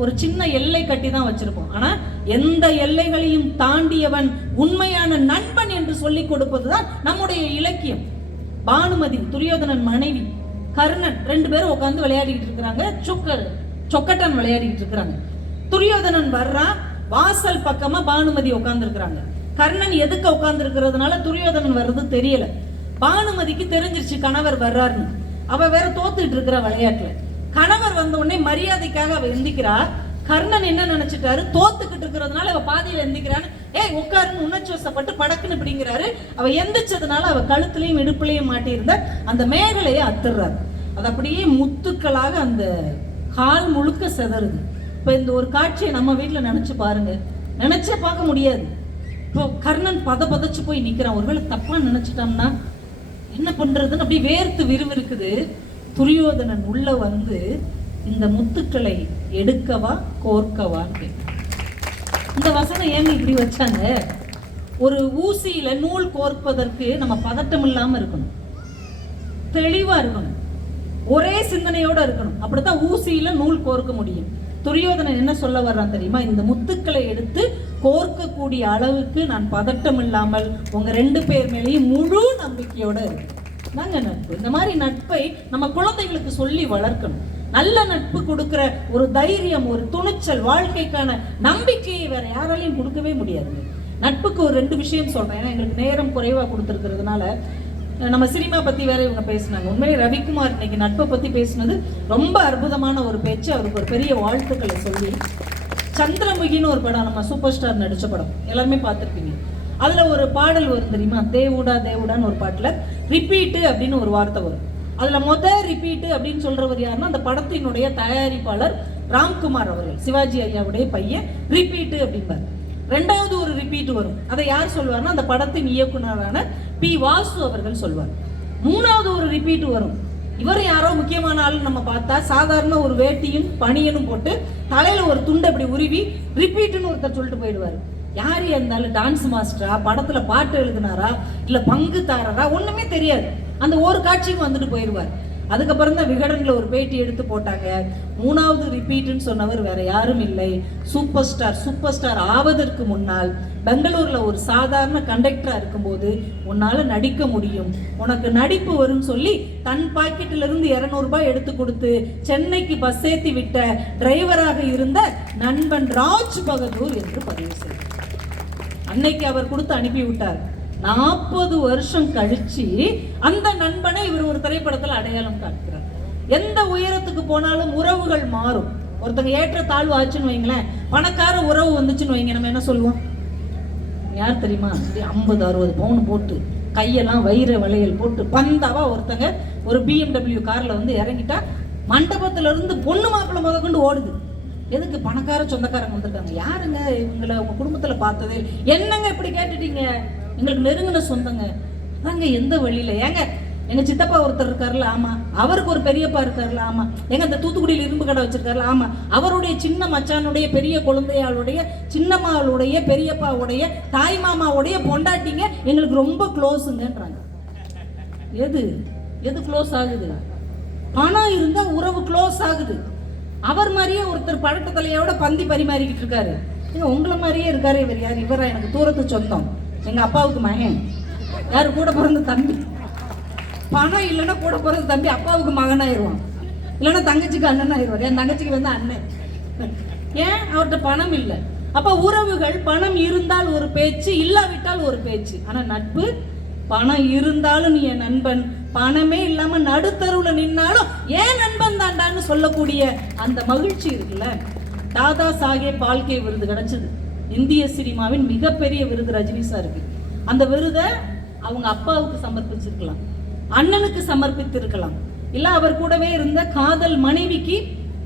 ஒரு சின்ன எல்லை கட்டி தான் வச்சிருப்போம். ஆனா எந்த எல்லைகளையும் தாண்டியவன் உண்மையான நண்பன் என்று சொல்லிக் கொடுப்பதுதான் நம்முடைய இலக்கியம். பானுமதி துரியோதனன் மனைவி, கர்ணன் 2 பேரும் உட்கார்ந்து விளையாடிட்டு இருக்கிறாங்க, சொக்கட்டன் விளையாடிட்டு இருக்கிறாங்க. துரியோதனன் வர்றான், வாசல் பக்கமா பானுமதி உட்கார்ந்து இருக்கிறாங்க. கர்ணன் எதுக்கு உட்கார்ந்து இருக்கிறதுனால துரியோதனன் வர்றது தெரியல. பானுமதிக்கு தெரிஞ்சிருச்சு கணவர் வர்றாருன்னு. அவ வேற தோத்துட்டு இருக்கிற விளையாட்டுல. கணவர் வந்த உடனே மரியாதைக்காக அவ எந்திக்கிறா. கர்ணன் என்ன நினைச்சிட்டாரு, தோத்துக்கிட்டு இருக்கிறதுனால அவ பாதியில எந்திக்கிறான்னு, ஏய் உட்காருன்னு உணர்ச்சி வசப்பட்டு படக்குன்னு பிடிங்கிறாரு. அவ எந்திரிச்சதுனால அவ கழுத்துலயும் இடுப்புலையும் மாட்டியிருந்த அந்த மேகலையை அத்துறாரு. அது அப்படியே முத்துக்களாக அந்த கால் முழுக்க செதறுது. இப்ப இந்த ஒரு காட்சியை நம்ம வீட்டுல நினைச்சு பாருங்க, நினைச்சே பார்க்க முடியாது. இப்போ கர்ணன் பதச்சு போய் நிக்கிறான். ஒருவேளை தப்பா நினைச்சிட்டோம்னா என்ன பண்றதுன்னு அப்படியே வேர்த்து விறுவிறுக்குது. துரியோதனன் உள்ள வந்து இந்த முத்துக்களை எடுக்கவா கோர்க்கவான்னு கேட்கும். இந்த வசனம் ஏன் இப்படி வச்சாங்க? ஒரு ஊசியில நூல் கோர்ப்பதற்கு நம்ம பதட்டம் இல்லாம இருக்கணும், தெளிவா இருக்கணும், ஒரே சிந்தனையோட இருக்கணும். அப்படித்தான் ஊசியில நூல் கோர்க்க முடியும். துரியோதனன் என்ன சொல்ல வர்றான் தெரியுமா? இந்த முத்துக்களை எடுத்து கோர்க்கக்கூடிய அளவுக்கு நான் பதட்டம் இல்லாமல் உங்க 2 பேர் மேலேயும் முழு நம்பிக்கையோட இருக்கு. நாங்க நட்பு. இந்த மாதிரி நட்பை நம்ம குழந்தைகளுக்கு சொல்லி வளர்க்கணும். நல்ல நட்பு கொடுக்கிற ஒரு தைரியம், ஒரு துணிச்சல், வாழ்க்கைக்கான நம்பிக்கையை வேற யாராலையும் கொடுக்கவே முடியாது. நட்புக்கு ஒரு 2 விஷயம் சொல்றேன். ஏன்னா எங்களுக்கு நேரம் குறைவா கொடுத்துருக்கிறதுனால நம்ம சினிமா பத்தி வேற இவங்க பேசினாங்க. உண்மையிலே ரவிக்குமார் இன்னைக்கு நட்பை பத்தி பேசினது ரொம்ப அற்புதமான ஒரு பேச்சு. அவருக்கு ஒரு பெரிய வாழ்த்துக்களை சொல்லி, சந்திரமுகின்னு ஒரு படம், நம்ம சூப்பர் ஸ்டார் நடிச்ச படம், எல்லாருமே பார்த்துருப்பீங்க. அதுல ஒரு பாடல் வரும் தெரியுமா? தேவுடா தேவுடான்னு ஒரு பாட்டுல ரிப்பீட்டு அப்படின்னு ஒரு வார்த்தை வரும். அதுல ரிப்பீட்டு அப்படின்னு சொல்றவர் யாருன்னா அந்த படத்தினுடைய தயாரிப்பாளர் ராம்குமார் அவர்கள், சிவாஜி ஐயாவுடைய பையன். ரிப்பீட்டு அப்படின்பார். 2வது ஒரு ரிப்பீட் வரும். அதை யார் சொல்வார்னா அந்த படத்தின் இயக்குனரான பி. வாசு அவர்கள் சொல்வார். 3வது ஒரு ரிப்பீட் வரும். இவர் யாரோ முக்கியமான ஆள் நம்ம பார்த்தா சாதாரண ஒரு வேட்டியும் பனியனும் போட்டு தலையில ஒரு துண்டை அப்படி உருவி ரிப்பீட்னு ஒருத்தர் சொல்லிட்டு போயிடுவாரு. யாரு இருந்தாலும் டான்ஸ் மாஸ்டரா, படத்துல பாட்டு எழுதினாரா, இல்ல பங்குதாரரா, ஒண்ணுமே தெரியாது. அந்த ஒரு காட்சிக்கு வந்துட்டு போயிடுவார். அதுக்கப்புறம் தான் விகடன்ல ஒரு பேட்டி எடுத்து போட்டாங்க. 3வது ரிப்பீட்னு சொன்னவர் வேற யாரும் இல்லை, சூப்பர் ஸ்டார் ஆவதற்கு முன்னால் பெங்களூர்ல ஒரு சாதாரண கண்டக்டரா இருக்கும்போது உன்னால நடிக்க முடியும், உனக்கு நடிப்பு வரும்னு சொல்லி தன் பாக்கெட்டில இருந்து 200 ரூபாய் எடுத்து கொடுத்து சென்னைக்கு பஸ் ஏத்தி விட்ட டிரைவராக இருந்த நண்பன் ராஜ் பகதூர் என்று பதிவு செய்தார். அன்னைக்கு அவர் கொடுத்து அனுப்பி விட்டார். 40 வருஷம் கழிச்சு அந்த நண்பனை இவர் ஒரு திரைப்படத்துல அடையாளம் காட்டுகிறார். எந்த உயரத்துக்கு போனாலும் உறவுகள் மாறும். ஒருத்தங்க ஏற்ற தாழ்வு ஆச்சுன்னு வைங்களேன், பணக்கார உறவு வந்துச்சுன்னு வைங்க, நம்ம என்ன சொல்லுவோம்? யார் தெரியுமா? 50-60 பவுன் போட்டு கையெல்லாம் வைர வளையல் போட்டு பந்தாவா ஒருத்தங்க ஒரு BMW கார்ல வந்து இறங்கிட்டா மண்டபத்துல இருந்து பொண்ணு மாப்பிள்ளை முதற்கொண்டு ஓடுது. எதுக்கு? பணக்கார சொந்தக்காரங்க வந்துட்டாங்க. யாருங்க இவங்களை உங்க குடும்பத்துல பார்த்ததே? என்னங்க இப்படி கேட்டுட்டீங்க? எங்களுக்கு நெருங்கின சொந்தங்க. அதாங்க எந்த வழியில? ஏங்க எங்க சித்தப்பா ஒருத்தர் இருக்காருல்ல, ஆமா. அவருக்கு ஒரு பெரியப்பா இருக்காருல்ல, ஆமா. எங்க அந்த தூத்துக்குடியில் இரும்பு கடை வச்சிருக்காருல்ல, ஆமா. அவருடைய சின்ன மச்சானுடைய பெரிய குழந்தையாளுடைய சின்னம்மாளுடைய பெரியப்பாவுடைய தாய் மாமாவுடைய பொண்டாட்டிங்க எங்களுக்கு ரொம்ப க்ளோஸுங்கன்றாங்க. எது க்ளோஸ் ஆகுது? பணம் இருந்தா உறவு க்ளோஸ் ஆகுது. அவர் மாதிரியே ஒருத்தர் பழட்ட தலையோட பந்தி பரிமாறிக்கிட்டு இருக்காரு. உங்களை மாதிரியே இருக்காரு. இவர் யார்? இவரா? எனக்கு தூரத்து சொந்தம், எங்க அப்பாவுக்கு மகன். யாரு? கூட பிறந்த தம்பி. பணம் இல்லைன்னா கூட பிறந்த தம்பி அப்பாவுக்கு மகனாயிருவான், இல்லைன்னா தங்கச்சிக்கு அண்ணன் ஆயிடுவார். என் தங்கச்சிக்கு வந்து அண்ணன். ஏன்? அவர்கிட்ட பணம் இல்லை. அப்ப உறவுகள் பணம் இருந்தால் ஒரு பேச்சு, இல்லாவிட்டால் ஒரு பேச்சு. ஆனா நட்பு, பணம் இருந்தாலும் நீ என் நண்பன், பணமே இல்லாம நடுத்தருவுல நின்னாலும் ஏன் நண்பன் தாண்டான்னு சொல்லக்கூடிய அந்த மகிழ்ச்சி இருக்குல்ல. தாதா சாஹேப் பால்கே விருது கிடைச்சது. இந்திய சினிமாவின் மிகப்பெரிய விருது ரஜினி சாருக்கு. அந்த விருதை அவங்க அப்பாவுக்கு சமர்ப்பிச்சிருக்கலாம், அண்ணனுக்கு சமர்ப்பித்திருக்கலாம், இல்ல அவர் கூடவே இருந்த காதல் மனைவிக்கு,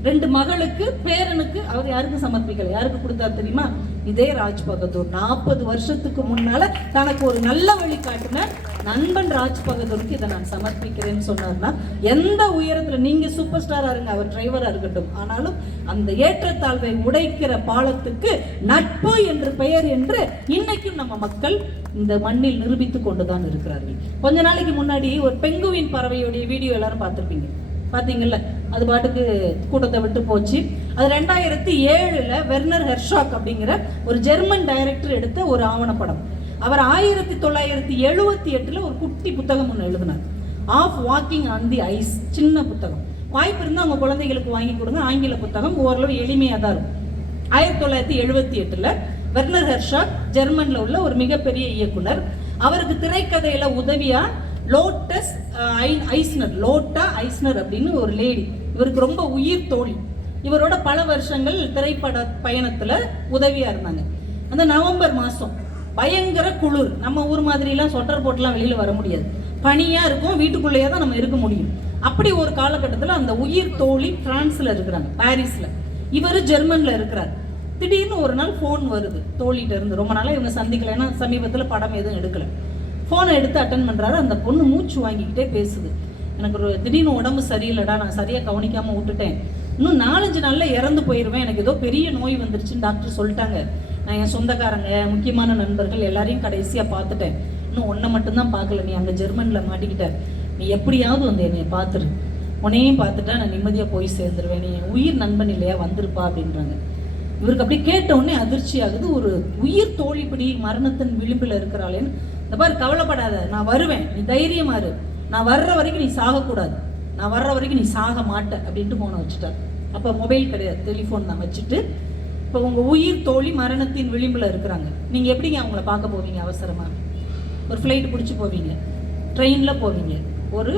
2 மகளுக்கு, பேரனுக்கு. அவர் யாருக்கு சமர்ப்பிக்கல? யாருக்கு கொடுத்தார் தெரியுமா? இதே ராஜ் பகதூர். 40 வருஷத்துக்கு முன்னால தனக்கு ஒரு நல்ல வழி காட்டின நண்பன் ராஜ் பகதூருக்கு இதை நான் சமர்ப்பிக்கிறேன்னு சொன்னார்னா, எந்த உயரத்துல நீங்க சூப்பர் ஸ்டாரா இருங்க, அவர் டிரைவரா இருக்கட்டும், ஆனாலும் அந்த ஏற்றத்தாழ்வை உடைக்கிற பாலத்துக்கு நட்பு என்று பெயர் என்று இன்னைக்கும் நம்ம மக்கள் இந்த மண்ணில் நிரூபித்து கொண்டுதான் இருக்கிறார்கள். கொஞ்ச நாளைக்கு முன்னாடி ஒரு பெங்குவின் பறவையுடைய வீடியோ எல்லாரும் பார்த்திருப்பீங்க, பாத்தீங்கல்ல? அது பாட்டுக்கு கூட்டத்தை விட்டு போச்சு. அது 2007 வெர்னர் ஹெர்ஷாக் அப்படிங்கிற ஒரு ஜெர்மன் டைரக்டர் எடுத்த ஒரு ஆவணப்படம். அவர் 1978 ஒரு குட்டி புத்தகம் ஒன்று எழுதினார், of walking on the ice. சின்ன புத்தகம், வாய்ப்பு இருந்தால் அவங்க குழந்தைகளுக்கு வாங்கி கொடுங்க. ஆங்கில புத்தகம், ஓரளவு எளிமையாக தான் இருக்கும். 1978 வெர்னர் ஹெர்ஷாக் ஜெர்மன்ல உள்ள ஒரு மிகப்பெரிய இயக்குனர். அவருக்கு திரைக்கதையில உதவியா லோட்டஸ் ஐஸ்னர், லோட்டா ஐஸ்னர் அப்படின்னு ஒரு லேடி, இவருக்கு ரொம்ப உயிர் தோழி. இவரோட பல வருஷங்கள் திரைப்பட பயணத்துல உதவியா இருந்தாங்க. அந்த நவம்பர் மாசம் பயங்கர குளிர், நம்ம ஊர் மாதிரி எல்லாம் சொட்டர் போட்டுலாம் வெளியில வர முடியாது, பனியா இருக்கும், வீட்டுக்குள்ளேயே தான் நம்ம இருக்க முடியும். அப்படி ஒரு காலகட்டத்தில் அந்த உயிர் தோழி பிரான்ஸ்ல இருக்கிறாங்க, பாரிஸ்ல. இவர் ஜெர்மன்ல இருக்கிறார். திடீர்னு ஒரு நாள் ஃபோன் வருது தோழிட்ட இருந்து. ரொம்ப நாளா இவங்க சந்திக்கல, ஏன்னா சமீபத்தில் படம் எதுவும் எடுக்கல. ஃபோனை எடுத்து அட்டன் பண்றாரு. அந்த பொண்ணு மூச்சு வாங்கிக்கிட்டே பேசுது. எனக்கு ஒரு திடீர்னு உடம்பு சரியில்லைடா, நான் சரியா கவனிக்காம விட்டுட்டேன், இன்னும் 4-5 நாள்ல இறந்து போயிடுவேன், எனக்கு ஏதோ பெரிய நோய் வந்துருச்சுன்னு டாக்டர் சொல்லிட்டாங்க. நான் என் சொந்தக்காரங்க முக்கியமான நண்பர்கள் எல்லாரையும் கடைசியா பார்த்துட்டேன், இன்னும் ஒன்றை மட்டும்தான் பார்க்கல, நீ அங்கே ஜெர்மன்ல மாட்டிக்கிட்ட, நீ எப்படியாவது வந்து என்னை பார்த்துரு, உன்னையும் பார்த்துட்டா நான் நிம்மதியாக போய் சேர்ந்துருவேன், நீ என் உயிர் நண்பன் இல்லையா, வந்துருப்பா அப்படின்றாங்க. இவருக்கு அப்படி கேட்ட உடனே அதிர்ச்சி ஆகுது. ஒரு உயிர் தோழிப்படி மரணத்தின் விளிம்பில் இருக்கிறாளேன்னு, இந்த பாரு கவலைப்படாத, நான் வருவேன், நீ தைரியமா இரு, நான் வர்ற வரைக்கும் நீ சாகக்கூடாது, நான் வர்ற வரைக்கும் நீ சாக மாட்ட அப்படின்ட்டு போனை வச்சுட்டார். அப்போ மொபைல் கிடையாது, டெலிஃபோன் தான் வச்சுட்டு, இப்போ உங்கள் உயிர் தோழி மரணத்தின் விளிம்பில் இருக்கிறாங்க, நீங்கள் எப்படிங்க அவங்கள பார்க்க போவீங்க? அவசரமாக ஒரு ஃப்ளைட் பிடிச்சி போவீங்க, ட்ரெயினில் போவீங்க, ஒரு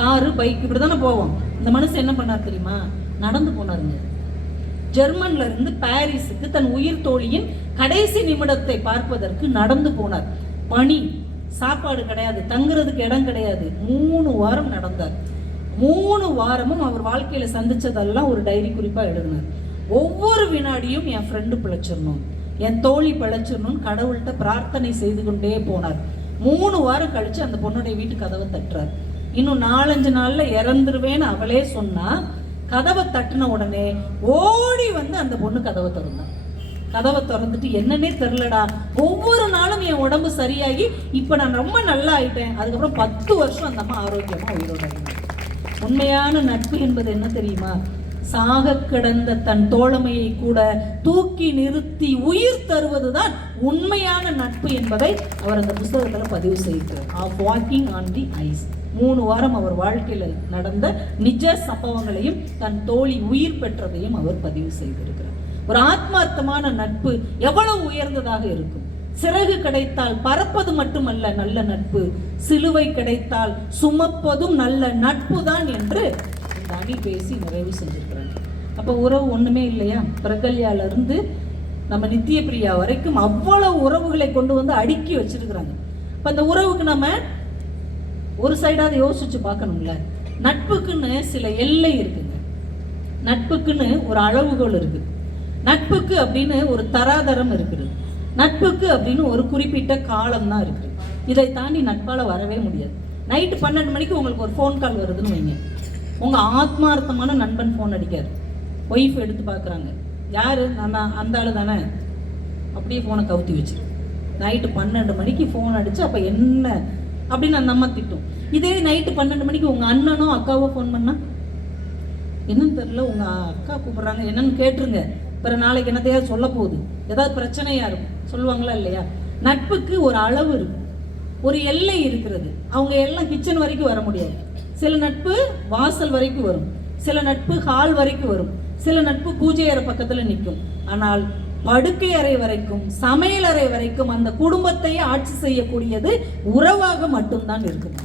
காரு பைக் இப்படி தானே போவோம். இந்த மனுஷன் என்ன பண்ணார் தெரியுமா? நடந்து போனாருங்க. ஜெர்மன்ல இருந்து பாரிஸுக்கு தன் உயிர் தோழியின் கடைசி நிமிடத்தை பார்ப்பதற்கு நடந்து போனார். பனி, சாப்பாடு கிடையாது, தங்குறதுக்கு இடம் கிடையாது. 3 வாரம் நடந்தார். 3 வாரமும் அவர் வாழ்க்கையில சந்திச்சதெல்லாம் ஒரு டைரி குறிப்பா எழுதினார். ஒவ்வொரு வினாடியும் என் ஃப்ரெண்டு பிழைச்சிடணும், என் தோழி பிழைச்சிடணும்னு கடவுள்கிட்ட பிரார்த்தனை செய்து கொண்டே போனார். 3 வாரம் கழிச்சு அந்த பொண்ணுடைய வீட்டு கதவை தட்டுறார். இன்னும் 4-5 நாள்ல இறந்துருவேன்னு அவளே சொன்னா, கதவை தட்டின உடனே ஓடி வந்து அந்த பொண்ணு கதவை திறந்தான். கதவை திறந்துட்டு, என்னன்னே தெரிலடா, ஒவ்வொரு நாளும் என் உடம்பு சரியாகி இப்ப நான் ரொம்ப நல்லா ஆயிட்டேன். அதுக்கப்புறம் 10 வருஷம் அந்த அம்மா ஆரோக்கியமா உயிரோட இருந்தாங்க. உண்மையான நட்பு என்பது என்ன தெரியுமா? சாக கிடந்த தன் தோழமையை கூட தூக்கி நிறுத்தி உயிர் தருவதுதான் உண்மையான நட்பு என்பதை அவர் அந்த புத்தகத்துல பதிவு செய்கிறார். Of walking on the ice. 3 வாரம் அவர் வாழ்க்கையில நடந்த நிஜ சம்பவங்களையும் தன் தோழி உயிர் பெற்றதையும் அவர் பதிவு செய்திருக்கிறார். ஒரு ஆத்மார்த்தமான நட்பு எவ்வளவு உயர்ந்ததாக இருக்கும். சிறகு கிடைத்தால் பறப்பது மட்டுமல்ல நல்ல நட்பு, சிலுவை கிடைத்தால் சுமப்பதும் நல்ல நட்பு தான் என்று இந்த அணி பேசி நிறைவு செஞ்சிருக்கிறாங்க. அப்ப உறவு ஒண்ணுமே இல்லையா? பிரகல்யால இருந்து நம்ம நித்திய பிரியா வரைக்கும் அவ்வளவு உறவுகளை கொண்டு வந்து அடுக்கி வச்சிருக்கிறாங்க. அப்ப அந்த உறவுக்கு நம்ம ஒரு சைடாவது யோசிச்சு பார்க்கணும்ல. நட்புக்குன்னு சில எல்லை இருக்குங்க, நட்புக்குன்னு ஒரு அளவுகோல் இருக்கு, நட்புக்கு அப்படின்னு ஒரு தராதரம் இருக்குது, நட்புக்கு அப்படின்னு ஒரு குறிப்பிட்ட காலம் தான் இருக்குது. இதை தாண்டி நட்பால வரவே முடியாது. நைட்டு 12 மணிக்கு உங்களுக்கு ஒரு ஃபோன் கால் வருதுன்னு வைங்க, உங்க ஆத்மார்த்தமான நண்பன் ஃபோன் அடிக்காரு, ஒய்ஃப் எடுத்து பார்க்குறாங்க, யாரு? நான் அந்த ஆளு தானே, அப்படியே ஃபோனை கவுத்தி வச்சிரு. நைட்டு 12 மணிக்கு ஃபோன் அடிச்சு அப்போ என்ன அப்படின்னு அந்த அம்மா திட்டும். இதே நைட்டு 12 மணிக்கு உங்க அண்ணனோ அக்காவோ ஃபோன் பண்ணா, என்னன்னு தெரியல, உங்க அக்கா கூப்பிடுறாங்க, என்னன்னு கேட்டுருங்க, பிறகு நாளைக்கு என்னத்தையாவது சொல்ல போகுது, ஏதாவது பிரச்சனையா இருக்கும், சொல்லுவாங்களா இல்லையா? நட்புக்கு ஒரு அளவு இருக்கு, ஒரு எல்லை இருக்கிறது. அவங்க எல்லாம் கிச்சன் வரைக்கும் வர முடியாது. சில நட்பு வாசல் வரைக்கும் வரும், சில நட்பு ஹால் வரைக்கும் வரும், சில நட்பு பூஜை அறை பக்கத்துல நிற்கும். ஆனால் படுக்கை அறை வரைக்கும், சமையல் அறை வரைக்கும் அந்த குடும்பத்தையே ஆட்சி செய்யக்கூடியது உறவாக மட்டும்தான் இருக்குது.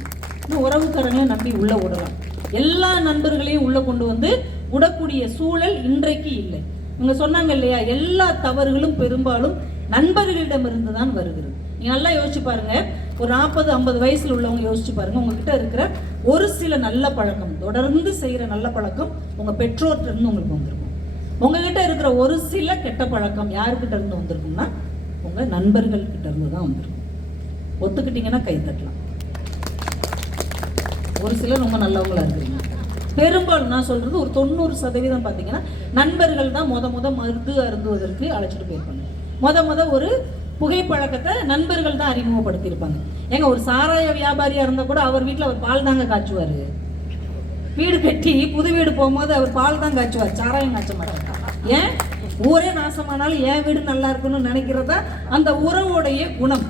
இந்த உறவுக்காரங்களை நம்பி உள்ள விடலாம், எல்லா நண்பர்களையும் உள்ள கொண்டு வந்து விடக்கூடிய சூழல் இன்றைக்கு இல்லை. இவங்க சொன்னாங்க இல்லையா, எல்லா தவறுகளும் பெரும்பாலும் நண்பர்களிடமிருந்து தான் வருகிறது. நீங்க நல்லா யோசிச்சு பாருங்க, ஒரு 40-50 வயசுல உள்ளவங்க யோசிச்சு பாருங்க, உங்ககிட்ட இருக்கிற ஒரு சில நல்ல பழக்கம், தொடர்ந்து செய்யற நல்ல பழக்கம் உங்க பெற்றோர்கிட்ட இருந்து உங்களுக்கு வந்திருக்கும். உங்ககிட்ட இருக்கிற ஒரு சில கெட்ட பழக்கம் யாருக்கிட்ட இருந்து வந்திருக்கும்னா உங்க நண்பர்கள் கிட்ட இருந்து தான் வந்திருக்கும். ஒத்துக்கிட்டீங்கன்னா கை தட்டலாம். ஒரு சிலர் ரொம்ப நல்லவங்களா இருக்கிறீங்க. பெரும்பாலும் நான் சொல்றது ஒரு 90% பார்த்தீங்கன்னா நண்பர்கள் தான் முத மருந்து அருந்துவதற்கு அழைச்சிட்டு போயிருப்பாங்க. முத ஒரு புகைப்பழக்கத்தை நண்பர்கள் தான் அறிமுகப்படுத்தியிருப்பாங்க. ஏங்க, ஒரு சாராய வியாபாரியா இருந்தா கூட அவர் வீட்டில் அவர் பால் தாங்க காய்ச்சுவாரு. வீடு கட்டி புது வீடு போகும்போது அவர் பால் தான் காய்ச்சுவார், சாராயம் காய்ச்ச மாட்டார். ஏன்? ஊரே நாசமானாலும் என் வீடு நல்லா இருக்கணும்னு நினைக்கிறதா அந்த உறவுடைய குணம்.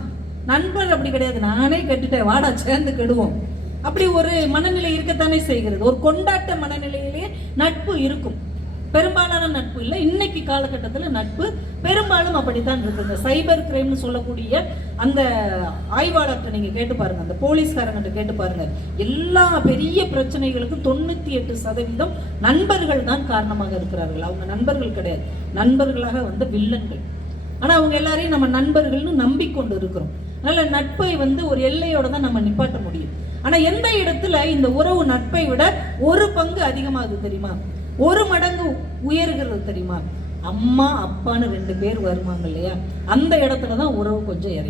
நண்பர் அப்படி கிடையாது, நானே கட்டிட்டேன் வாடா சேர்ந்து கெடுவோம், அப்படி ஒரு மனநிலை இருக்கத்தானே செய்கிறது. ஒரு கொண்டாட்ட மனநிலையிலேயே நட்பு இருக்கும். பெரும்பாலான நட்பு இல்லை. இன்னைக்கு காலகட்டத்தில் நட்பு பெரும்பாலும் அப்படித்தான் இருக்குது. சைபர் கிரைம்னு சொல்லக்கூடிய அந்த ஆய்வாளர்கிட்ட நீங்க கேட்டு பாருங்க, அந்த போலீஸ்காரங்கிட்ட கேட்டு பாருங்க, எல்லா பெரிய பிரச்சனைகளுக்கும் 98% நண்பர்கள் தான் காரணமாக இருக்கிறார்கள். அவங்க நண்பர்கள் கிடையாது, நண்பர்களாக வந்த வில்லன்கள். ஆனா அவங்க எல்லாரையும் நம்ம நண்பர்கள்னு நம்பிக்கொண்டு இருக்கிறோம். அதனால நட்பை ஒரு எல்லையோட தான் நம்ம நிப்பாட்ட முடியும். ஆனா எந்த இடத்துல இந்த உறவு நட்பை விட ஒரு பங்கு அதிகமாகுது தெரியுமா? 1 மடங்கு உயர்கிறது தெரியுமா? அம்மா அப்பான்னு 2 பேர் வருவாங்க இல்லையா, அந்த இடத்துல தான் உறவு கொஞ்சம் இறங்கி